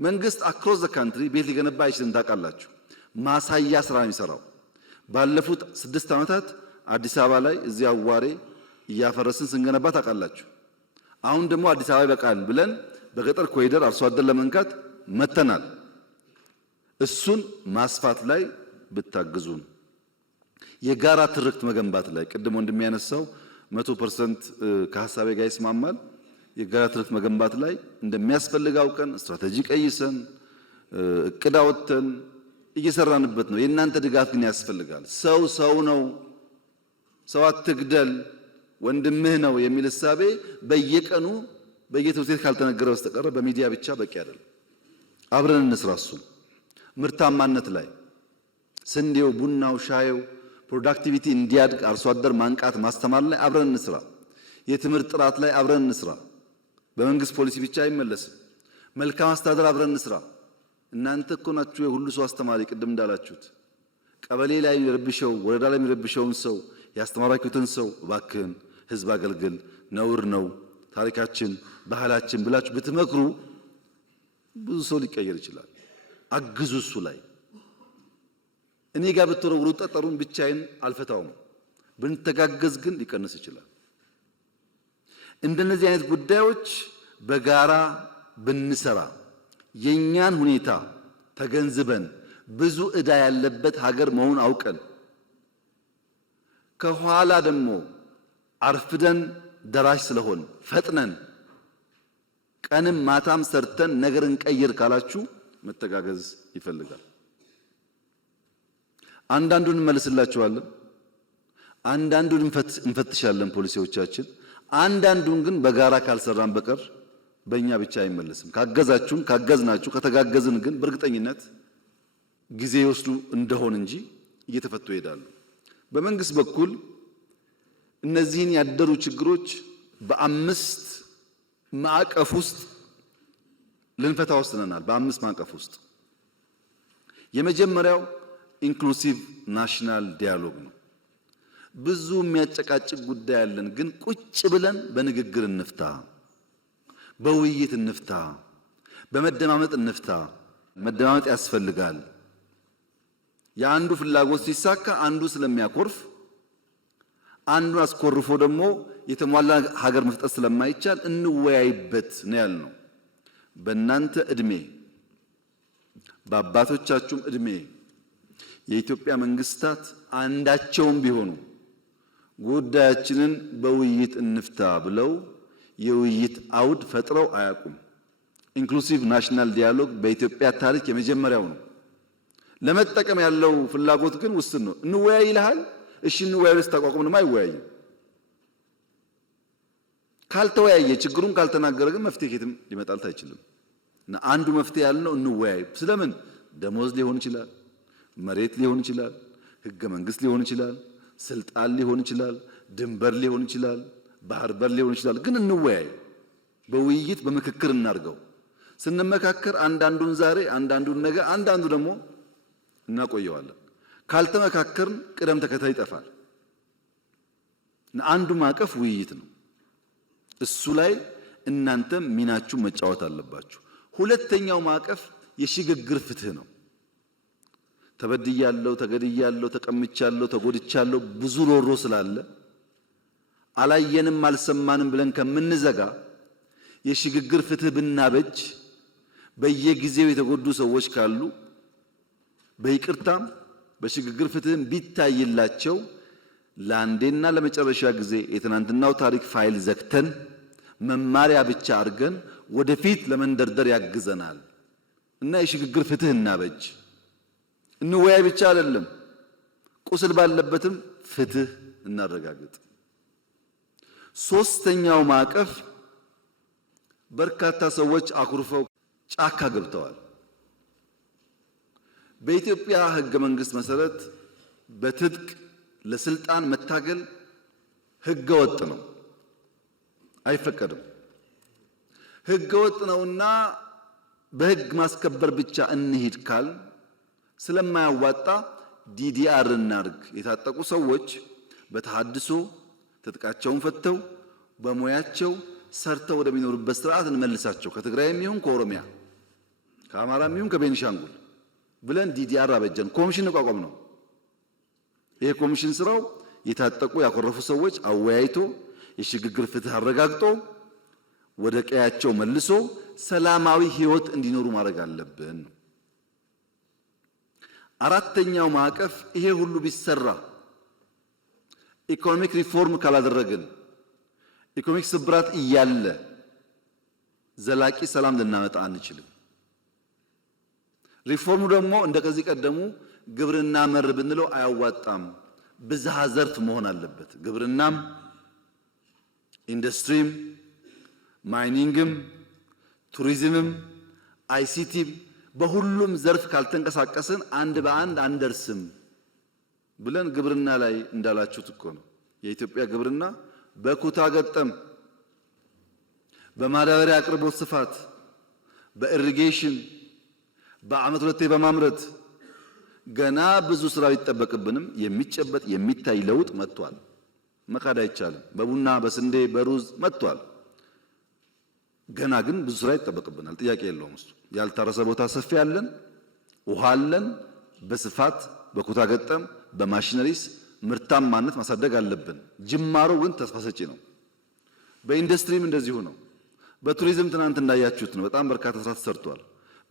መንግስት አክሮስ ዘ ካንትሪ ቤት ሊገነባ አይችልም። ታውቃላችሁ። ማሳያ ስራ ነው የሚሰራው። ባለፉት 6 ዓመታት አዲስ አበባ ላይ እዚህ አዋሬ እያፈረስን ስንገነባ ታውቃላችሁ። አሁን ደግሞ አዲስ አበባ ይበቃል ብለን በገጠር ኮሪደር አርሶ አደር ለመንካት መተናል። እሱን ማስፋት ላይ ብታግዙን፣ የጋራ ትርክት መገንባት ላይ ቅድም እንደሚያነሳው 100% ከሐሳቤ ጋር ይስማማል። የጋራ ትርክት መገንባት ላይ እንደሚያስፈልግ አውቀን ስትራቴጂ ቀይሰን እቅድ አውጥተን እየሰራንበት ነው። የእናንተ ድጋፍ ግን ያስፈልጋል። ሰው ነው፣ ሰው አትግደል፣ ወንድምህ ነው የሚል እሳቤ በየቀኑ በየትምህርት ቤት ካልተነገረ በስተቀር በሚዲያ ብቻ በቂ አይደለም። አብረን እንስራ። እሱን ምርታማነት ላይ ስንዴው፣ ቡናው፣ ሻዩ ፕሮዳክቲቪቲ እንዲያድግ አርሶ አደር ማንቃት ማስተማር ላይ አብረን እንስራ። የትምህርት ጥራት ላይ አብረን እንስራ። በመንግስት ፖሊሲ ብቻ አይመለስም። መልካም አስተዳደር አብረን እንስራ። እናንተ እኮ ናችሁ የሁሉ ሰው አስተማሪ። ቅድም እንዳላችሁት ቀበሌ ላይ የሚረብሸው ወረዳ ላይ የሚረብሸውን ሰው ያስተማራችሁትን ሰው እባክህን ህዝብ አገልግል፣ ነውር ነው፣ ታሪካችን፣ ባህላችን ብላችሁ ብትመክሩ ብዙ ሰው ሊቀየር ይችላል። አግዙ። እሱ ላይ እኔ ጋር ብትወረውሩ ጠጠሩን ብቻዬን አልፈታውም። ብንተጋገዝ ግን ሊቀንስ ይችላል። እንደነዚህ አይነት ጉዳዮች በጋራ ብንሰራ የኛን ሁኔታ ተገንዝበን ብዙ ዕዳ ያለበት ሀገር መሆን አውቀን ከኋላ ደግሞ አርፍደን ደራሽ ስለሆን ፈጥነን ቀንም ማታም ሰርተን ነገር እንቀይር ካላችሁ መተጋገዝ ይፈልጋል። አንዳንዱን እንመልስላችኋለን፣ አንዳንዱን እንፈትሻለን ፖሊሲዎቻችን። አንዳንዱን ግን በጋራ ካልሰራን በቀር በእኛ ብቻ አይመለስም። ካገዛችሁን ካገዝናችሁ ከተጋገዝን ግን በእርግጠኝነት ጊዜ ይወስዱ እንደሆን እንጂ እየተፈቱ ይሄዳሉ። በመንግስት በኩል እነዚህን ያደሩ ችግሮች በ5 ማዕቀፍ ውስጥ ልንፈታ ወስነናል። በ5 ማዕቀፍ ውስጥ የመጀመሪያው ኢንክሉሲቭ ናሽናል ዲያሎግ ነው። ብዙ የሚያጨቃጭቅ ጉዳይ ያለን፣ ግን ቁጭ ብለን በንግግር እንፍታ፣ በውይይት እንፍታ፣ በመደማመጥ እንፍታ። መደማመጥ ያስፈልጋል። የአንዱ ፍላጎት ሲሳካ አንዱ ስለሚያኮርፍ አንዱን አስኮርፎ ደግሞ የተሟላ ሀገር መፍጠር ስለማይቻል እንወያይበት ነው ያልነው። በእናንተ እድሜ በአባቶቻችሁም እድሜ የኢትዮጵያ መንግስታት አንዳቸውም ቢሆኑ ጉዳያችንን በውይይት እንፍታ ብለው የውይይት አውድ ፈጥረው አያውቁም። ኢንክሉሲቭ ናሽናል ዲያሎግ በኢትዮጵያ ታሪክ የመጀመሪያው ነው። ለመጠቀም ያለው ፍላጎት ግን ውስን ነው። እንወያይ ይልሃል። እሺ እንወያይ ብለህ ስታቋቁም ደግሞ አይወያይም። ካልተወያየ ችግሩን ካልተናገረ ግን መፍትሄ ከየትም ሊመጣልት አይችልም። እና አንዱ መፍትሄ ያልነው እንወያይ። ስለምን? ደሞዝ ሊሆን ይችላል፣ መሬት ሊሆን ይችላል፣ ህገ መንግስት ሊሆን ይችላል፣ ስልጣን ሊሆን ይችላል፣ ድንበር ሊሆን ይችላል፣ ባህር በር ሊሆን ይችላል። ግን እንወያይ፣ በውይይት በምክክር እናድርገው። ስንመካከር አንዳንዱን ዛሬ አንዳንዱን ነገ አንዳንዱ ደግሞ እናቆየዋለን። ካልተመካከርን ቅደም ተከተል ይጠፋል። አንዱ ማዕቀፍ ውይይት ነው። እሱ ላይ እናንተም ሚናችሁን መጫወት አለባችሁ። ሁለተኛው ማዕቀፍ የሽግግር ፍትህ ነው። ተበድያለሁ፣ ተገድያለሁ፣ ተቀምቻለሁ፣ ተጎድቻለሁ ብዙ ሮሮ ስላለ አላየንም አልሰማንም ብለን ከምንዘጋ የሽግግር ፍትህ ብናበጅ በየጊዜው የተጎዱ ሰዎች ካሉ በይቅርታም በሽግግር ፍትህም ቢታይላቸው ለአንዴና ለመጨረሻ ጊዜ የትናንትናው ታሪክ ፋይል ዘግተን መማሪያ ብቻ አድርገን ወደፊት ለመንደርደር ያግዘናል እና የሽግግር ፍትህ እናበጅ። እንወያይ ብቻ አይደለም፣ ቁስል ባለበትም ፍትህ እናረጋግጥ። ሶስተኛው ማዕቀፍ በርካታ ሰዎች አኩርፈው ጫካ ገብተዋል። በኢትዮጵያ ሕገ መንግስት መሰረት በትጥቅ ለስልጣን መታገል ሕገ ወጥ ነው፣ አይፈቀድም። ሕገ ወጥ ነውና በሕግ ማስከበር ብቻ እንሂድ ካል ስለማያዋጣ ዲዲአር እናርግ። የታጠቁ ሰዎች በተሐድሶ ትጥቃቸውን ፈተው በሙያቸው ሰርተው ወደሚኖሩበት ስርዓት እንመልሳቸው። ከትግራይም ይሁን ከኦሮሚያ ከአማራም ይሁን ከቤኒሻንጉል ብለን ዲዲአር አበጀን። ኮሚሽን ተቋቋም ነው። ይሄ ኮሚሽን ስራው የታጠቁ ያኮረፉ ሰዎች አወያይቶ የሽግግር ፍትህ አረጋግጦ ወደ ቀያቸው መልሶ ሰላማዊ ህይወት እንዲኖሩ ማድረግ አለብን። አራተኛው ማዕቀፍ ይሄ ሁሉ ቢሰራ ኢኮኖሚክ ሪፎርም ካላደረግን ኢኮኖሚክ ስብራት እያለ ዘላቂ ሰላም ልናመጣ አንችልም። ሪፎርሙ ደግሞ እንደ ከዚህ ቀደሙ ግብርና መር ብንለው አያዋጣም። ብዝሃ ዘርፍ መሆን አለበት። ግብርናም፣ ኢንዱስትሪም፣ ማይኒንግም፣ ቱሪዝምም፣ አይሲቲም በሁሉም ዘርፍ ካልተንቀሳቀስን አንድ በአንድ አንደርስም ብለን ግብርና ላይ እንዳላችሁት እኮ ነው። የኢትዮጵያ ግብርና በኩታ ገጠም፣ በማዳበሪያ አቅርቦት ስፋት፣ በኢሪጌሽን በዓመት ሁለቴ በማምረት ገና ብዙ ስራ ይጠበቅብንም የሚጨበጥ የሚታይ ለውጥ መጥቷል። መካድ አይቻልም። በቡና በስንዴ በሩዝ መጥቷል። ገና ግን ብዙ ስራ ይጠበቅብናል። ጥያቄ የለውም እሱ። ያልታረሰ ቦታ ሰፊ አለን፣ ውሃ አለን። በስፋት በኩታ ገጠም በማሽነሪስ ምርታማነት ማሳደግ አለብን። ጅማሮ ግን ተስፋ ሰጪ ነው። በኢንዱስትሪም እንደዚሁ ነው። በቱሪዝም ትናንት እንዳያችሁት ነው። በጣም በርካታ ስራ ተሰርቷል።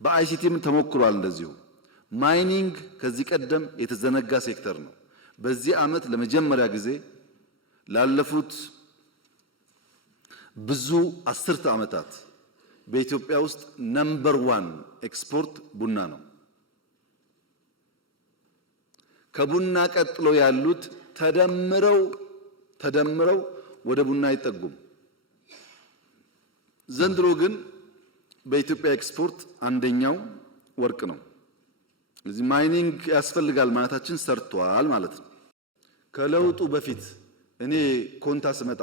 በአይሲቲም ተሞክሯል እንደዚሁ። ማይኒንግ ከዚህ ቀደም የተዘነጋ ሴክተር ነው። በዚህ ዓመት ለመጀመሪያ ጊዜ ላለፉት ብዙ አስርተ ዓመታት በኢትዮጵያ ውስጥ ነምበር 1 ኤክስፖርት ቡና ነው። ከቡና ቀጥሎ ያሉት ተደምረው ወደ ቡና አይጠጉም። ዘንድሮ ግን በኢትዮጵያ ኤክስፖርት አንደኛው ወርቅ ነው። ስለዚህ ማይኒንግ ያስፈልጋል ማለታችን ሰርቷል ማለት ነው። ከለውጡ በፊት እኔ ኮንታ ስመጣ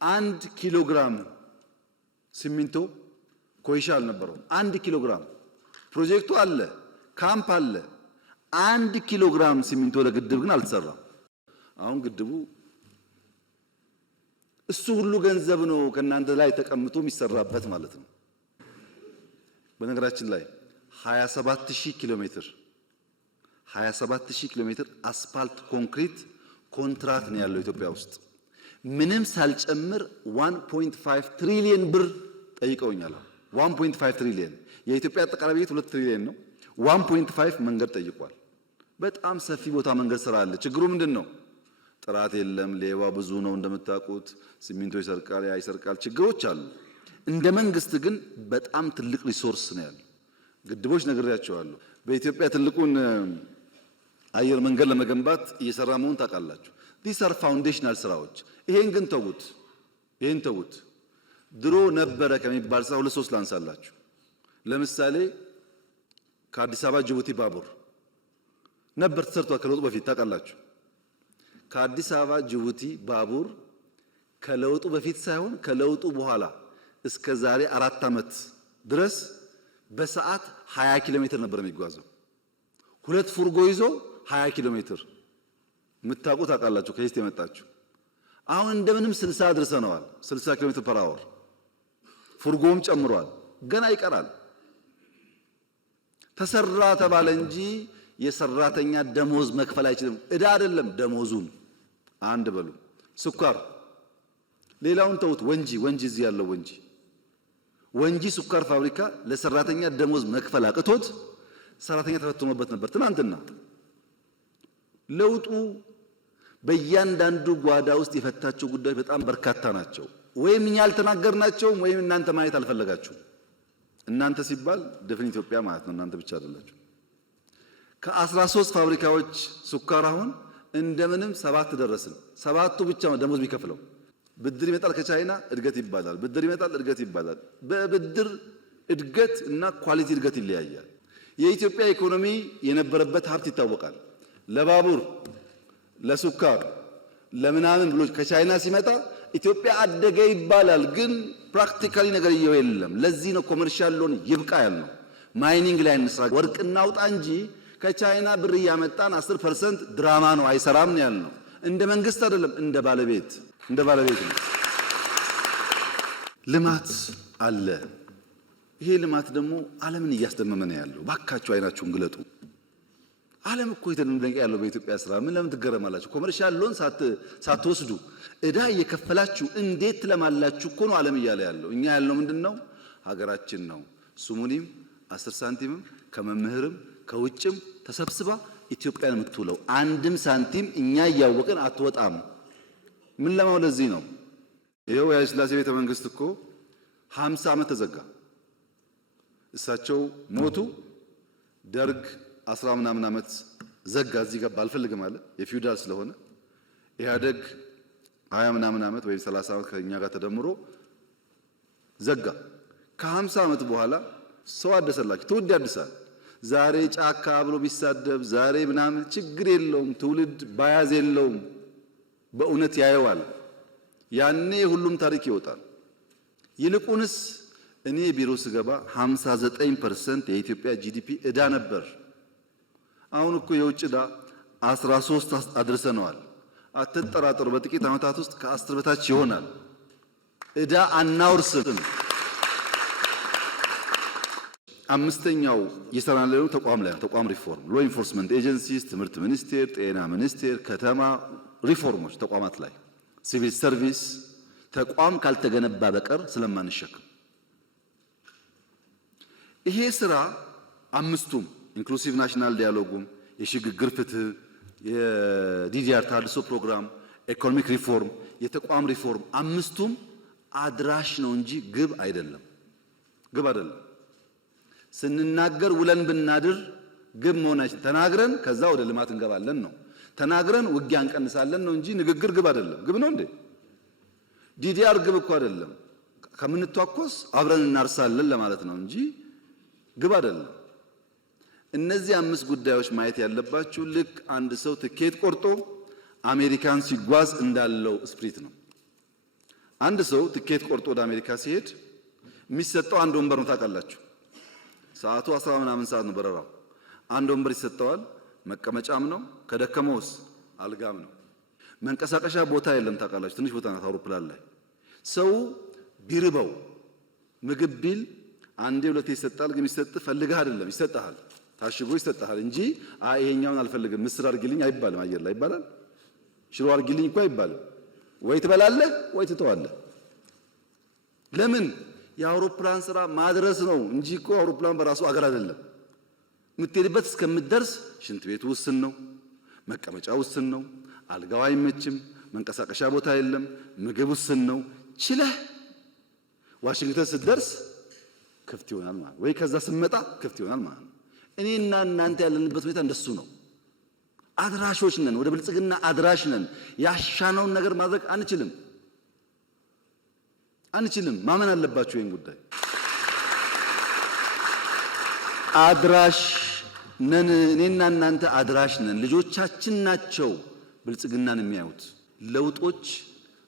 1 ኪሎ ግራም ሲሚንቶ ኮይሻ አልነበረውም። 1 ኪሎ ግራም ፕሮጀክቱ አለ፣ ካምፕ አለ። 1 ኪሎ ግራም ሲሚንቶ ለግድብ ግን አልተሰራም። አሁን ግድቡ እሱ ሁሉ ገንዘብ ነው ከእናንተ ላይ ተቀምጦ የሚሰራበት ማለት ነው። በነገራችን ላይ 27000 ኪሎ ሜትር አስፋልት ኮንክሪት ኮንትራክት ነው ያለው ኢትዮጵያ ውስጥ። ምንም ሳልጨምር 1.5 ትሪሊየን ብር ጠይቀውኛል። 1.5 ትሪሊየን የኢትዮጵያ አጠቃላይ በጀት 2 ትሪሊየን ነው። 1.5 መንገድ ጠይቋል። በጣም ሰፊ ቦታ መንገድ ስራ አለ። ችግሩ ምንድን ነው? ጥራት የለም። ሌባ ብዙ ነው እንደምታውቁት። ሲሚንቶ ይሰርቃል፣ ያ ይሰርቃል። ችግሮች አሉ። እንደ መንግስት ግን በጣም ትልቅ ሪሶርስ ነው ያለው። ግድቦች ነግሬያቸዋለሁ። በኢትዮጵያ ትልቁን አየር መንገድ ለመገንባት እየሰራ መሆን ታውቃላችሁ። ዲስ አር ፋውንዴሽናል ስራዎች። ይሄን ግን ተውት። ድሮ ነበረ ከሚባል ስራ 2-3 ላንሳላችሁ። ለምሳሌ ከአዲስ አበባ ጅቡቲ ባቡር ነበር ተሰርቷል ከለውጡ በፊት ታውቃላችሁ። ከአዲስ አበባ ጅቡቲ ባቡር ከለውጡ በፊት ሳይሆን ከለውጡ በኋላ እስከ ዛሬ 4 ዓመት ድረስ በሰዓት 20 ኪሎ ሜትር ነበር የሚጓዘው። 2 ፉርጎ ይዞ 20 ኪሎ ሜትር። የምታውቁ ታውቃላችሁ ከዚህ የመጣችሁ አሁን እንደምንም 60 አድርሰነዋል። 60 ኪሎ ሜትር ፐር አወር ፉርጎም ጨምሯል። ገና ይቀራል። ተሰራ ተባለ እንጂ የሰራተኛ ደሞዝ መክፈል አይችልም። እዳ አይደለም ደሞዙን አንድ በሉ። ስኳር ሌላውን ተውት። ወንጂ እዚህ ያለው ወንጂ ስኳር ፋብሪካ ለሰራተኛ ደሞዝ መክፈል አቅቶት ሰራተኛ ተፈትኖበት ነበር ትናንትና። ለውጡ በእያንዳንዱ ጓዳ ውስጥ የፈታቸው ጉዳዮች በጣም በርካታ ናቸው። ወይም እኛ አልተናገርናቸውም ወይም እናንተ ማየት አልፈለጋችሁም። እናንተ ሲባል ድፍን ኢትዮጵያ ማለት ነው። እናንተ ብቻ አይደላችሁ። ከ13 ፋብሪካዎች ስኳር አሁን እንደምንም 7 ደረስን። 7ቱ ብቻ ነው ደሞዝ የሚከፍለው። ብድር ይመጣል ከቻይና እድገት ይባላል። ብድር ይመጣል እድገት ይባላል። በብድር እድገት እና ኳሊቲ እድገት ይለያያል። የኢትዮጵያ ኢኮኖሚ የነበረበት ሀብት ይታወቃል። ለባቡር፣ ለስኳር፣ ለምናምን ብሎ ከቻይና ሲመጣ ኢትዮጵያ አደገ ይባላል። ግን ፕራክቲካሊ ነገር የለም። ለዚህ ነው ኮመርሻል ሎን ይብቃ ያልነው። ማይኒንግ ላይ እንስራ፣ ወርቅ እናውጣ እንጂ ከቻይና ብር እያመጣን 10% ድራማ ነው አይሰራም ነው ያልነው። እንደ መንግስት አይደለም፣ እንደ ባለቤት ነው። ልማት አለ። ይሄ ልማት ደግሞ ዓለምን እያስደመመ ነው ያለው። ባካችሁ አይናችሁን ግለጡ። ዓለም እኮ የተደነቀ ያለው በኢትዮጵያ ስራ። ምን ለምን ትገረማላችሁ? ኮመርሻል ሎን ሳትወስዱ እዳ እየከፈላችሁ እንዴት ትለማላችሁ እኮ ነው ዓለም እያለ ያለው። እኛ ያልነው ምንድነው? ሀገራችን ነው ሱሙኒም 10 ሳንቲምም ከመምህርም ከውጭም ተሰብስባ ኢትዮጵያን የምትውለው አንድም ሳንቲም እኛ እያወቅን አትወጣም። ምን ለማው ለዚህ ነው። ይሄው የኃይለ ሥላሴ ቤተ መንግስት እኮ 50 ዓመት ተዘጋ። እሳቸው ሞቱ። ደርግ 10 ምናምን ዓመት ዘጋ። እዚህ ገባ አልፈልግም አለ የፊውዳል ስለሆነ። ኢህአደግ 20 ምናምን ዓመት ወይም 30 ዓመት ከኛ ጋር ተደምሮ ዘጋ። ከ50 ዓመት በኋላ ሰው አደሰላችሁ። ትውልድ ያድሳል። ዛሬ ጫካ ብሎ ቢሳደብ ዛሬ ምናምን ችግር የለውም። ትውልድ ባያዝ የለውም። በእውነት ያየዋል። ያኔ ሁሉም ታሪክ ይወጣል። ይልቁንስ እኔ ቢሮ ስገባ 59% የኢትዮጵያ ጂዲፒ ዕዳ ነበር። አሁን እኮ የውጭ ዕዳ 13 አድርሰነዋል። አትጠራጠሩ፣ በጥቂት ዓመታት ውስጥ ከ10 በታች ይሆናል። ዕዳ አናውርስም። አምስተኛው የሰራን ያለው ተቋም ላይ ተቋም ሪፎርም፣ ሎ ኢንፎርስመንት ኤጀንሲስ፣ ትምህርት ሚኒስቴር፣ ጤና ሚኒስቴር፣ ከተማ ሪፎርሞች ተቋማት ላይ ሲቪል ሰርቪስ ተቋም ካልተገነባ በቀር ስለማንሸክም ይሄ ስራ አምስቱም ኢንክሉሲቭ ናሽናል ዲያሎጉም፣ የሽግግር ፍትህ፣ የዲዲአር ታድሶ ፕሮግራም፣ ኢኮኖሚክ ሪፎርም፣ የተቋም ሪፎርም አምስቱም አድራሽ ነው እንጂ ግብ አይደለም። ስንናገር ውለን ብናድር ግብ መሆናችን ተናግረን ከዛ ወደ ልማት እንገባለን ነው። ተናግረን ውጊያ እንቀንሳለን ነው እንጂ ንግግር ግብ አይደለም። ግብ ነው እንዴ? ዲዲአር ግብ እኮ አይደለም። ከምንተኳኮስ አብረን እናርሳለን ለማለት ነው እንጂ ግብ አይደለም። እነዚህ 5 ጉዳዮች ማየት ያለባችሁ ልክ አንድ ሰው ትኬት ቆርጦ አሜሪካን ሲጓዝ እንዳለው ስፕሪት ነው። አንድ ሰው ትኬት ቆርጦ ወደ አሜሪካ ሲሄድ የሚሰጠው አንድ ወንበር ነው። ታውቃላችሁ፣ ሰዓቱ 10 ምናምን ሰዓት ነው በረራው። አንድ ወንበር ይሰጠዋል። መቀመጫም ነው፣ ከደከመውስ አልጋም ነው። መንቀሳቀሻ ቦታ የለም። ታውቃላችሁ፣ ትንሽ ቦታ ናት አውሮፕላን ላይ። ሰው ቢርበው ምግብ ቢል አንዴ ሁለቴ ይሰጣል። ግን ይሰጥ ፈልገህ አይደለም፣ ይሰጣል፣ ታሽጎ ይሰጣል እንጂ ይሄኛውን አልፈልግም ምስር አድርጊልኝ አይባልም። አየር ላይ ይባላል። ሽሮ አድርጊልኝ እኮ አይባልም። ወይ ትበላለህ ወይ ትተዋለህ። ለምን? የአውሮፕላን ስራ ማድረስ ነው እንጂ እኮ አውሮፕላን በራሱ አገር አይደለም። የምትሄድበት እስከምትደርስ ሽንት ቤቱ ውስን ነው፣ መቀመጫ ውስን ነው፣ አልጋው አይመችም፣ መንቀሳቀሻ ቦታ የለም፣ ምግብ ውስን ነው። ችለህ ዋሽንግተን ስትደርስ ክፍት ይሆናል ማለት ወይ ከዛ ስመጣ ክፍት ይሆናል ማለት ነው። እኔና እናንተ ያለንበት ሁኔታ እንደሱ ነው። አድራሾች ነን፣ ወደ ብልጽግና አድራሽ ነን። ያሻነውን ነገር ማድረግ አንችልም። ማመን አለባችሁ ይሄን ጉዳይ። አድራሽ ነን። እኔና እናንተ አድራሽ ነን። ልጆቻችን ናቸው ብልጽግናን የሚያዩት። ለውጦች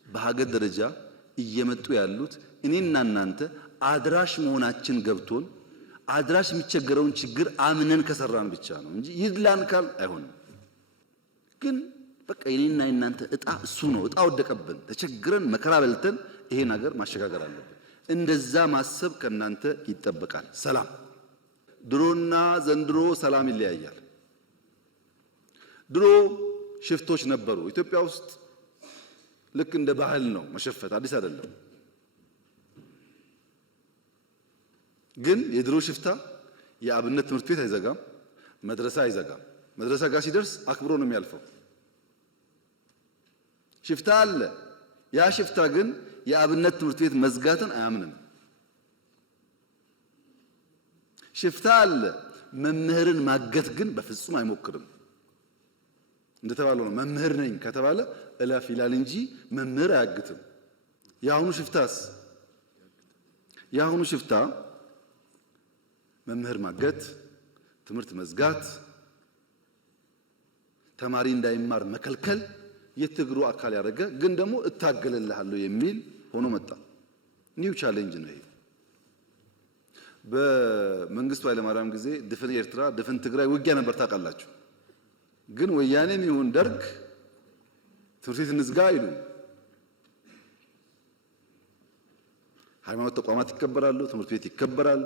በሀገር ደረጃ እየመጡ ያሉት እኔና እናንተ አድራሽ መሆናችን ገብቶን አድራሽ የሚቸገረውን ችግር አምነን ከሰራን ብቻ ነው እንጂ ይድላን ካል አይሆንም። ግን በቃ የኔና የናንተ እጣ እሱ ነው። እጣ ወደቀብን፣ ተቸግረን መከራ በልተን ይሄን ሀገር ማሸጋገር አለብን። እንደዛ ማሰብ ከናንተ ይጠበቃል። ሰላም ድሮና ዘንድሮ ሰላም ይለያያል። ድሮ ሽፍቶች ነበሩ ኢትዮጵያ ውስጥ። ልክ እንደ ባህል ነው መሸፈት፣ አዲስ አይደለም። ግን የድሮ ሽፍታ የአብነት ትምህርት ቤት አይዘጋም፣ መድረሳ አይዘጋም። መድረሳ ጋር ሲደርስ አክብሮ ነው የሚያልፈው። ሽፍታ አለ። ያ ሽፍታ ግን የአብነት ትምህርት ቤት መዝጋትን አያምንም። ሽፍታ አለ። መምህርን ማገት ግን በፍጹም አይሞክርም። እንደተባለው ነው። መምህር ነኝ ከተባለ እለፍ ይላል እንጂ መምህር አያግትም። የአሁኑ ሽፍታ መምህር ማገት፣ ትምህርት መዝጋት፣ ተማሪ እንዳይማር መከልከል የትግሩ አካል ያደረገ ግን ደግሞ እታገልልሃለሁ የሚል ሆኖ መጣ። ኒው ቻሌንጅ ነው ይሄ። በመንግስቱ ኃይለማርያም ጊዜ ድፍን ኤርትራ፣ ድፍን ትግራይ ውጊያ ነበር ታውቃላችሁ። ግን ወያኔም ይሁን ደርግ ትምህርት ቤት እንዝጋ አይሉ። ሃይማኖት ተቋማት ይከበራሉ፣ ትምህርት ቤት ይከበራል፣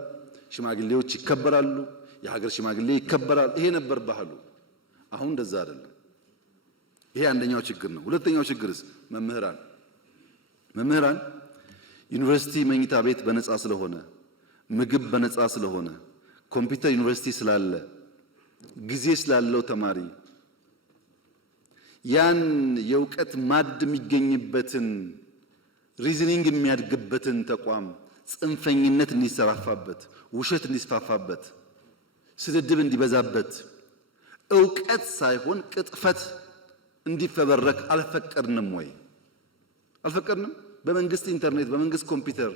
ሽማግሌዎች ይከበራሉ፣ የሀገር ሽማግሌ ይከበራል። ይሄ ነበር ባህሉ። አሁን እንደዛ አይደለም። ይሄ አንደኛው ችግር ነው። ሁለተኛው ችግርስ መምህራን ዩኒቨርሲቲ መኝታ ቤት በነፃ ስለሆነ፣ ምግብ በነፃ ስለሆነ፣ ኮምፒውተር ዩኒቨርሲቲ ስላለ፣ ጊዜ ስላለው ተማሪ ያን የእውቀት ማድ የሚገኝበትን ሪዝኒንግ የሚያድግበትን ተቋም ጽንፈኝነት እንዲሰራፋበት፣ ውሸት እንዲስፋፋበት፣ ስድድብ እንዲበዛበት፣ እውቀት ሳይሆን ቅጥፈት እንዲፈበረክ አልፈቀድንም ወይ? አልፈቀድንም። በመንግስት ኢንተርኔት፣ በመንግስት ኮምፒውተር፣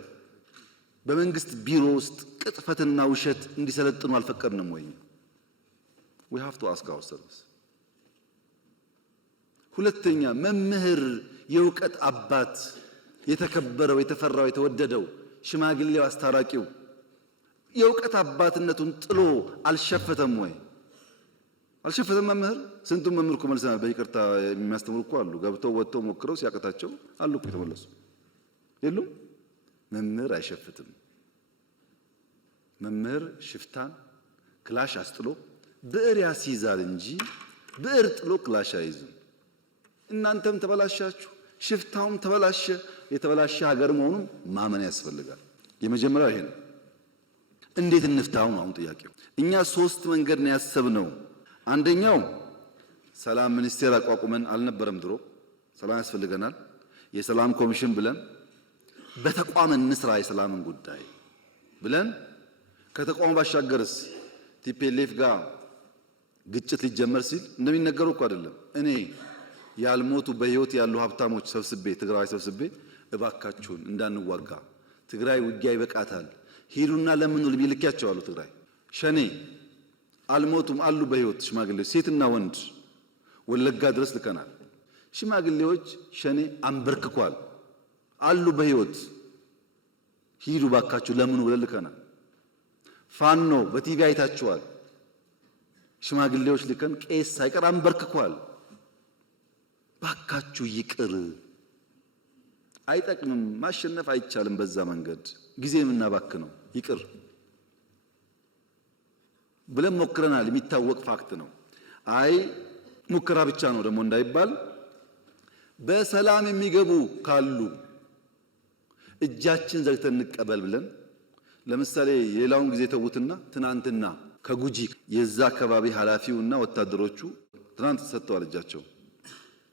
በመንግስት ቢሮ ውስጥ ቅጥፈትና ውሸት እንዲሰለጥኑ አልፈቀድንም ወይ? we have to ask ourselves። ሁለተኛ መምህር የእውቀት አባት፣ የተከበረው፣ የተፈራው፣ የተወደደው ሽማግሌው፣ አስታራቂው የእውቀት አባትነቱን ጥሎ አልሸፈተም ወይ? አልሸፈተም መምህር። ስንቱን መምህር እኮ መልሰናል። በይቅርታ የሚያስተምሩ እኮ አሉ። ገብተው ወጥተው ሞክረው ሲያቅታቸው አሉ እኮ የተመለሱ የሉም። መምህር አይሸፍትም። መምህር ሽፍታን ክላሽ አስጥሎ ብዕር ያስይዛል እንጂ ብዕር ጥሎ ክላሽ አይዝም። እናንተም ተበላሻችሁ፣ ሽፍታውም ተበላሸ። የተበላሸ ሀገር መሆኑን ማመን ያስፈልጋል። የመጀመሪያው ይሄ ነው። እንዴት እንፍታው ነው አሁን ጥያቄው። እኛ ሶስት መንገድ ነው ያሰብነው። አንደኛው ሰላም ሚኒስቴር አቋቁመን አልነበረም ድሮ። ሰላም ያስፈልገናል፣ የሰላም ኮሚሽን ብለን በተቋም እንስራ የሰላምን ጉዳይ ብለን ከተቋሙ ባሻገርስ ቲፒኤልኤፍ ጋር ግጭት ሊጀመር ሲል እንደሚነገረው እኮ አይደለም። እኔ ያልሞቱ በህይወት ያሉ ሀብታሞች ሰብስቤ ትግራይ ሰብስቤ እባካችሁን እንዳንዋጋ፣ ትግራይ ውጊያ ይበቃታል፣ ሂዱና ለምኑ ልልኪያቸዋለሁ። ትግራይ ሸኔ አልሞቱም አሉ በህይወት ሽማግሌዎች፣ ሴትና ወንድ ወለጋ ድረስ ልከናል። ሽማግሌዎች ሸኔ አንበርክኳል አሉ በህይወት፣ ሂዱ ባካችሁ ለምኑ ብለን ልከናል። ፋኖ በቲቪ አይታችኋል። ሽማግሌዎች ልከን ቄስ ሳይቀር አንበርክኳል። ባካችሁ ይቅር፣ አይጠቅምም፣ ማሸነፍ አይቻልም በዛ መንገድ፣ ጊዜ የምናባክነው ይቅር ብለን ሞክረናል። የሚታወቅ ፋክት ነው። አይ ሙከራ ብቻ ነው ደግሞ እንዳይባል በሰላም የሚገቡ ካሉ እጃችን ዘግተን እንቀበል ብለን ለምሳሌ የሌላውን ጊዜ ተውትና ትናንትና ከጉጂ የዛ አካባቢ ኃላፊውና ወታደሮቹ ትናንት ሰጥተዋል እጃቸው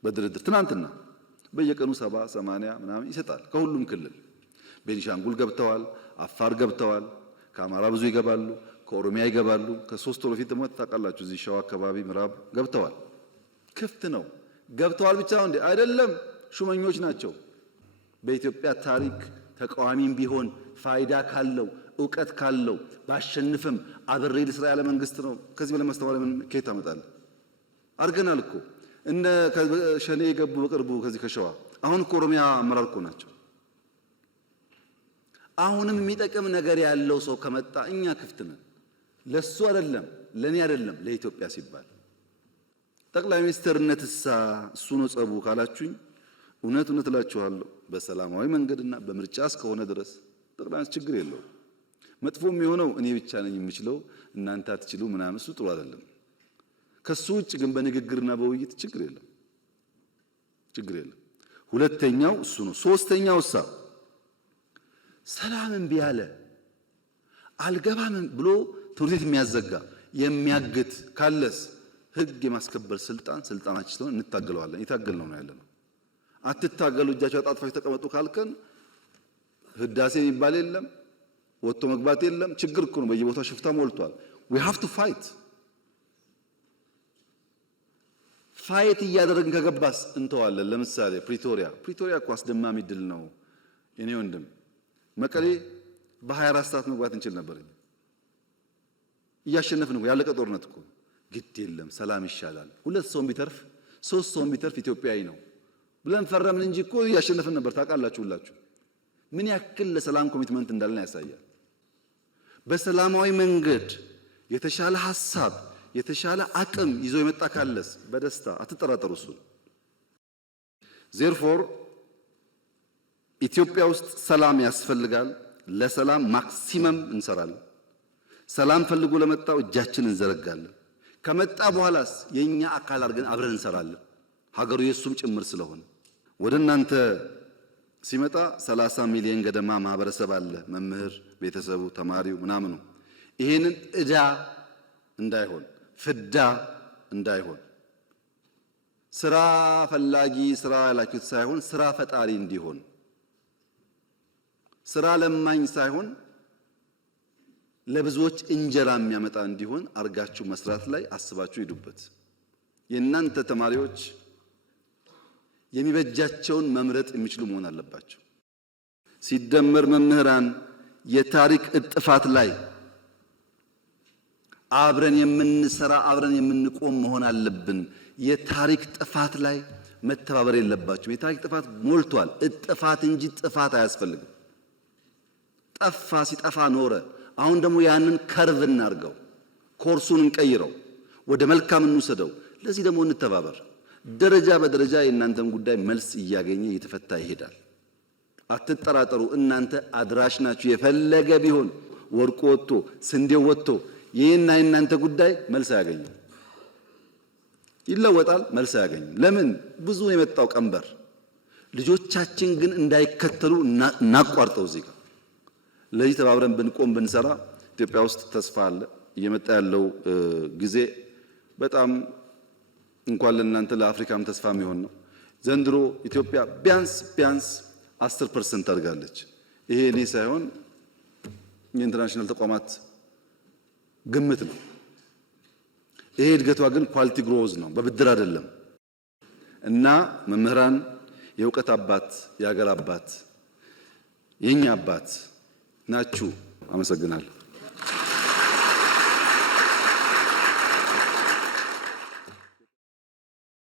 በድርድር። ትናንትና በየቀኑ 70 80 ምናምን ይሰጣል ከሁሉም ክልል። ቤኒሻንጉል ገብተዋል፣ አፋር ገብተዋል፣ ከአማራ ብዙ ይገባሉ፣ ከኦሮሚያ ይገባሉ። ከ3 ወር በፊት ደግሞ ታውቃላችሁ እዚህ ሸዋ አካባቢ ምዕራብ ገብተዋል። ክፍት ነው። ገብተዋል ብቻ ነው እንዴ? አይደለም፣ ሹመኞች ናቸው። በኢትዮጵያ ታሪክ ተቃዋሚም ቢሆን ፋይዳ ካለው እውቀት ካለው ባሸንፍም አብሬ ልስራ ያለ መንግስት ነው። ከዚህ በላይ ማስተማር ምን ከየት አመጣለሁ? አድርገናል እኮ እነ ሸኔ የገቡ በቅርቡ ከዚህ ከሸዋ አሁን እኮ ኦሮሚያ አመራር እኮ ናቸው። አሁንም የሚጠቅም ነገር ያለው ሰው ከመጣ እኛ ክፍት ነን። ለሱ አይደለም ለኔ አይደለም ለኢትዮጵያ ሲባል ጠቅላይ ሚኒስትርነትሳ እሱ ነው ጸቡ ካላችሁኝ እውነት እላችኋለሁ በሰላማዊ መንገድና በምርጫ እስከሆነ ድረስ ጠቅላይ ሚኒስትር ችግር የለው። መጥፎ የሚሆነው እኔ ብቻ ነኝ የምችለው እናንተ አትችሉ ምናምን እሱ ጥሩ አይደለም። ከሱ ውጭ ግን በንግግርና በውይይት ችግር የለም። ሁለተኛው እሱ ነው። ሶስተኛው ሰላም እምቢ አለ አልገባም ብሎ ትምህርት ቤት የሚያዘጋ የሚያግት ካለስ ህግ የማስከበር ስልጣናችን ስለሆነ እንታገለዋለን። የታገልነው ነው ያለነው። አትታገሉ እጃችሁ አጣጥፋችሁ ተቀመጡ ካልከን ህዳሴ የሚባል የለም፣ ወጥቶ መግባት የለም። ችግር እኮ ነው። በየቦታው ሽፍታ ሞልቷል። we have to ፋይት እያደረግን ከገባስ እንተዋለን። ለምሳሌ ፕሪቶሪያ እኮ አስደማሚ ድል ነው የኔ ወንድም። መቀሌ በ24 ሰዓት መግባት እንችል ነበር። እያሸነፍን ነው። ያለቀ ጦርነት እኮ ግድ የለም ሰላም ይሻላል። 2 ሰው ቢተርፍ 3 ሰው ቢተርፍ ኢትዮጵያዊ ነው ብለን ፈረምን እንጂ እኮ እያሸነፍን ነበር። ታውቃላችሁ ሁላችሁ ምን ያክል ለሰላም ኮሚትመንት እንዳለን ያሳያል። በሰላማዊ መንገድ የተሻለ ሐሳብ የተሻለ አቅም ይዞ የመጣ ካለስ በደስታ አትጠራጠሩ። እሱ therefore ኢትዮጵያ ውስጥ ሰላም ያስፈልጋል። ለሰላም ማክሲመም እንሰራለን። ሰላም ፈልጎ ለመጣው እጃችንን እንዘረጋለን። ከመጣ በኋላስ የኛ አካል አድርገን አብረን እንሰራለን። ሀገሩ የሱም ጭምር ስለሆነ ወደ እናንተ ሲመጣ 30 ሚሊዮን ገደማ ማህበረሰብ አለ። መምህር፣ ቤተሰቡ፣ ተማሪው ምናምኑ ይሄንን እዳ እንዳይሆን ፍዳ እንዳይሆን ስራ ፈላጊ ስራ ያላችሁት ሳይሆን ስራ ፈጣሪ እንዲሆን ስራ ለማኝ ሳይሆን ለብዙዎች እንጀራ የሚያመጣ እንዲሆን አርጋችሁ መስራት ላይ አስባችሁ ሂዱበት። የእናንተ ተማሪዎች የሚበጃቸውን መምረጥ የሚችሉ መሆን አለባቸው። ሲደመር መምህራን የታሪክ እጥፋት ላይ አብረን የምንሰራ አብረን የምንቆም መሆን አለብን። የታሪክ ጥፋት ላይ መተባበር የለባቸው። የታሪክ ጥፋት ሞልቷል። እጥፋት እንጂ ጥፋት አያስፈልግም። ጠፋ ሲጠፋ ኖረ። አሁን ደግሞ ያንን ከርቭ እናርገው፣ ኮርሱን እንቀይረው፣ ወደ መልካም እንውሰደው። ለዚህ ደግሞ እንተባበር። ደረጃ በደረጃ የእናንተም ጉዳይ መልስ እያገኘ እየተፈታ ይሄዳል። አትጠራጠሩ። እናንተ አድራሽ ናችሁ። የፈለገ ቢሆን ወርቁ ወጥቶ ስንዴው ወጥቶ ይሄና የእናንተ ጉዳይ መልስ አያገኝም። ይለወጣል፣ መልስ አያገኝም። ለምን? ብዙ የመጣው ቀንበር። ልጆቻችን ግን እንዳይከተሉ እናቋርጠው እዚህ ጋር። ለዚህ ተባብረን ብንቆም ብንሰራ ኢትዮጵያ ውስጥ ተስፋ አለ። እየመጣ ያለው ጊዜ በጣም እንኳን ለእናንተ ለአፍሪካም ተስፋ የሚሆን ነው። ዘንድሮ ኢትዮጵያ ቢያንስ 10% አድርጋለች። ይሄ እኔ ሳይሆን የኢንተርናሽናል ተቋማት ግምት ነው። ይሄ እድገቷ ግን ኳሊቲ ግሮዝ ነው፣ በብድር አይደለም። እና መምህራን የእውቀት አባት፣ የሀገር አባት፣ የኛ አባት ናችሁ። አመሰግናለሁ።